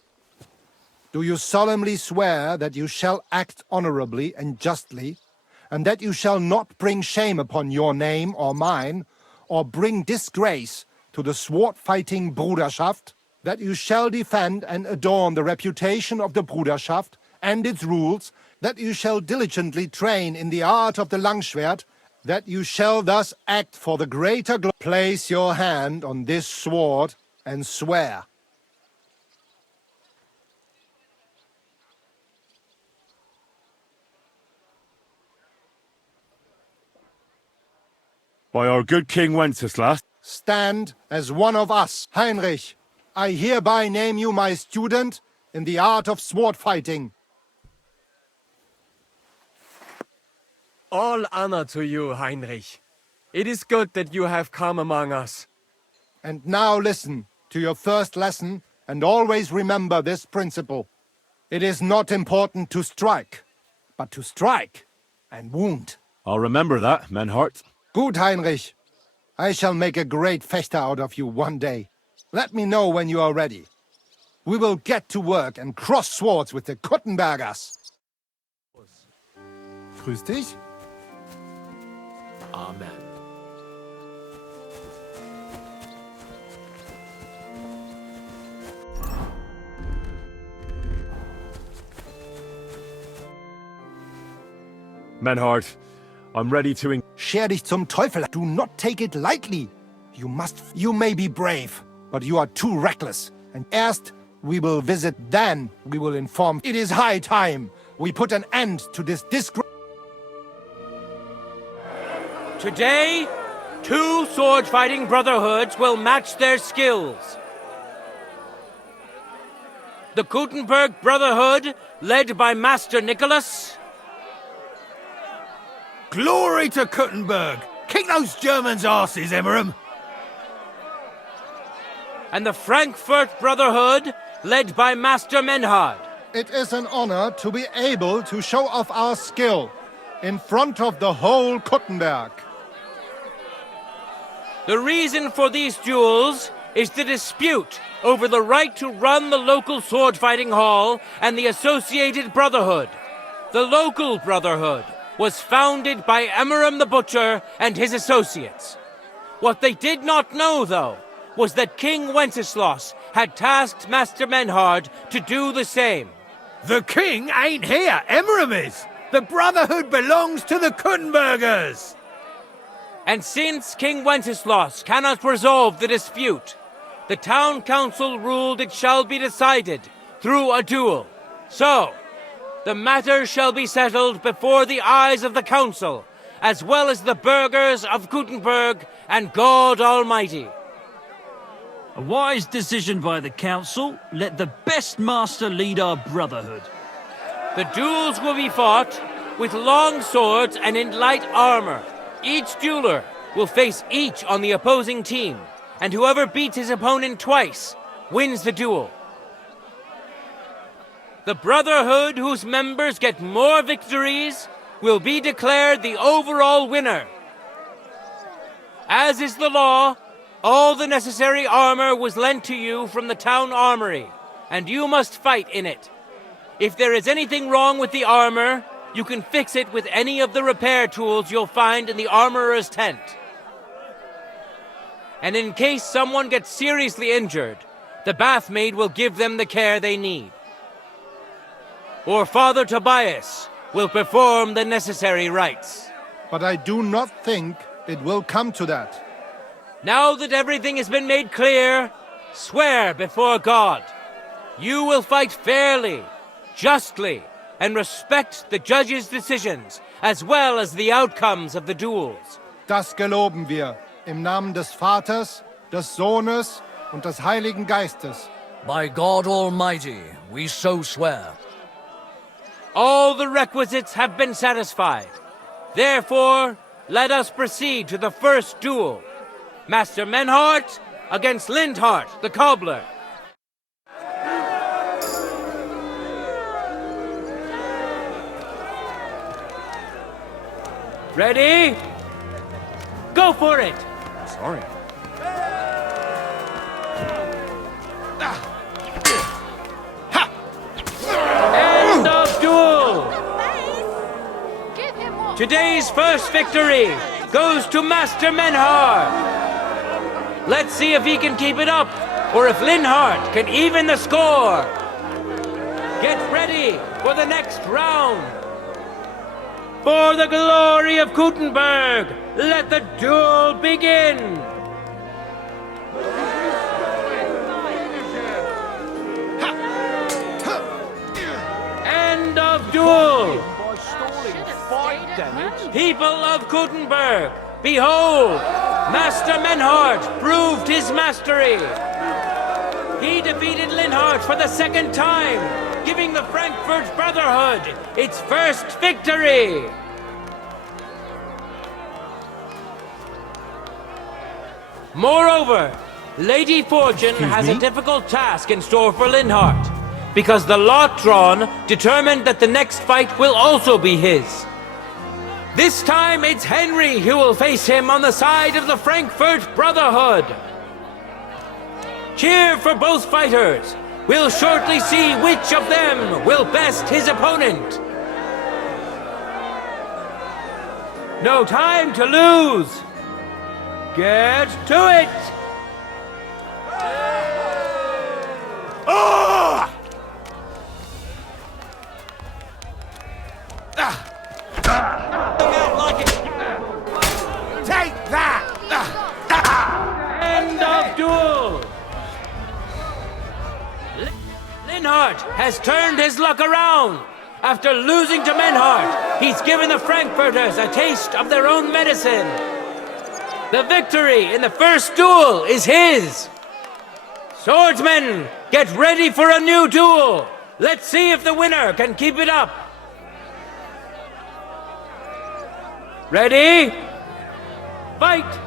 Do you solemnly swear that you shall act honorably and justly, and that you shall not bring shame upon your name or mine, or bring disgrace to the sword-fighting Bruderschaft, that you shall defend and adorn the reputation of the Bruderschaft and its rules, that you shall diligently train in the art of the Langschwert, that you shall thus act for the greater glory. Place your hand on this sword and swear. By our good King Wenceslas. Stand as one of us. Heinrich, I hereby name you my student in the art of sword fighting. All honor to you, Heinrich. It is good that you have come among us. And now listen to your first lesson and always remember this principle. It is not important to strike, but to strike and wound. I'll remember that, Menhard. Gut, Heinrich. I shall make a great fechter out of you one day. Let me know when you are ready. We will get to work and cross swords with the Kuttenbergers. Grüß dich. Amen. Menhard, I'm ready to... Scher dich zum Teufel. Do not take it lightly. You may be brave, but you are too reckless. And erst we will visit, then we will inform. It is high time we put an end to this disgrace. Today, 2 sword-fighting brotherhoods will match their skills. The Kuttenberg Brotherhood, led by Master Nicholas. Glory to Kuttenberg! Kick those Germans' asses, Emmeram! And the Frankfurt Brotherhood, led by Master Menhard. It is an honor to be able to show off our skill in front of the whole Kuttenberg. The reason for these duels is the dispute over the right to run the local sword-fighting hall and the associated brotherhood. The local brotherhood was founded by Emmeram the Butcher and his associates. What they did not know, though, was that King Wenceslas had tasked Master Menhard to do the same. The king ain't here, Emmeram is! The Brotherhood belongs to the Kuttenbergers! And since King Wenceslas cannot resolve the dispute, the town council ruled it shall be decided through a duel. So, the matter shall be settled before the eyes of the council, as well as the burghers of Kuttenberg and God Almighty. A wise decision by the council. Let the best master lead our brotherhood. The duels will be fought with long swords and in light armor. Each dueler will face each on the opposing team, and whoever beats his opponent twice wins the duel. The brotherhood whose members get more victories will be declared the overall winner. As is the law, all the necessary armor was lent to you from the town armory, and you must fight in it. If there is anything wrong with the armor, you can fix it with any of the repair tools you'll find in the armorer's tent. And in case someone gets seriously injured, the bathmaid will give them the care they need. Or Father Tobias will perform the necessary rites. But I do not think it will come to that. Now that everything has been made clear, swear before God. You will fight fairly, justly, and respect the judge's decisions, as well as the outcomes of the duels. Das geloben wir, im Namen des Vaters, des Sohnes und des Heiligen Geistes. By God Almighty, we so swear. All the requisites have been satisfied. Therefore, let us proceed to the first duel. Master Menhard against Lindhart, the cobbler. Ready? Go for it! Sorry. End of duel! Today's first victory goes to Master Menhard. Let's see if he can keep it up, or if Lindhart can even the score. Get ready for the next round. For the glory of Kuttenberg, let the duel begin! End of duel! People of Kuttenberg, behold! Master Menhard proved his mastery! He defeated Lindhart for the second time, giving the Frankfurt Brotherhood its first victory! Moreover, Lady Fortune has a difficult task in store for Lindhart, because the lot drawn determined that the next fight will also be his. This time it's Henry who will face him on the side of the Frankfurt Brotherhood. Cheer for both fighters, We'll shortly see which of them will best his opponent. No time to lose. Get to it. Take that! End of duel. Linhart has turned his luck around. After losing to Menhart, he's given the Frankfurters a taste of their own medicine. The victory in the first duel is his. Swordsmen, get ready for a new duel. Let's see if the winner can keep it up. Ready? Fight!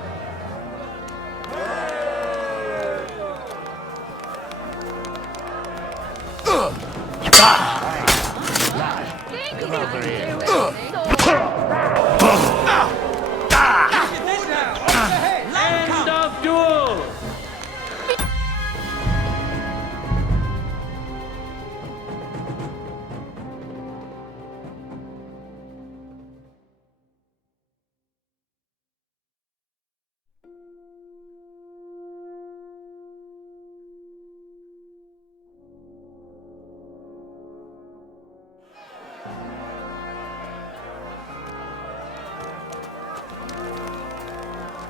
End of duel!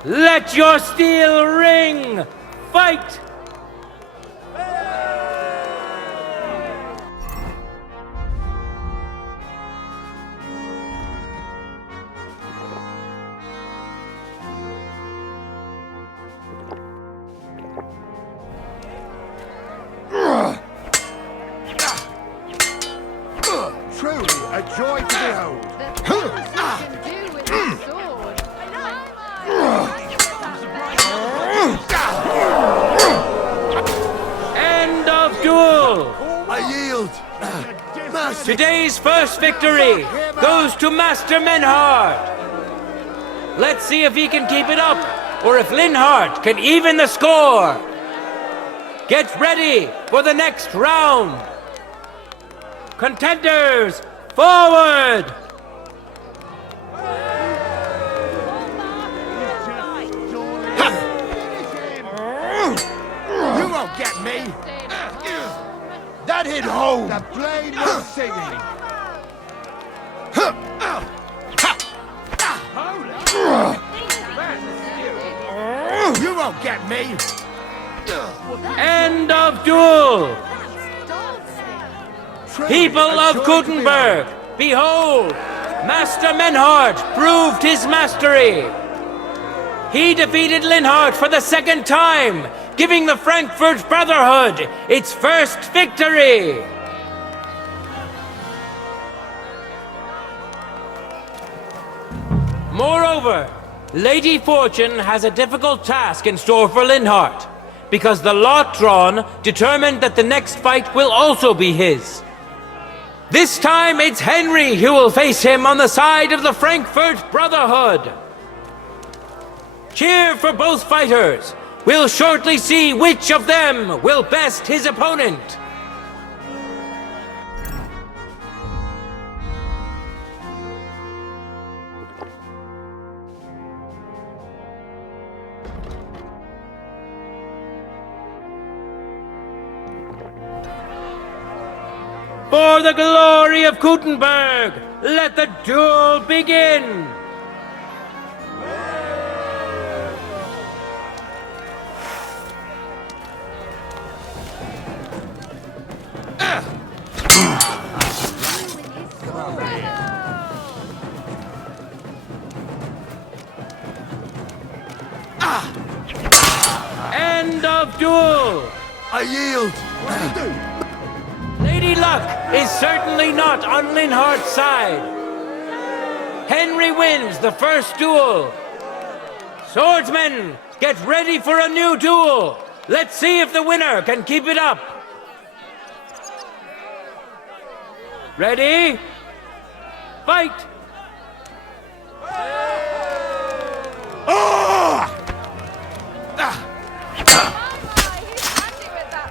Let your steel ring! Fight! Truly a joy to behold. End of duel! I yield. Today's first victory goes to Master Menhart. Let's see if he can keep it up, or if Linhart can even the score. Get ready for the next round. Contenders, forward! You won't get me! That hit home. The blade was singing! You won't get me! End of duel! People of Gutenberg, behold! Master Menhart proved his mastery! He defeated Linhart for the second time, giving the Frankfurt Brotherhood its first victory! Moreover, Lady Fortune has a difficult task in store for Linhart, because the lot drawn determined that the next fight will also be his. This time it's Henry who will face him on the side of the Frankfurt Brotherhood. Cheer for both fighters. We'll shortly see which of them will best his opponent. For the glory of Gutenberg, let the duel begin! End of duel! I yield. Lady Luck is certainly not on Linhart's side. Henry wins the first duel. Swordsmen, get ready for a new duel. Let's see if the winner can keep it up. Ready? Fight!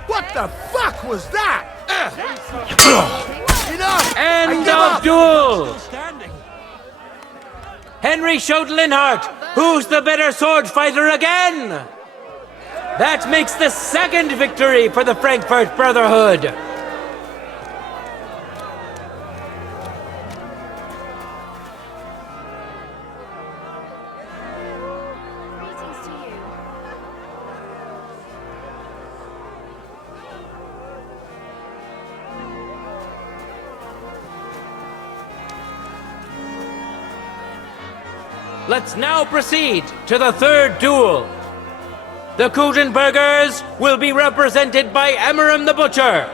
What the fuck? fuck was that? Enough! End of duel! Henry showed Linhart who's the better sword fighter again! That makes the second victory for the Frankfurt Brotherhood! Let's now proceed to the third duel. The Kuttenbergers will be represented by Emmeram the Butcher.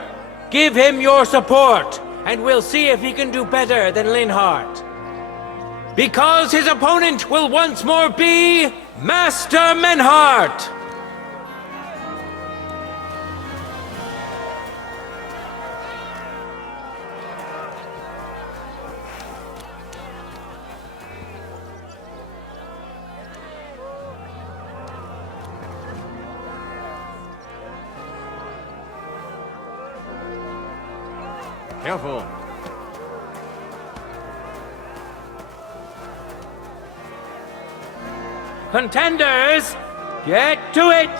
Give him your support, and we'll see if he can do better than Linhart. Because his opponent will once more be Master Menhart. Careful. Contenders, get to it!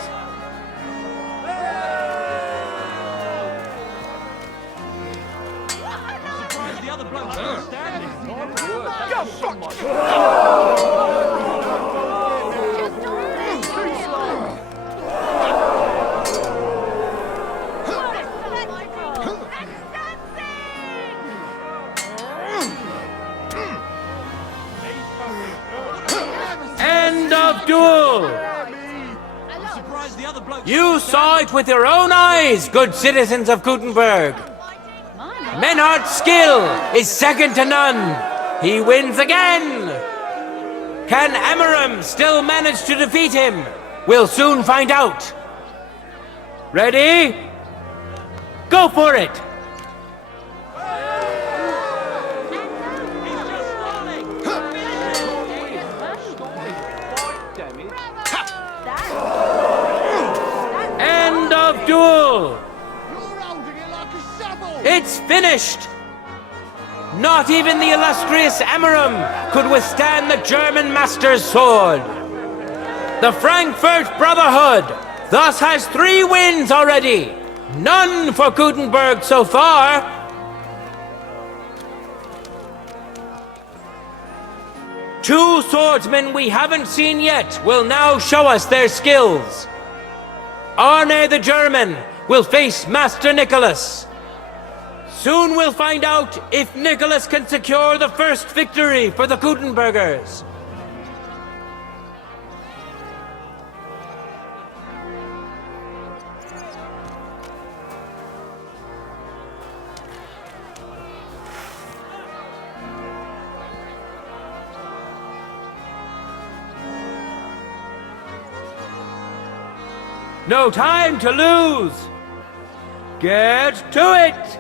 End of duel! You saw it with your own eyes, good citizens of Kuttenberg. Menhardt's skill is second to none. He wins again. Can Emmeram still manage to defeat him? We'll soon find out. Ready? Go for it! End of duel! It's finished! Not even the illustrious Emmeram could withstand the German master's sword. The Frankfurt Brotherhood thus has 3 wins already. None for Kuttenberg so far. Two swordsmen we haven't seen yet will now show us their skills. Arne the German will face Master Nicholas. Soon we'll find out if Nicholas can secure the first victory for the Kuttenbergers. No time to lose! Get to it!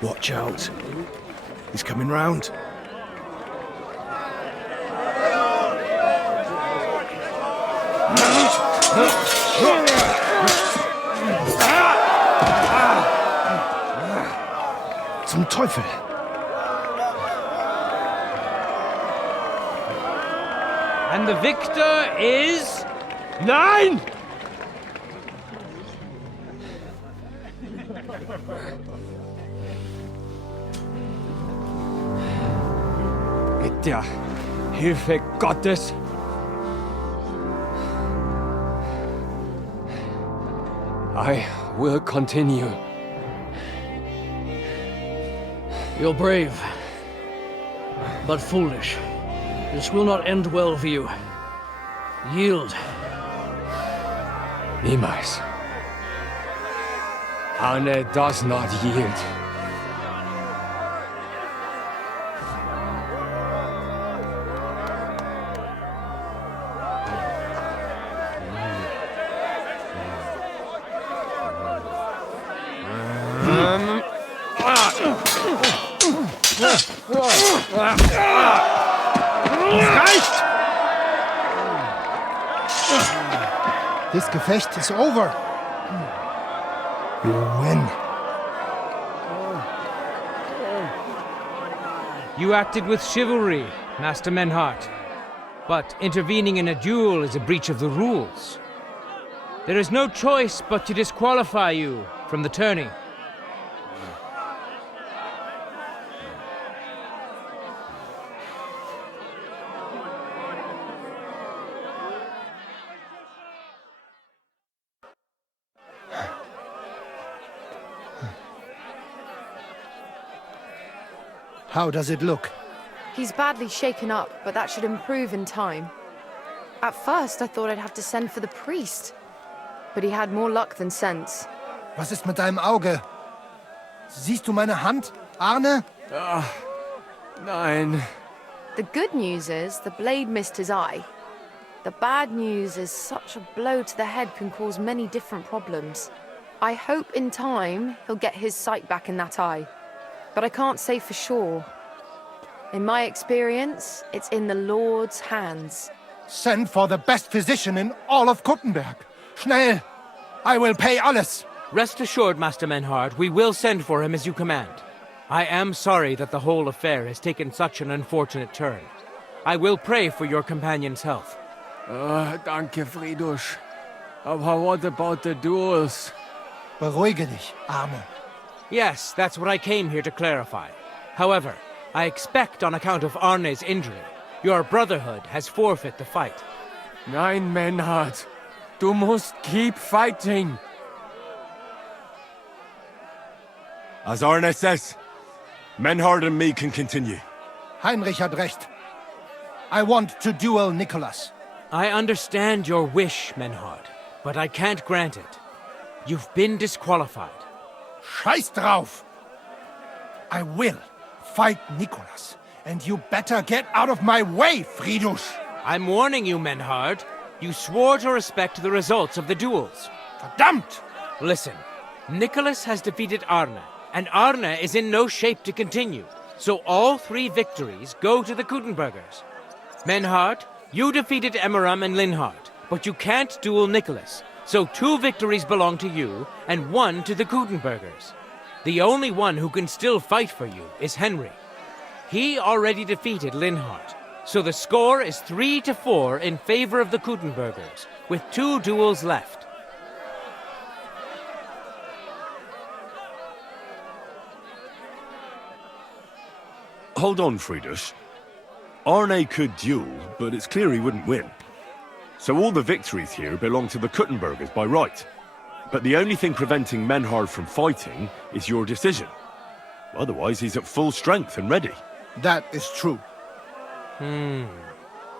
Watch out. He's coming round. Zum Teufel! And the victor is... Nein! Mit der Hilfe Gottes I will continue. You're brave, but foolish. This will not end well for you. Yield. Niemals. Arne does not yield. This Gefecht is over. You win. You acted with chivalry, Master Menhart. But intervening in a duel is a breach of the rules. There is no choice but to disqualify you from the tourney. How does it look? He's badly shaken up, but that should improve in time. At first, I thought I'd have to send for the priest. But he had more luck than sense. Was ist mit deinem Auge? Siehst du meine Hand, Arne? Nein. The good news is the blade missed his eye. The bad news is such a blow to the head can cause many different problems. I hope in time he'll get his sight back in that eye. But I can't say for sure. In my experience, it's in the Lord's hands. Send for the best physician in all of Kuttenberg. Schnell! I will pay alles. Rest assured, Master Menhard, we will send for him as you command. I am sorry that the whole affair has taken such an unfortunate turn. I will pray for your companion's health. Danke, Friedrich. But what about the duels? Beruhige dich, Arne. Yes, that's what I came here to clarify. However, I expect on account of Arne's injury, your brotherhood has forfeit the fight. Nein, Menhard. Du musst keep fighting. As Arne says, Menhard and me can continue. Heinrich had recht. I want to duel Nicholas. I understand your wish, Menhard, but I can't grant it. You've been disqualified. Scheiß drauf! I will fight Nicholas, and you better get out of my way, Friedrich! I'm warning you, Menhard. You swore to respect the results of the duels. Verdammt! Listen, Nicholas has defeated Arne, and Arne is in no shape to continue, so all 3 victories go to the Kuttenbergers. Menhard, you defeated Emmeram and Linhard, but you can't duel Nicholas. So 2 victories belong to you, and 1 to the Kuttenbergers. The only one who can still fight for you is Henry. He already defeated Linhard, so the score is 3-4 in favor of the Kuttenbergers, with 2 duels left. Hold on, Friedrich. Arne could duel, but it's clear he wouldn't win. So all the victories here belong to the Kuttenbergers by right. But the only thing preventing Menhard from fighting is your decision. Otherwise, he's at full strength and ready. That is true.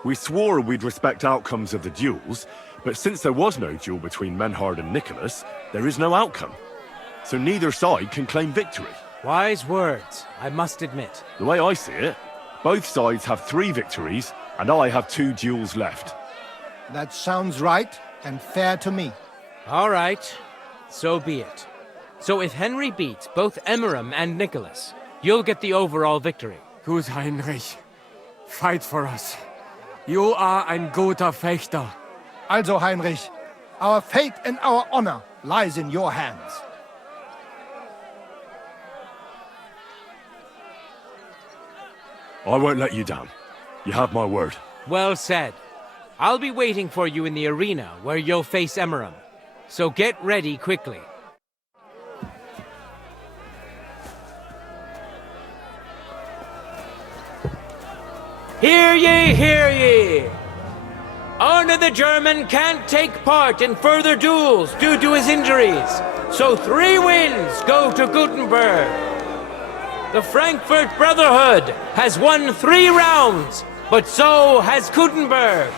We swore we'd respect outcomes of the duels, but since there was no duel between Menhard and Nicholas, there is no outcome. So neither side can claim victory. Wise words, I must admit. The way I see it, both sides have 3 victories, and I have 2 duels left. That sounds right and fair to me. All right, so be it. So if Henry beats both Emmeram and Nicholas, you'll get the overall victory. Gut, Heinrich. Fight for us. You are ein guter Fechter. Also, Heinrich, our fate and our honor lies in your hands. I won't let you down. You have my word. Well said. I'll be waiting for you in the arena where you'll face Emmeram. So get ready quickly. Hear ye, hear ye! Arne the German can't take part in further duels due to his injuries, so 3 wins go to Gutenberg. The Frankfurt Brotherhood has won 3 rounds, but so has Kuttenberg.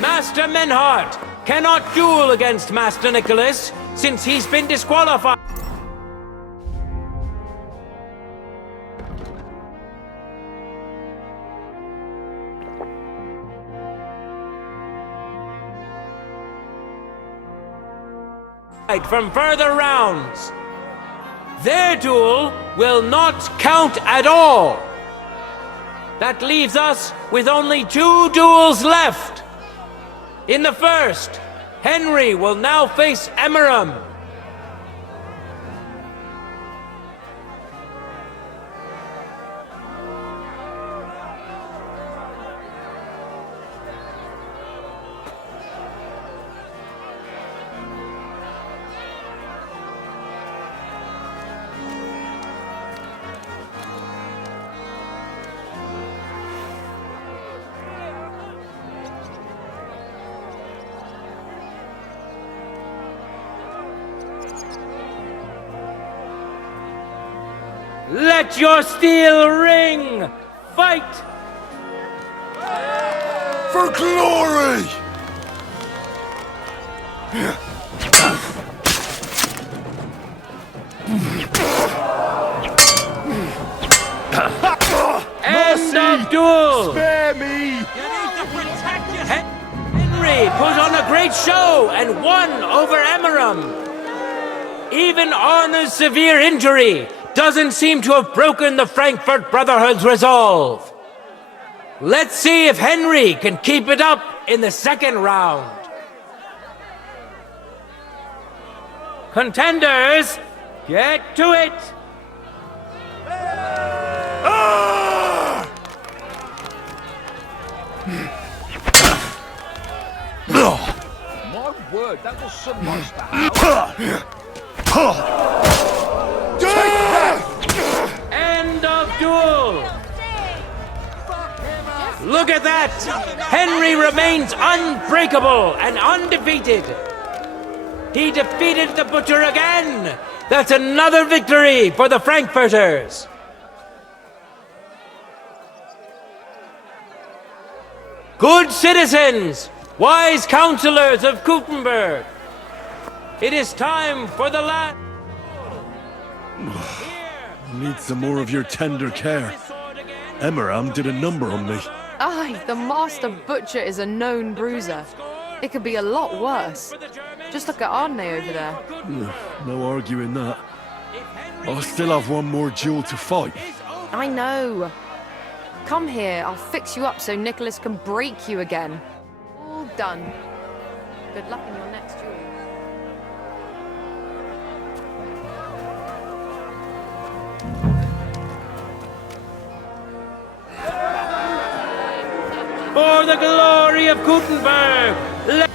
Master Menhart cannot duel against Master Nicholas since he's been disqualified. From further rounds. Their duel will not count at all. That leaves us with only 2 duels left. In the first, Henry will now face Emmeram. Let your steel ring! Fight! For glory! End of duel! Spare me! Henry put on a great show and won over Emmeram. Even Arna's severe injury doesn't seem to have broken the Frankfurt Brotherhood's resolve. Let's see if Henry can keep it up in the second round. Contenders, get to it! My word, that was some monster. End of duel! Look at that! Henry remains unbreakable and undefeated. He defeated the Butcher again! That's another victory for the Frankfurters! Good citizens! Wise counselors of Kuttenberg! It is time for the last... Need some more of your tender care. Emmeram did a number on me. Aye, the Master Butcher is a known bruiser. It could be a lot worse. Just look at Arne over there. No arguing that. I still have one more duel to fight. I know. Come here, I'll fix you up so Nicholas can break you again. All done. Good luck in your next duel. For the glory of Kuttenberg! Let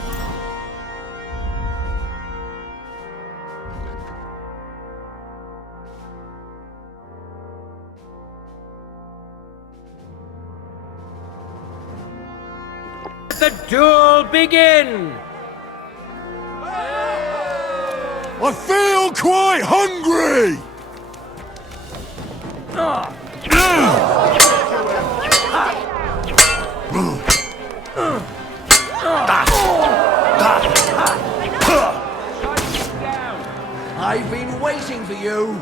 the duel begin! I feel quite hungry! I've been waiting for you.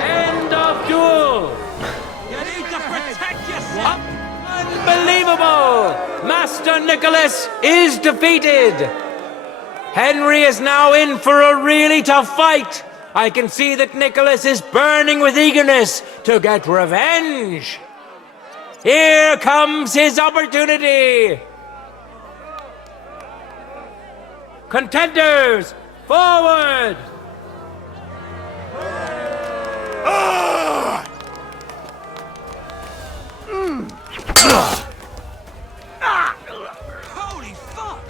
End of duel! You need to protect yourself. Unbelievable! Master Nicholas is defeated! Henry is now in for a really tough fight. I can see that Nicholas is burning with eagerness to get revenge. Here comes his opportunity! Contenders, forward! Holy fuck!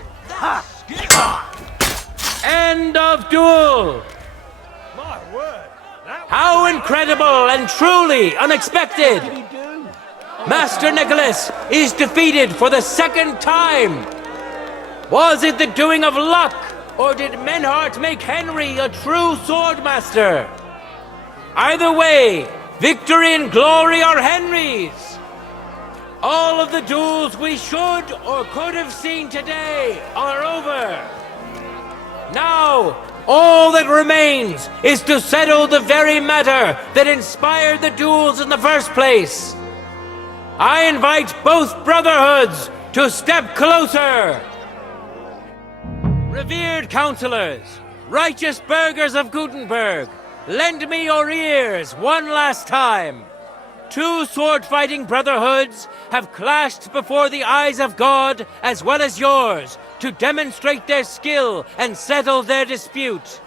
End of duel! My word! How incredible and truly unexpected! Master Nicholas is defeated for the second time! Was it the doing of luck, or did Menhart make Henry a true swordmaster? Either way, Victory and glory are Henry's! All of the duels we should or could have seen today are over. Now, all that remains is to settle the very matter that inspired the duels in the first place. I invite both brotherhoods to step closer. Revered counselors, righteous burghers of Gutenberg, lend me your ears one last time. Two sword-fighting brotherhoods have clashed before the eyes of God as well as yours to demonstrate their skill and settle their dispute.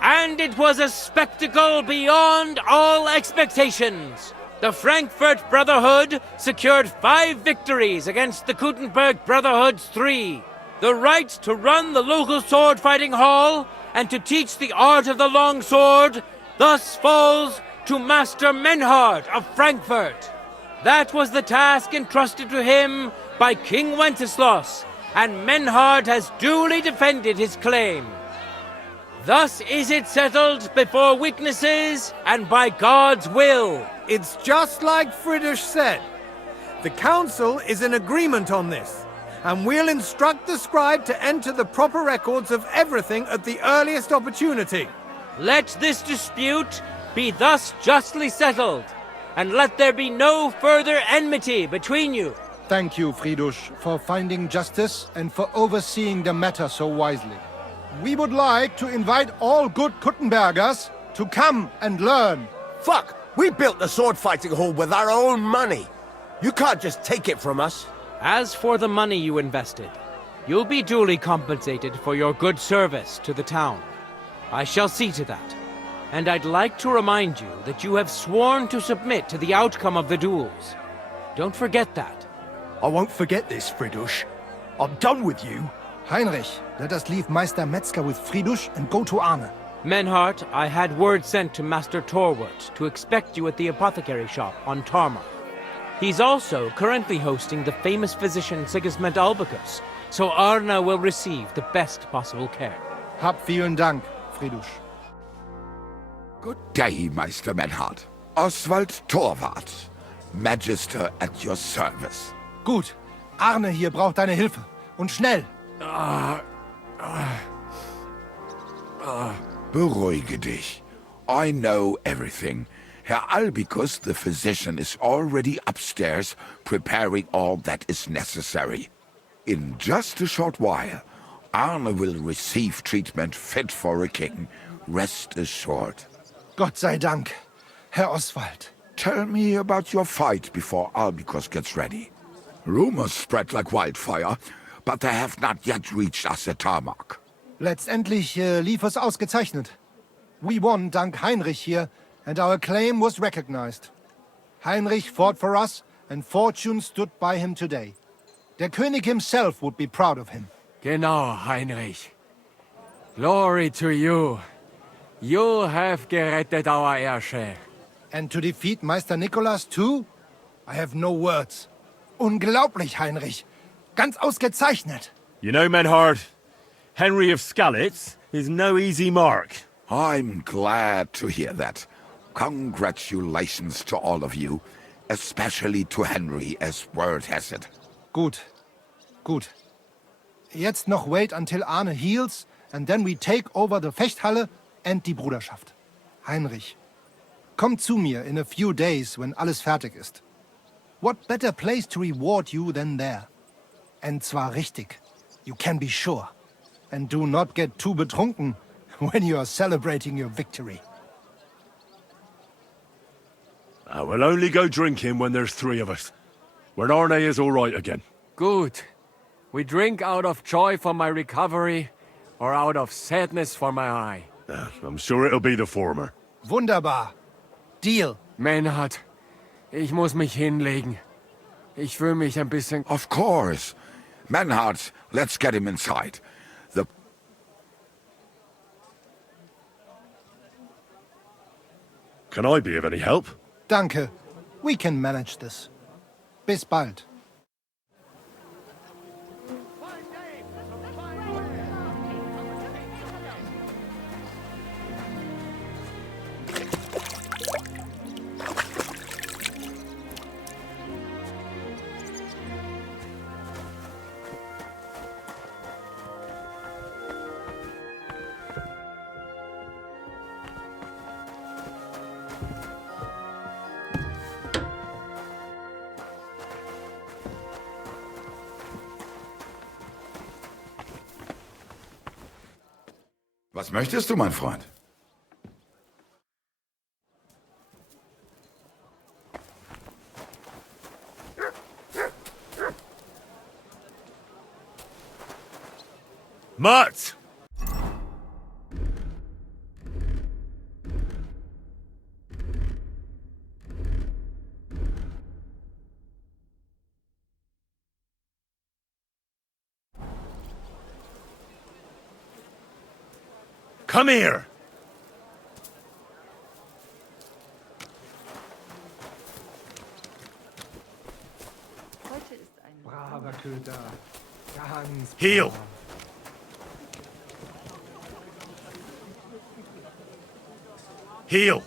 And it was a spectacle beyond all expectations. The Frankfurt Brotherhood secured 5 victories against the Gutenberg Brotherhood's 3. The right to run the local sword-fighting hall and to teach the art of the long sword thus falls to Master Menhard of Frankfurt. That was the task entrusted to him by King Wenceslas, and Menhard has duly defended his claim. Thus is it settled before witnesses and by God's will. It's just like Friedrich said. The council is in agreement on this, and we'll instruct the scribe to enter the proper records of everything at the earliest opportunity. Let this dispute be thus justly settled, and let there be no further enmity between you. Thank you, Friedrich, for finding justice and for overseeing the matter so wisely. We would like to invite all good Kuttenbergers to come and learn. Fuck! We built the sword fighting hall with our own money. You can't just take it from us. As for the money you invested, you'll be duly compensated for your good service to the town. I shall see to that. And I'd like to remind you that you have sworn to submit to the outcome of the duels. Don't forget that. I won't forget this, Friedrich. I'm done with you. Heinrich, let us leave Meister Metzger with Friedrich and go to Arne. Menhart, I had word sent to Master Torwart to expect you at the apothecary shop on Tarmar. He's also currently hosting the famous physician Sigismund Albicus, so Arne will receive the best possible care. Hab vielen Dank, Friedrich. Good day, Meister Menhard. Oswald Torwart, Magister at your service. Gut. Arne hier braucht deine Hilfe. Und schnell. Beruhige dich. I know everything. Herr Albicus, the physician, is already upstairs preparing all that is necessary. In just a short while, Arne will receive treatment fit for a king. Rest assured. Gott sei Dank, Herr Oswald. Tell me about your fight before Albicus gets ready. Rumors spread like wildfire, but they have not yet reached us at Tarmac. Letztendlich lief es ausgezeichnet. We won dank Heinrich here, and our claim was recognized. Heinrich fought for us, and fortune stood by him today. Der König himself would be proud of him. Genau, Heinrich. Glory to you. You have gerettet our heir. And to defeat Meister Nicholas too? I have no words. Unglaublich, Heinrich. Ganz ausgezeichnet. You know, Menhard, Henry of Skalitz is no easy mark. I'm glad to hear that. Congratulations to all of you, especially to Henry, as word has it. Gut. Gut. Jetzt noch wait until Arne heals, and then we take over the Fechthalle and die Bruderschaft. Heinrich, komm zu mir in a few days when alles fertig ist. What better place to reward you than there? And zwar richtig. You can be sure. And do not get too betrunken when you are celebrating your victory. I will only go drinking when there's 3 of us. When Arne is all right again. Good. We drink out of joy for my recovery, or out of sadness for my eye. I'm sure it'll be the former. Wunderbar. Deal. Menhard, ich muss mich hinlegen. Ich fühle mich ein bisschen... Of course. Menhard, let's get him inside. Can I be of any help? Danke. We can manage this. Bis bald. Was möchtest du, mein Freund? Mutt! Come here! Braver Köter. Ganz Heel! Heel!